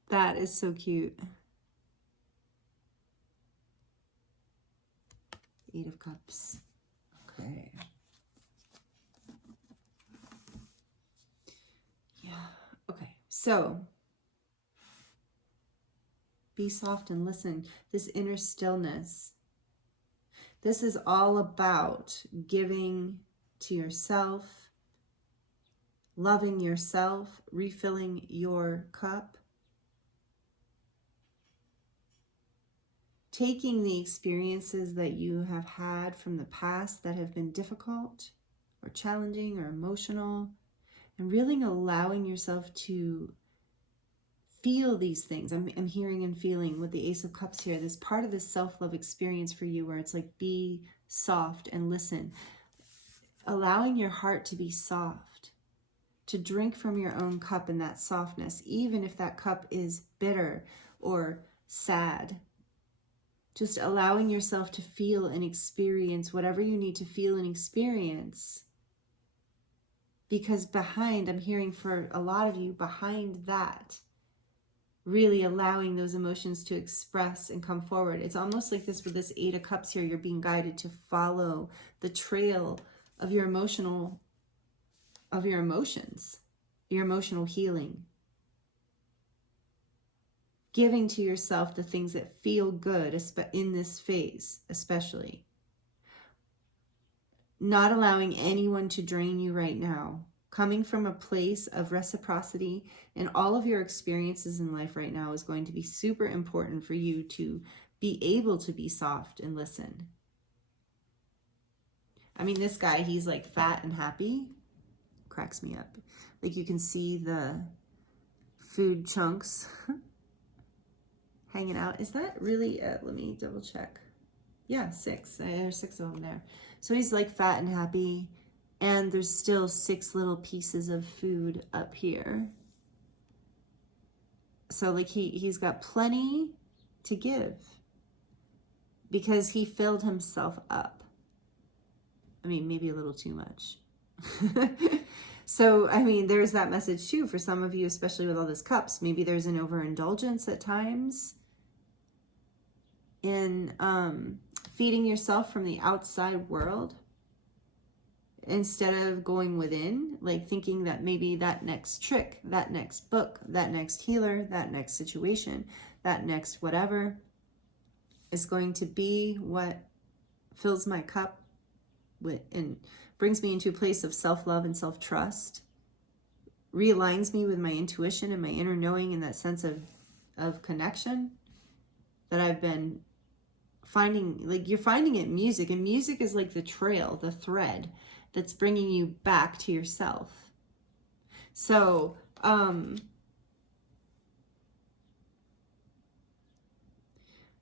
That is so cute. 8 of Cups. Okay. Yeah. Okay. So, be soft and listen. This inner stillness. This is all about giving to yourself, loving yourself, refilling your cup, taking the experiences that you have had from the past that have been difficult or challenging or emotional, and really allowing yourself to feel these things. I'm hearing and feeling with the Ace of Cups here, this part of this self-love experience for you where it's like, be soft and listen. Allowing your heart to be soft, to drink from your own cup in that softness, even if that cup is bitter or sad. Just allowing yourself to feel and experience whatever you need to feel and experience. Because behind, I'm hearing for a lot of you, behind that, really allowing those emotions to express and come forward. It's almost like this with this 8 of Cups here, you're being guided to follow the trail of your emotions, your emotional healing. Giving to yourself the things that feel good in this phase, especially. Not allowing anyone to drain you right now. Coming from a place of reciprocity in all of your experiences in life right now is going to be super important for you to be able to be soft and listen. I mean, this guy, he's like fat and happy. Cracks me up. Like you can see the food chunks hanging out. Is that really, let me double check. Yeah, 6. There's 6 of them there. So he's like fat and happy. And there's still 6 little pieces of food up here. So like he's got plenty to give because he filled himself up. I mean, maybe a little too much. So, I mean, there's that message too for some of you, especially with all this cups. Maybe there's an overindulgence at times in feeding yourself from the outside world instead of going within, like thinking that maybe that next trick, that next book, that next healer, that next situation, that next whatever is going to be what fills my cup with and brings me into a place of self-love and self-trust, realigns me with my intuition and my inner knowing and that sense of connection that I've been finding. Like, you're finding it in music, and music is like the trail, the thread that's bringing you back to yourself. So,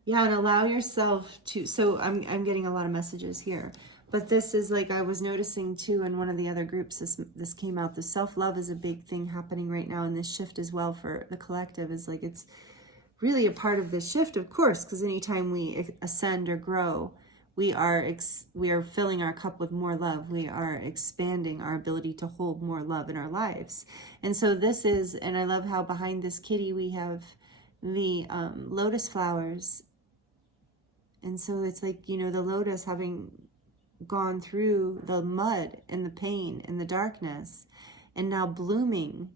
yeah, and allow yourself to, so I'm getting a lot of messages here, but this is like, I was noticing too in one of the other groups, this came out, the self-love is a big thing happening right now, and this shift as well for the collective is like, it's really a part of this shift, of course, because anytime we ascend or grow, we are filling our cup with more love. We are expanding our ability to hold more love in our lives. And so this is, and I love how behind this kitty we have the lotus flowers. And so it's like, you know, the lotus having gone through the mud and the pain and the darkness and now blooming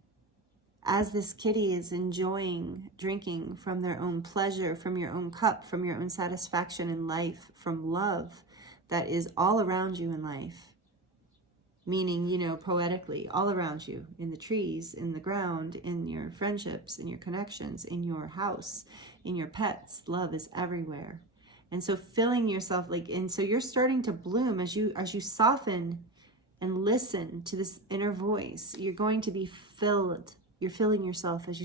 as this kitty is enjoying drinking from their own pleasure, from your own cup, from your own satisfaction in life, from love that is all around you in life. Meaning, you know, poetically, all around you, in the trees, in the ground, in your friendships, in your connections, in your house, in your pets. Love is everywhere. And so filling yourself, like, and so you're starting to bloom as you soften and listen to this inner voice. You're going to be filled. You're filling yourself as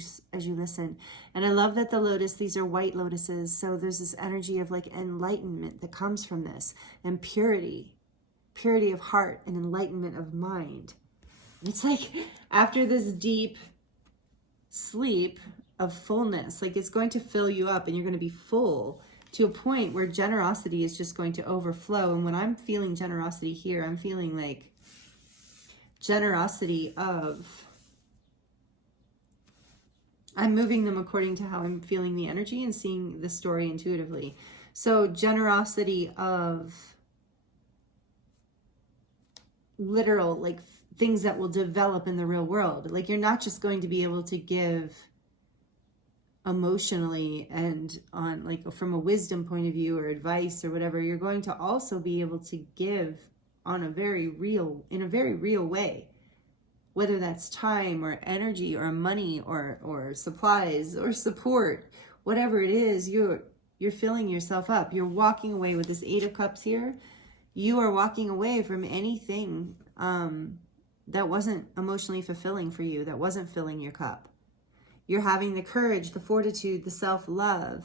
you listen. And I love that the lotus, these are white lotuses. So there's this energy of like enlightenment that comes from this, and purity of heart and enlightenment of mind. It's like after this deep sleep of fullness, like it's going to fill you up and you're going to be full to a point where generosity is just going to overflow. And when I'm feeling generosity here, I'm feeling like generosity of, I'm moving them according to how I'm feeling the energy and seeing the story intuitively. So generosity of literal, like things that will develop in the real world. Like you're not just going to be able to give emotionally and on like from a wisdom point of view or advice or whatever. You're going to also be able to give on a very real, in a very real way. Whether that's time or energy or money or supplies or support, whatever it is, you're filling yourself up. You're walking away with this 8 of Cups here. You are walking away from anything that wasn't emotionally fulfilling for you, that wasn't filling your cup. You're having the courage, the fortitude, the self-love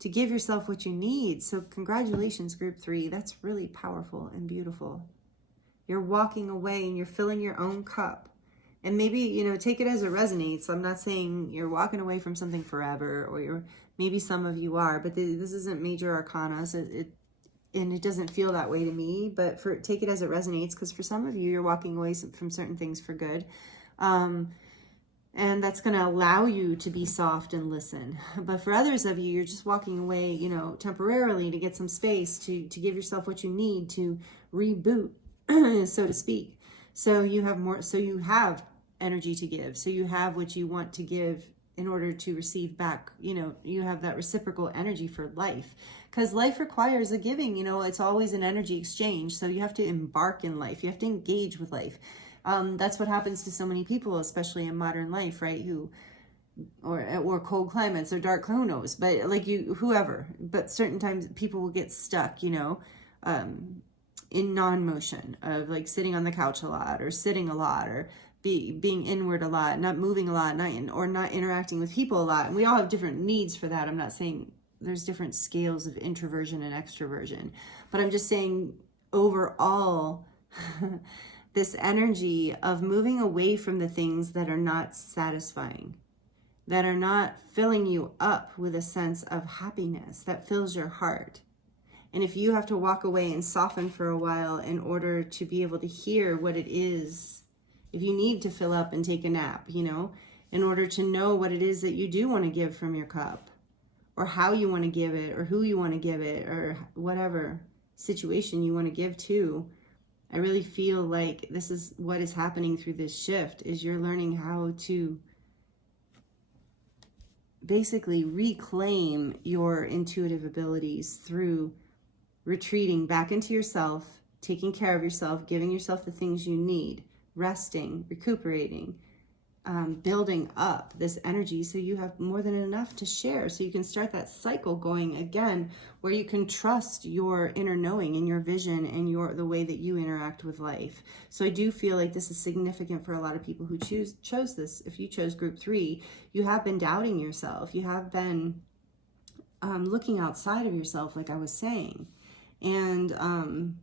to give yourself what you need. So congratulations, group 3. That's really powerful and beautiful. You're walking away and you're filling your own cup. And maybe, you know, take it as it resonates. I'm not saying you're walking away from something forever, or maybe some of you are, but this isn't major arcana, so and it doesn't feel that way to me, but take it as it resonates, because for some of you, you're walking away from certain things for good. And that's going to allow you to be soft and listen. But for others of you, you're just walking away, you know, temporarily to get some space, to give yourself what you need to reboot, so to speak. So you have more, so you have energy to give. So you have what you want to give in order to receive back. You know, you have that reciprocal energy for life, because life requires a giving. You know, it's always an energy exchange. So you have to embark in life. You have to engage with life. That's what happens to so many people, especially in modern life, right? Or cold climates or dark, who knows, but like whoever, but certain times people will get stuck, you know, in non-motion of like sitting on the couch a lot, or sitting a lot, or being inward a lot, not moving a lot, or not interacting with people a lot. And we all have different needs for that. I'm not saying there's different scales of introversion and extroversion, but I'm just saying overall, this energy of moving away from the things that are not satisfying, that are not filling you up with a sense of happiness that fills your heart. And if you have to walk away and soften for a while in order to be able to hear what it is if you need to fill up and take a nap, you know, in order to know what it is that you do want to give from your cup, or how you want to give it, or who you want to give it, or whatever situation you want to give to. I really feel like this is what is happening through this shift, is you're learning how to basically reclaim your intuitive abilities through retreating back into yourself, taking care of yourself, giving yourself the things you need, resting, recuperating, building up this energy so you have more than enough to share, so you can start that cycle going again, where you can trust your inner knowing and your vision and the way that you interact with life. So I do feel like this is significant for a lot of people who chose this. If you chose group 3, you have been doubting yourself. You have been looking outside of yourself, like I was saying. And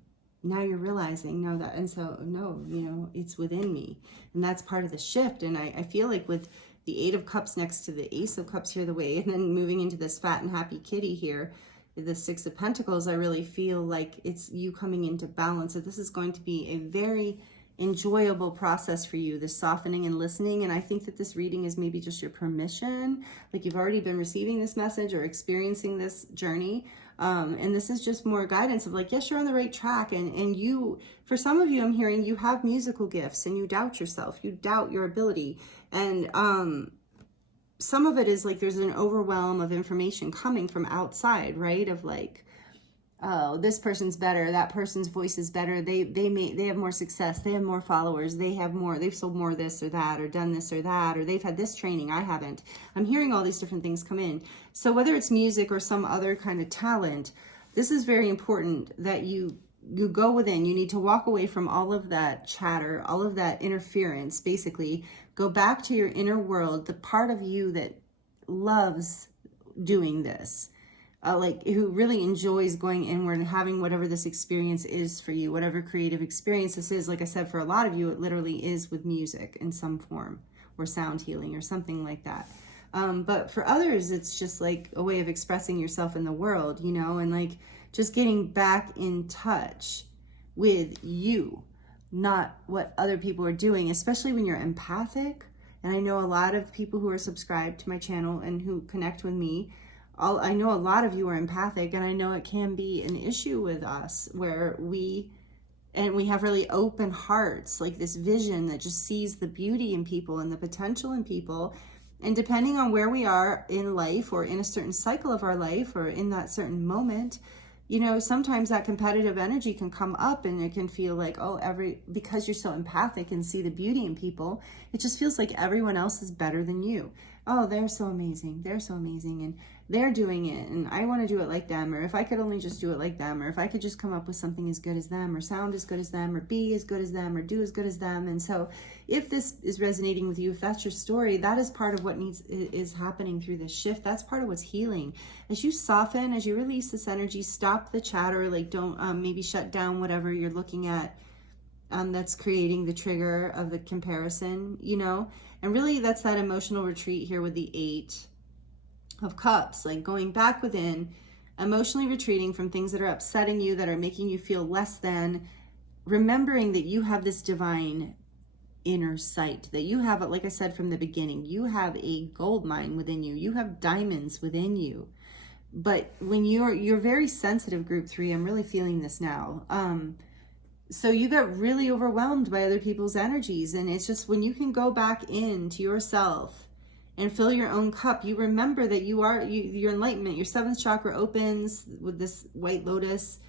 now you're realizing, no, you know, it's within me. And that's part of the shift. And I feel like with the 8 of Cups next to the Ace of Cups here the way, and then moving into this fat and happy kitty here, the 6 of Pentacles, I really feel like it's you coming into balance. So this is going to be a very enjoyable process for you, this softening and listening. And I think that this reading is maybe just your permission, like you've already been receiving this message or experiencing this journey. And this is just more guidance of like, yes, you're on the right track. And you, for some of you, I'm hearing you have musical gifts and you doubt yourself, you doubt your ability. And some of it is like there's an overwhelm of information coming from outside, right? Of like, oh, this person's better, that person's voice is better, they have more success, they have more followers, they've sold more this or that, or done this or that, or they've had this training, I haven't. I'm hearing all these different things come in. So whether it's music or some other kind of talent, this is very important that you go within. You need to walk away from all of that chatter, all of that interference, basically. Go back to your inner world, the part of you that loves doing this. Like who really enjoys going inward and having whatever this experience is for you, whatever creative experience this is. Like I said, for a lot of you, it literally is with music in some form, or sound healing or something like that. But for others, it's just like a way of expressing yourself in the world, you know, and like just getting back in touch with you, not what other people are doing, especially when you're empathic. And I know a lot of people who are subscribed to my channel and who connect with me, I know a lot of you are empathic, and I know it can be an issue with us where we have really open hearts, like this vision that just sees the beauty in people and the potential in people. And depending on where we are in life, or in a certain cycle of our life, or in that certain moment, you know, sometimes that competitive energy can come up, and it can feel like, oh, because you're so empathic and see the beauty in people, it just feels like everyone else is better than you. Oh, they're so amazing, and they're doing it, and I want to do it like them, or if I could only just do it like them, or if I could just come up with something as good as them, or sound as good as them, or be as good as them, or do as good as them. And so if this is resonating with you, if that's your story, that is part of what is happening through this shift. That's part of what's healing. As you soften, as you release this energy, stop the chatter, like don't maybe shut down whatever you're looking at that's creating the trigger of the comparison, you know. And really that's that emotional retreat here with the 8 of Cups, like going back within, emotionally retreating from things that are upsetting you, that are making you feel less than, remembering that you have this divine inner sight, that you have, like I said from the beginning, you have a gold mine within you, you have diamonds within you. But when you're very sensitive, group 3, I'm really feeling this now. So you get really overwhelmed by other people's energies. And it's just when you can go back into yourself and fill your own cup, you remember that your enlightenment, your 7th chakra opens with this white lotus.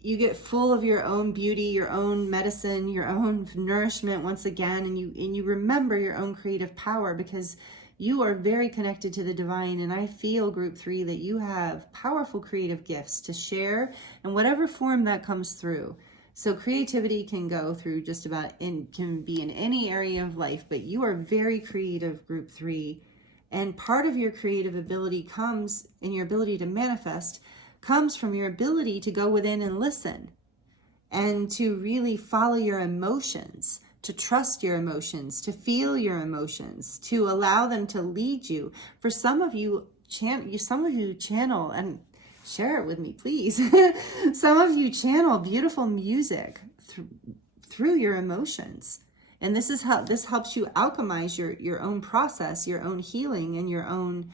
You get full of your own beauty, your own medicine, your own nourishment once again. And you remember your own creative power, because you are very connected to the divine. And I feel, group 3, that you have powerful creative gifts to share in whatever form that comes through. So creativity can go through just about, can be in any area of life, but you are very creative, group 3. And part of your creative ability comes, and your ability to manifest comes from your ability to go within and listen, and to really follow your emotions, to trust your emotions, to feel your emotions, to allow them to lead you. For some of you channel, and share it with me, please. Some of you channel beautiful music through your emotions. And this is how this helps you alchemize your own process, your own healing, and your own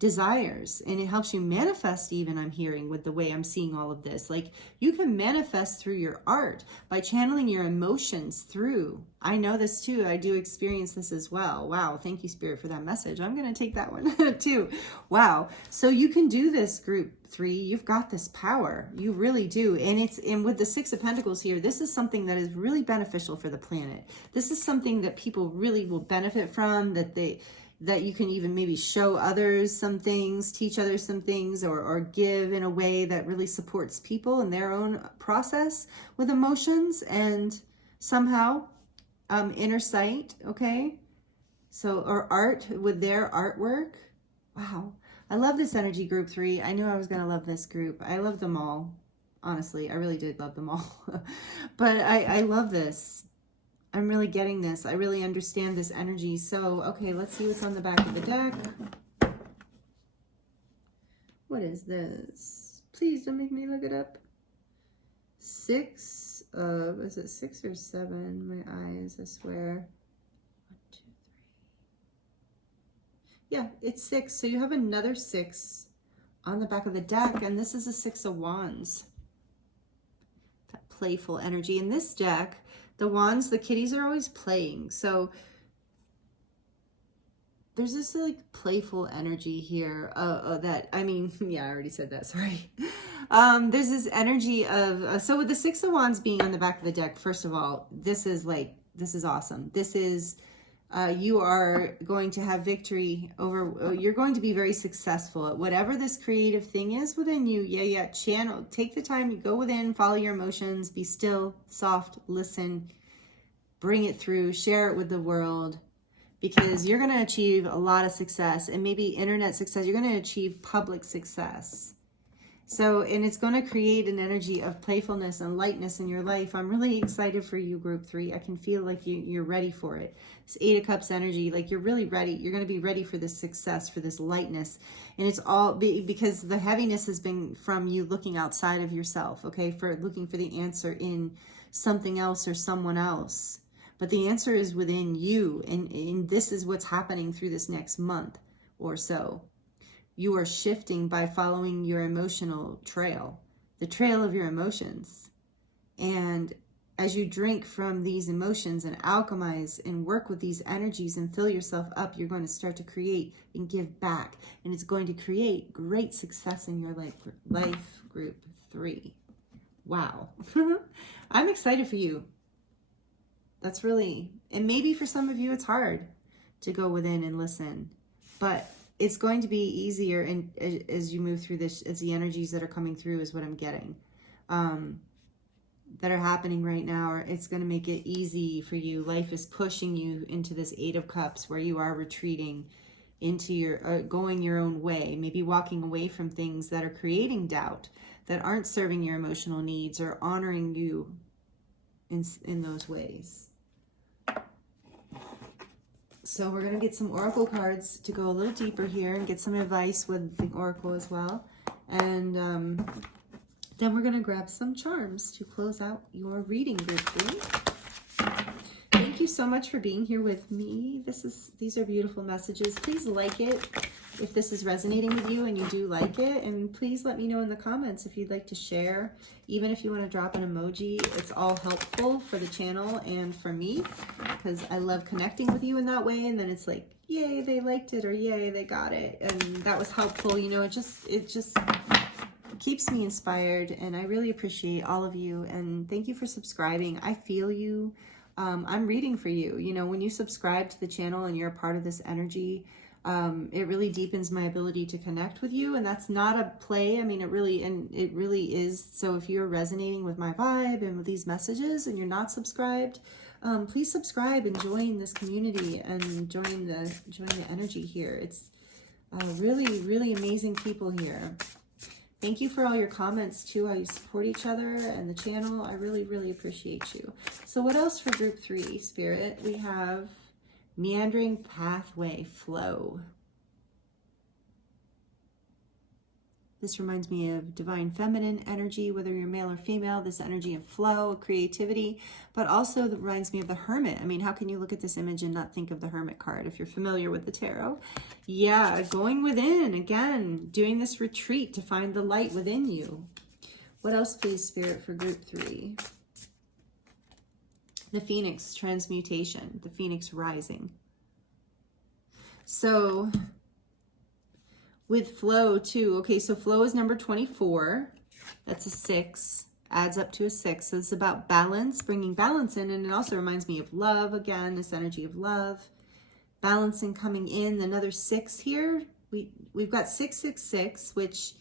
desires. And it helps you manifest, even, I'm hearing, with the way I'm seeing all of this. Like, you can manifest through your art by channeling your emotions through. I know this too. I do experience this as well. Wow. Thank you, Spirit, for that message. I'm going to take that one too. Wow. So you can do this, group 3. You've got this power. You really do. And with the 6 of Pentacles here, this is something that is really beneficial for the planet. This is something that people really will benefit from, that you can even maybe show others some things, teach others some things, or give in a way that really supports people in their own process with emotions and somehow inner sight, okay? So, or art with their artwork. Wow. I love this energy, group 3. I knew I was going to love this group. I love them all. Honestly, I really did love them all. But I love this. I'm really getting this. I really understand this energy. So, okay, let's see what's on the back of the deck. What is this? Please don't make me look it up. 6 of, is it 6 or 7? My eyes, I swear. 1, 2, 3. Yeah, it's 6. So you have another 6 on the back of the deck, and this is a 6 of Wands. That playful energy. In this deck, the wands, the kitties are always playing. So there's this like playful energy here that, I mean, yeah, I already said that, sorry. There's this energy of, so with the 6 of Wands being on the back of the deck, first of all, this is awesome. This is, you are going to have victory over, you're going to be very successful at whatever this creative thing is within you. Yeah, channel, take the time, you go within, follow your emotions, be still, soft, listen, bring it through, share it with the world, because you're going to achieve a lot of success, and maybe internet success. You're going to achieve public success. So, and it's going to create an energy of playfulness and lightness in your life. I'm really excited for you, group 3. I can feel like you're ready for it. This 8 of Cups energy, like you're really ready. You're going to be ready for this success, for this lightness. And it's all because the heaviness has been from you looking outside of yourself, okay? For looking for the answer in something else or someone else. But the answer is within you. And this is what's happening through this next month or so. You are shifting by following your emotional trail, the trail of your emotions. And as you drink from these emotions and alchemize and work with these energies and fill yourself up, you're going to start to create and give back. And it's going to create great success in your life, group 3. Wow. I'm excited for you. That's really, and maybe for some of you, it's hard to go within and listen, but it's going to be easier, and as you move through this, as the energies that are coming through is what I'm getting, that are happening right now, or it's going to make it easy for you. Life is pushing you into this 8 of Cups where you are retreating into your, going your own way, maybe walking away from things that are creating doubt, that aren't serving your emotional needs or honoring you in those ways. So we're going to get some oracle cards to go a little deeper here and get some advice with the oracle as well. And then we're going to grab some charms to close out your reading, group 3. Thank you so much for being here with me. These are beautiful messages. Please like it if this is resonating with you and you do like it. And please let me know in the comments if you'd like to share. Even if you want to drop an emoji, it's all helpful for the channel and for me, because I love connecting with you in that way. And then it's like, yay, they liked it, or yay, they got it. And that was helpful. You know, it just keeps me inspired. And I really appreciate all of you. And thank you for subscribing. I feel you. I'm reading for you. You know, when you subscribe to the channel and you're a part of this energy, it really deepens my ability to connect with you. And that's not a play. I mean, it really is. So if you're resonating with my vibe and with these messages and you're not subscribed, please subscribe and join this community and join the energy here. It's really, really amazing people here. Thank you for all your comments too, how you support each other and the channel. I really, really appreciate you. So what else for group 3, Spirit? We have meandering pathway flow. This reminds me of divine feminine energy, whether you're male or female, this energy of flow, creativity, but also that reminds me of the Hermit. I mean, how can you look at this image and not think of the Hermit card if you're familiar with the tarot? Yeah, going within, again, doing this retreat to find the light within you. What else, please, Spirit, for group 3? The Phoenix transmutation, the Phoenix rising. So with flow too, okay, so flow is number 24. That's a 6, adds up to a 6. So it's about balance, bringing balance in. And it also reminds me of love, again, this energy of love. Balancing coming in, another 6 here. We've got 666, which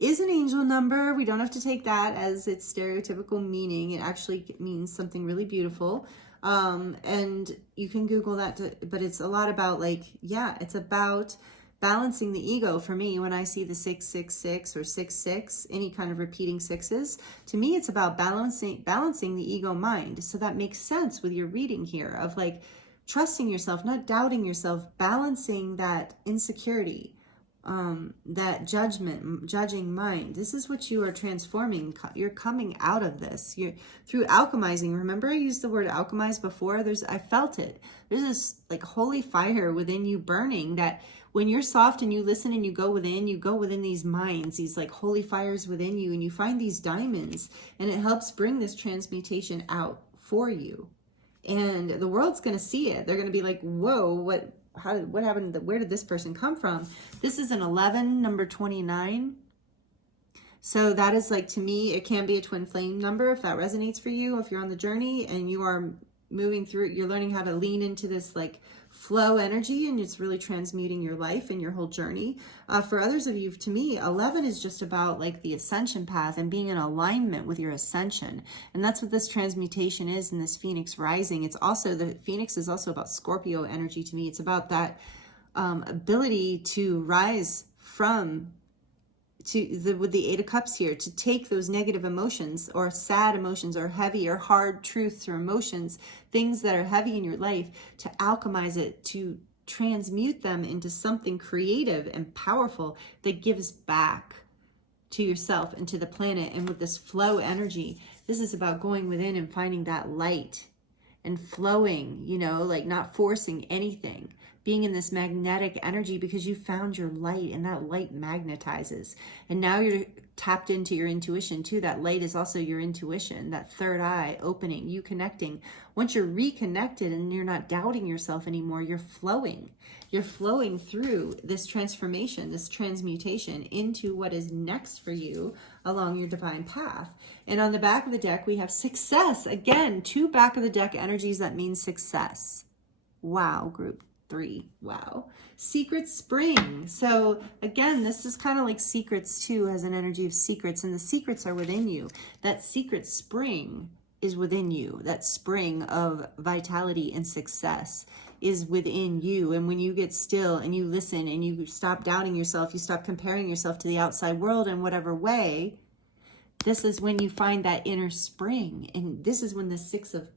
is an angel number. We don't have to take that as its stereotypical meaning. It actually means something really beautiful. And you can Google that, but it's a lot about like, yeah, it's about balancing the ego. For me, when I see the 666 or 66, any kind of repeating sixes, to me, it's about balancing the ego mind. So that makes sense with your reading here of like trusting yourself, not doubting yourself, balancing that insecurity, that judging mind. This is what you are transforming. You're coming out of this. You're through alchemizing. Remember I used the word alchemize before? I felt it. There's this like holy fire within you burning that when you're soft and you listen and you go within these minds, these like holy fires within you, and you find these diamonds, and it helps bring this transmutation out for you. And the world's going to see it. They're going to be like, whoa, what happened? Where did this person come from? This is an 11, number 29. So that is like, to me, it can be a twin flame number if that resonates for you. If you're on the journey and you are moving through it, you're learning how to lean into this like flow energy, and it's really transmuting your life and your whole journey. For others of you, to me, 11 is just about like the ascension path and being in alignment with your ascension. And that's what this transmutation is in this Phoenix rising. It's also, the Phoenix is also about Scorpio energy to me. It's about that ability to rise from with the 8 of Cups here, to take those negative emotions or sad emotions or heavy or hard truths or emotions, things that are heavy in your life, to alchemize it, to transmute them into something creative and powerful that gives back to yourself and to the planet. And with this flow energy, this is about going within and finding that light and flowing, you know, like not forcing anything. Being in this magnetic energy because you found your light, and that light magnetizes. And now you're tapped into your intuition too. That light is also your intuition, that third eye opening, you connecting. Once you're reconnected and you're not doubting yourself anymore, you're flowing. You're flowing through this transformation, this transmutation into what is next for you along your divine path. And on the back of the deck, we have success. Again, 2 back of the deck energies that mean success. Wow, group 3. Wow. Secret spring. So again, this is kind of like secrets too, has an energy of secrets, and the secrets are within you. That secret spring is within you. That spring of vitality and success is within you. And when you get still and you listen and you stop doubting yourself, you stop comparing yourself to the outside world in whatever way, this is when you find that inner spring. And this is when the 6 of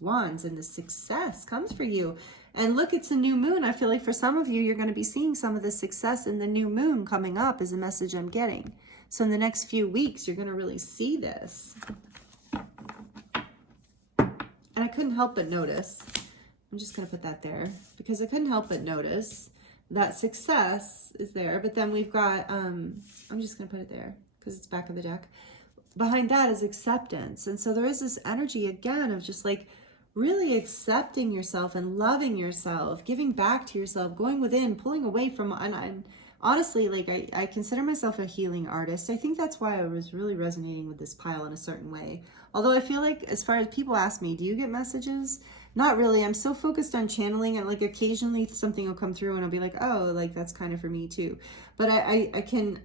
Wands and the success comes for you. And look, it's a new moon. I feel like for some of you, you're going to be seeing some of the success in the new moon coming up is a message I'm getting. So in the next few weeks, you're going to really see this. And I couldn't help but notice, I'm just going to put that there, because I couldn't help but notice that success is there. But then we've got, I'm just going to put it there because it's back of the deck. Behind that is acceptance. And so there is this energy again of just like, really accepting yourself and loving yourself, giving back to yourself, going within, pulling away from, and honestly, like I consider myself a healing artist. I think that's why I was really resonating with this pile in a certain way. Although I feel like as far as people ask me, do you get messages? Not really. I'm so focused on channeling, and like occasionally something will come through and I'll be like, oh, like that's kind of for me too. But I can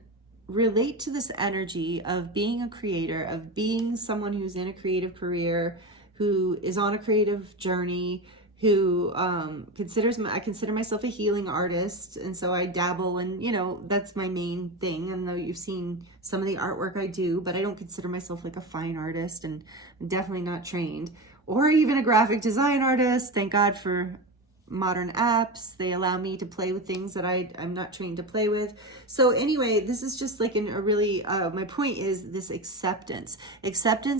relate to this energy of being a creator, of being someone who's in a creative career, who is on a creative journey, who I consider myself a healing artist. And so I dabble, and you know, that's my main thing. And though you've seen some of the artwork I do, but I don't consider myself like a fine artist, and I'm definitely not trained, or even a graphic design artist. Thank God for modern apps. They allow me to play with things that I'm not trained to play with. So anyway, this is just like a really, my point is this acceptance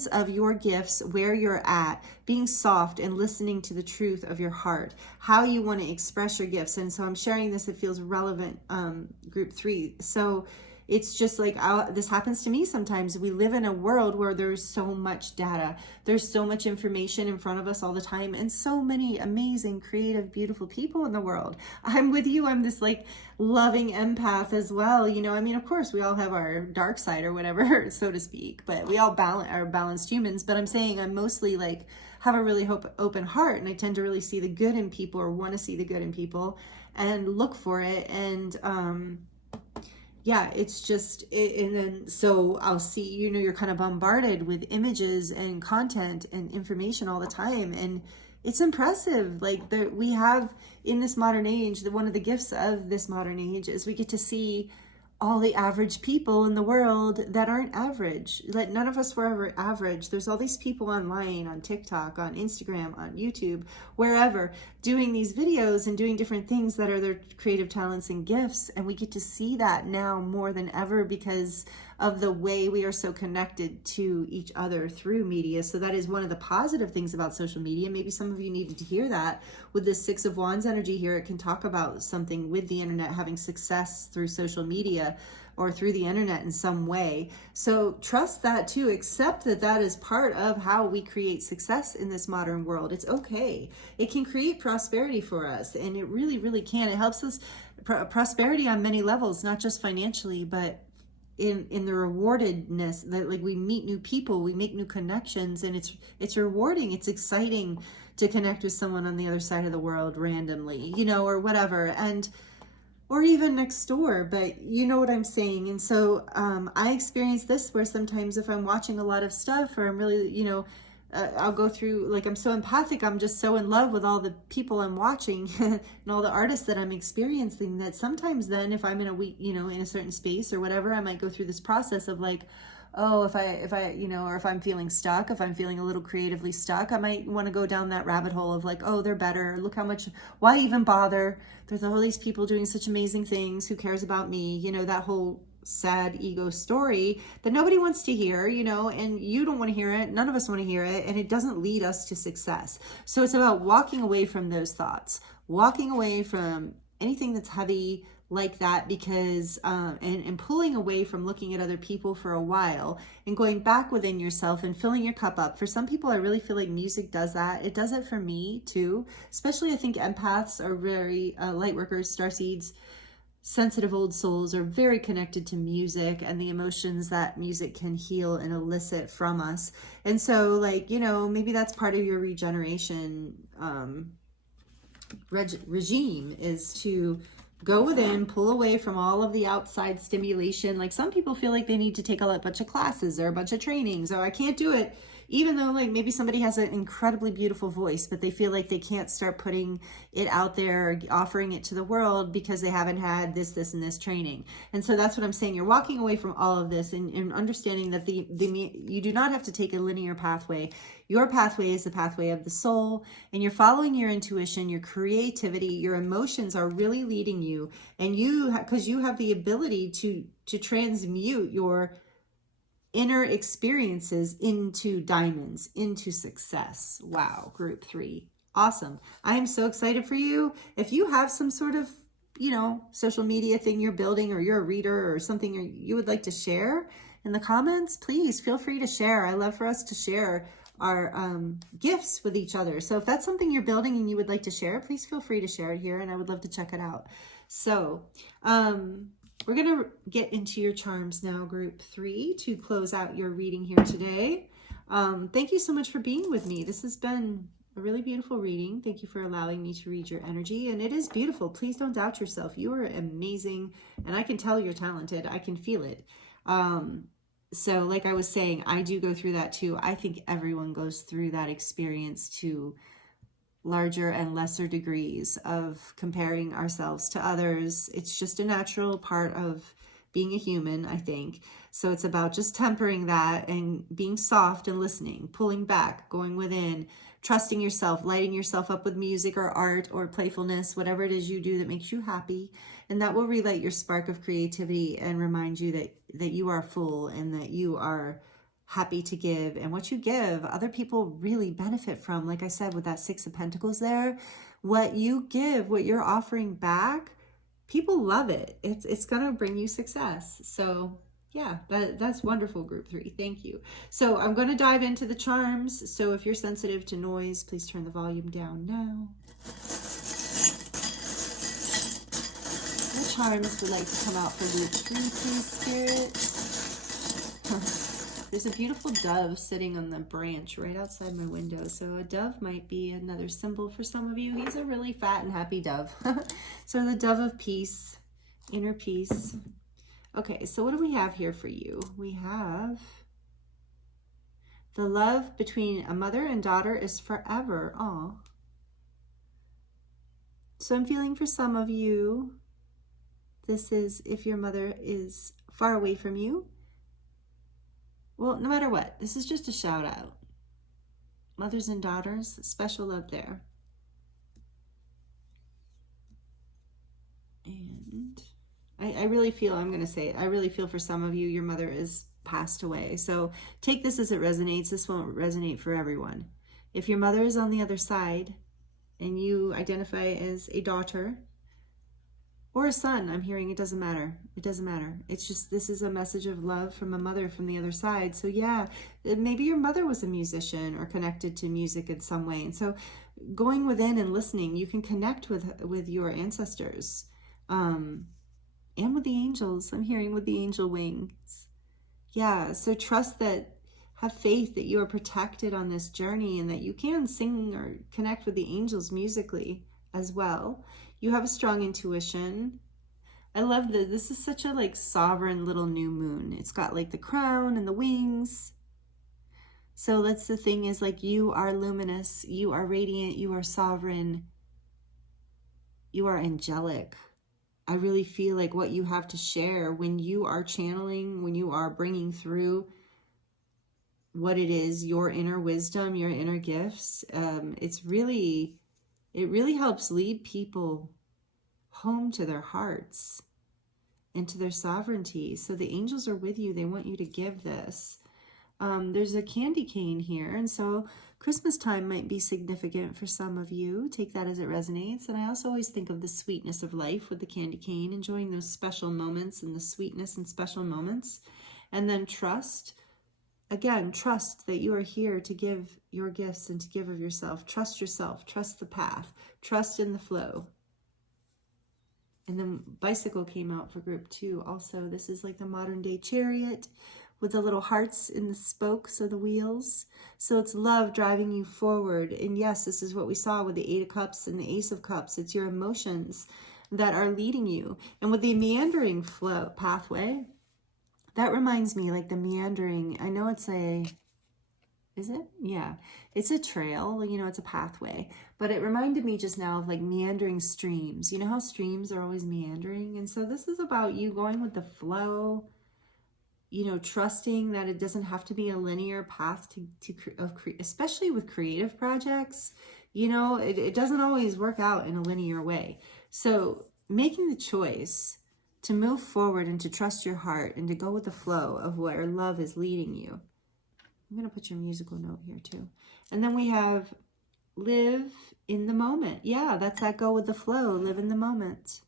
of your gifts, where you're at, being soft and listening to the truth of your heart, how you want to express your gifts. And so I'm sharing this, it feels relevant, group 3. So it's just like, this happens to me sometimes. We live in a world where there's so much data. There's so much information in front of us all the time, and so many amazing, creative, beautiful people in the world. I'm with you. I'm this like loving empath as well. You know, I mean, of course, we all have our dark side or whatever, so to speak, but we all are balanced humans. But I'm saying I'm mostly like, have a really open heart, and I tend to really see the good in people, or want to see the good in people and look for it. And, yeah, it's just, and then, so I'll see, you know, you're kind of bombarded with images and content and information all the time. And it's impressive. Like we have in this modern age, one of the gifts of this modern age is we get to see all the average people in the world that aren't average. Like none of us were ever average. There's all these people online, on TikTok, on Instagram, on YouTube, wherever, doing these videos and doing different things that are their creative talents and gifts. And we get to see that now more than ever because of the way we are so connected to each other through media. So that is one of the positive things about social media. Maybe some of you needed to hear that. With the 6 of Wands energy here, it can talk about something with the internet, having success through social media or through the internet in some way. So trust that too. Accept that that is part of how we create success in this modern world. It's okay. It can create prosperity for us, and it really, really can. It helps us prosperity on many levels, not just financially, but in the rewardedness that, like, we meet new people, we make new connections, and it's rewarding. It's exciting to connect with someone on the other side of the world randomly, you know, or whatever, and or even next door, but you know what I'm saying. And so I experience this where sometimes if I'm watching a lot of stuff, or I'm really, you know, I'll go through, like, I'm so empathic, I'm just so in love with all the people I'm watching and all the artists that I'm experiencing, that sometimes then if I'm in a week, you know, in a certain space or whatever, I might go through this process of like, oh, if I, you know, or if I'm feeling stuck, if I'm feeling a little creatively stuck, I might want to go down that rabbit hole of like, oh, they're better. Look how much, why even bother? There's all these people doing such amazing things. Who cares about me? You know, that whole sad ego story that nobody wants to hear, you know, and you don't want to hear it. None of us want to hear it. And it doesn't lead us to success. So it's about walking away from those thoughts, walking away from anything that's heavy like that, because and pulling away from looking at other people for a while and going back within yourself and filling your cup up. For some people, I really feel like music does that. It does it for me too, especially I think empaths are very light workers, starseeds, sensitive old souls are very connected to music and the emotions that music can heal and elicit from us. And so, like, you know, maybe that's part of your regeneration regime, is to go within, pull away from all of the outside stimulation. Like some people feel like they need to take a bunch of classes or a bunch of trainings, or I can't do it, even though like maybe somebody has an incredibly beautiful voice, but they feel like they can't start putting it out there or offering it to the world because they haven't had this, and this training. And so that's what I'm saying. You're walking away from all of this and understanding that you do not have to take a linear pathway. Your pathway is the pathway of the soul, and you're following your intuition, your creativity, your emotions are really leading you. And because you have the ability to transmute your inner experiences into diamonds, into success. Wow, group 3. Awesome. I am so excited for you. If you have some sort of, you know, social media thing you're building, or you're a reader or something you would like to share in the comments, please feel free to share. I love for us to share our gifts with each other. So if that's something you're building and you would like to share, please feel free to share it here, and I would love to check it out. So we're going to get into your charms now, group 3, to close out your reading here today. Thank you so much for being with me. This has been a really beautiful reading. Thank you for allowing me to read your energy, and it is beautiful. Please don't doubt yourself. You are amazing, and I can tell you're talented. I can feel it. So like I was saying, I do go through that too. I think everyone goes through that experience to larger and lesser degrees of comparing ourselves to others. It's just a natural part of being a human, I think. So it's about just tempering that and being soft and listening, pulling back, going within, trusting yourself, lighting yourself up with music or art or playfulness, whatever it is you do that makes you happy. And that will relight your spark of creativity and remind you that you are full and that you are happy to give. And what you give, other people really benefit from. Like I said, with that Six of Pentacles there, what you give, what you're offering back, people love it. It's going to bring you success. So yeah, that's wonderful, group 3. Thank you. So I'm going to dive into the charms. So if you're sensitive to noise, please turn the volume down now. What charms would like to come out for group 3, please, Spirit? There's a beautiful dove sitting on the branch right outside my window. So a dove might be another symbol for some of you. He's a really fat and happy dove. So the dove of peace, inner peace. Okay, so what do we have here for you? We have the love between a mother and daughter is forever. Aw. So I'm feeling for some of you, this is if your mother is far away from you. Well, no matter what, this is just a shout out. Mothers and daughters, special love there. And I really feel, I'm going to say it, I really feel for some of you, your mother is passed away. So take this as it resonates. This won't resonate for everyone. If your mother is on the other side and you identify as a daughter or a son, I'm hearing it doesn't matter. It doesn't matter. It's just, this is a message of love from a mother from the other side. So yeah, maybe your mother was a musician or connected to music in some way. And so going within and listening, you can connect with your ancestors and with the angels. I'm hearing with the angel wings. Yeah, so trust that, have faith that you are protected on this journey and that you can sing or connect with the angels musically as well. You have a strong intuition. I love that this is such a like sovereign little new moon. It's got like the crown and the wings. So that's the thing, is like you are luminous, you are radiant, you are sovereign, you are angelic. I really feel like what you have to share when you are channeling, when you are bringing through what it is, your inner wisdom, your inner gifts, it really helps lead people home to their hearts and to their sovereignty. So the angels are with you. They want you to give this. There's a candy cane here. And so Christmas time might be significant for some of you. Take that as it resonates. And I also always think of the sweetness of life with the candy cane, enjoying those special moments and the sweetness and special moments. And then trust. Again, trust that you are here to give your gifts and to give of yourself. Trust yourself. Trust the path. Trust in the flow. And then bicycle came out for group 2. Also, this is like the modern day chariot with the little hearts in the spokes of the wheels. So it's love driving you forward. And yes, this is what we saw with the 8 of Cups and the Ace of Cups. It's your emotions that are leading you. And with the meandering flow pathway, that reminds me, like the meandering, I know it's is it? Yeah, it's a trail, you know, it's a pathway. But it reminded me just now of like meandering streams. You know how streams are always meandering? And so this is about you going with the flow, you know, trusting that it doesn't have to be a linear path especially with creative projects. You know, it doesn't always work out in a linear way. So making the choice to move forward and to trust your heart and to go with the flow of where love is leading you. I'm going to put your musical note here too. And then we have live in the moment. Yeah, that's that go with the flow, live in the moment.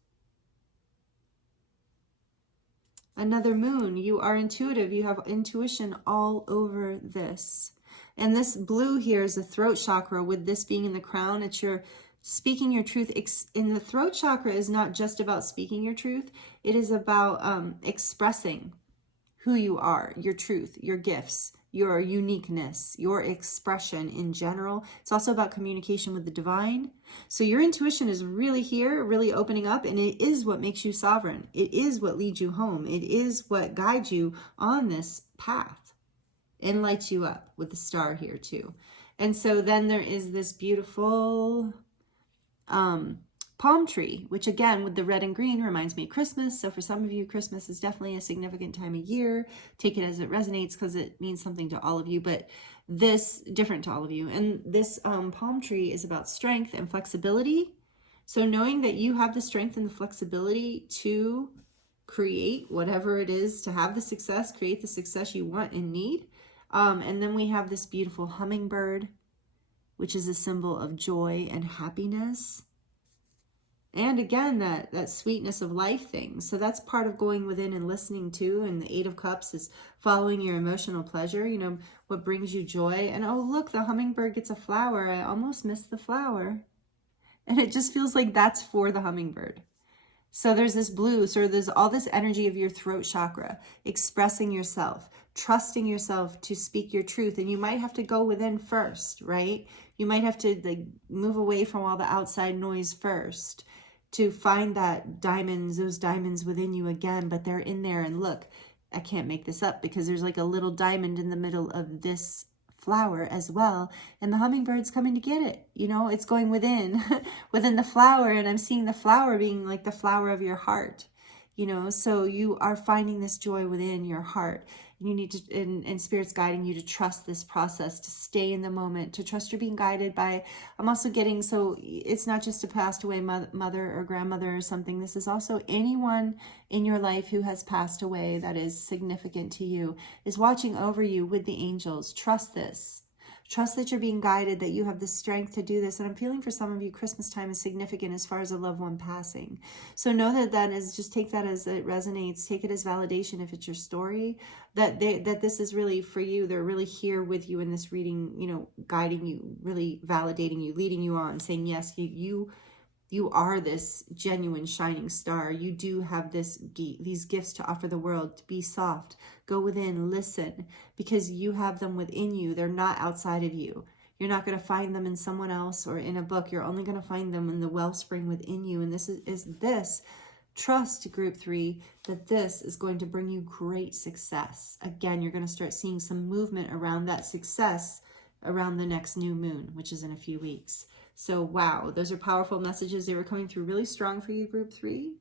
Another moon, you are intuitive. You have intuition all over this. And this blue here is the throat chakra, with this being in the crown. It's your speaking your truth. In the throat chakra is not just about speaking your truth. It is about expressing who you are, your truth, your gifts, your uniqueness, your expression in general. It's also about communication with the divine. So your intuition is really here, really opening up, and it is what makes you sovereign. It is what leads you home. It is what guides you on this path and lights you up with the star here too. And so then there is this beautiful palm tree, which again, with the red and green, reminds me of Christmas. So for some of you, Christmas is definitely a significant time of year. Take it as it resonates because it means something to all of you, but this different to all of you. And this palm tree is about strength and flexibility. So knowing that you have the strength and the flexibility to create whatever it is, to have the success, create the success you want and need. And then we have this beautiful hummingbird, which is a symbol of joy and happiness. And again, that sweetness of life thing. So that's part of going within and listening to. And the Eight of Cups is following your emotional pleasure, you know, what brings you joy. And oh, look, the hummingbird gets a flower. I almost missed the flower. And it just feels like that's for the hummingbird. So there's this blue, so there's all this energy of your throat chakra, expressing yourself, trusting yourself to speak your truth. And you might have to go within first, right? You might have to like move away from all the outside noise first to find that diamonds, those diamonds within you again, but they're in there. And look, I can't make this up because there's like a little diamond in the middle of this flower as well, and the hummingbird's coming to get it. You know, it's going within within the flower, and I'm seeing the flower being like the flower of your heart, you know. So you are finding this joy within your heart. You need to, and Spirit's guiding you to trust this process, to stay in the moment, to trust you're being guided by, I'm also getting, so it's not just a passed away mother or grandmother or something. This is also anyone in your life who has passed away that is significant to you, is watching over you with the angels. Trust this. Trust that you're being guided, that you have the strength to do this. And I'm feeling for some of you, Christmas time is significant as far as a loved one passing. So know that that is, just take that as it resonates. Take it as validation if it's your story, that this is really for you. They're really here with you in this reading, you know, guiding you, really validating you, leading you on, saying, yes, you are this genuine shining star. You do have these gifts to offer the world. Be soft, go within, listen, because you have them within you. They're not outside of you. You're not going to find them in someone else or in a book. You're only going to find them in the wellspring within you. And this is this. Trust, group 3, that this is going to bring you great success. Again, you're going to start seeing some movement around that success around the next new moon, which is in a few weeks. So, wow, those are powerful messages. They were coming through really strong for you, group 3.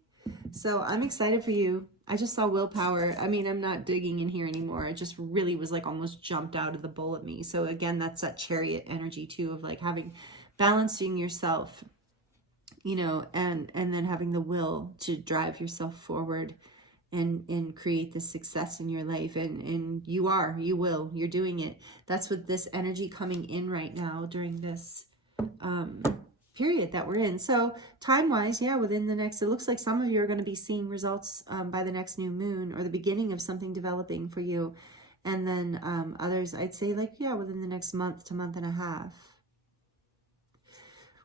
So I'm excited for you. I just saw willpower. I mean, I'm not digging in here anymore. It just really was like almost jumped out of the bowl at me. So again, that's that chariot energy too, of like balancing yourself, you know, and then having the will to drive yourself forward and create this success in your life. And you're doing it. That's what this energy coming in right now during this period that we're in. So time-wise, yeah, within the next, it looks like some of you are going to be seeing results by the next new moon, or the beginning of something developing for you. And then others, I'd say like, yeah, within the next month to month and a half.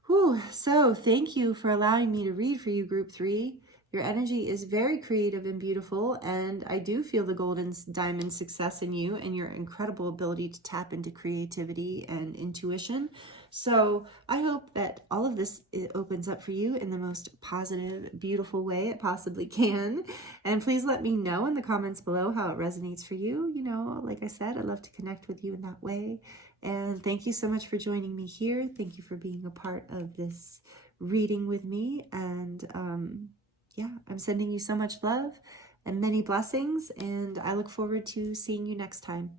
Whew. So thank you for allowing me to read for you, group 3. Your energy is very creative and beautiful, and I do feel the golden diamond success in you and your incredible ability to tap into creativity and intuition. So I hope that all of this opens up for you in the most positive, beautiful way it possibly can. And please let me know in the comments below how it resonates for you. You know, like I said, I'd love to connect with you in that way. And thank you so much for joining me here. Thank you for being a part of this reading with me. And yeah, I'm sending you so much love and many blessings. And I look forward to seeing you next time.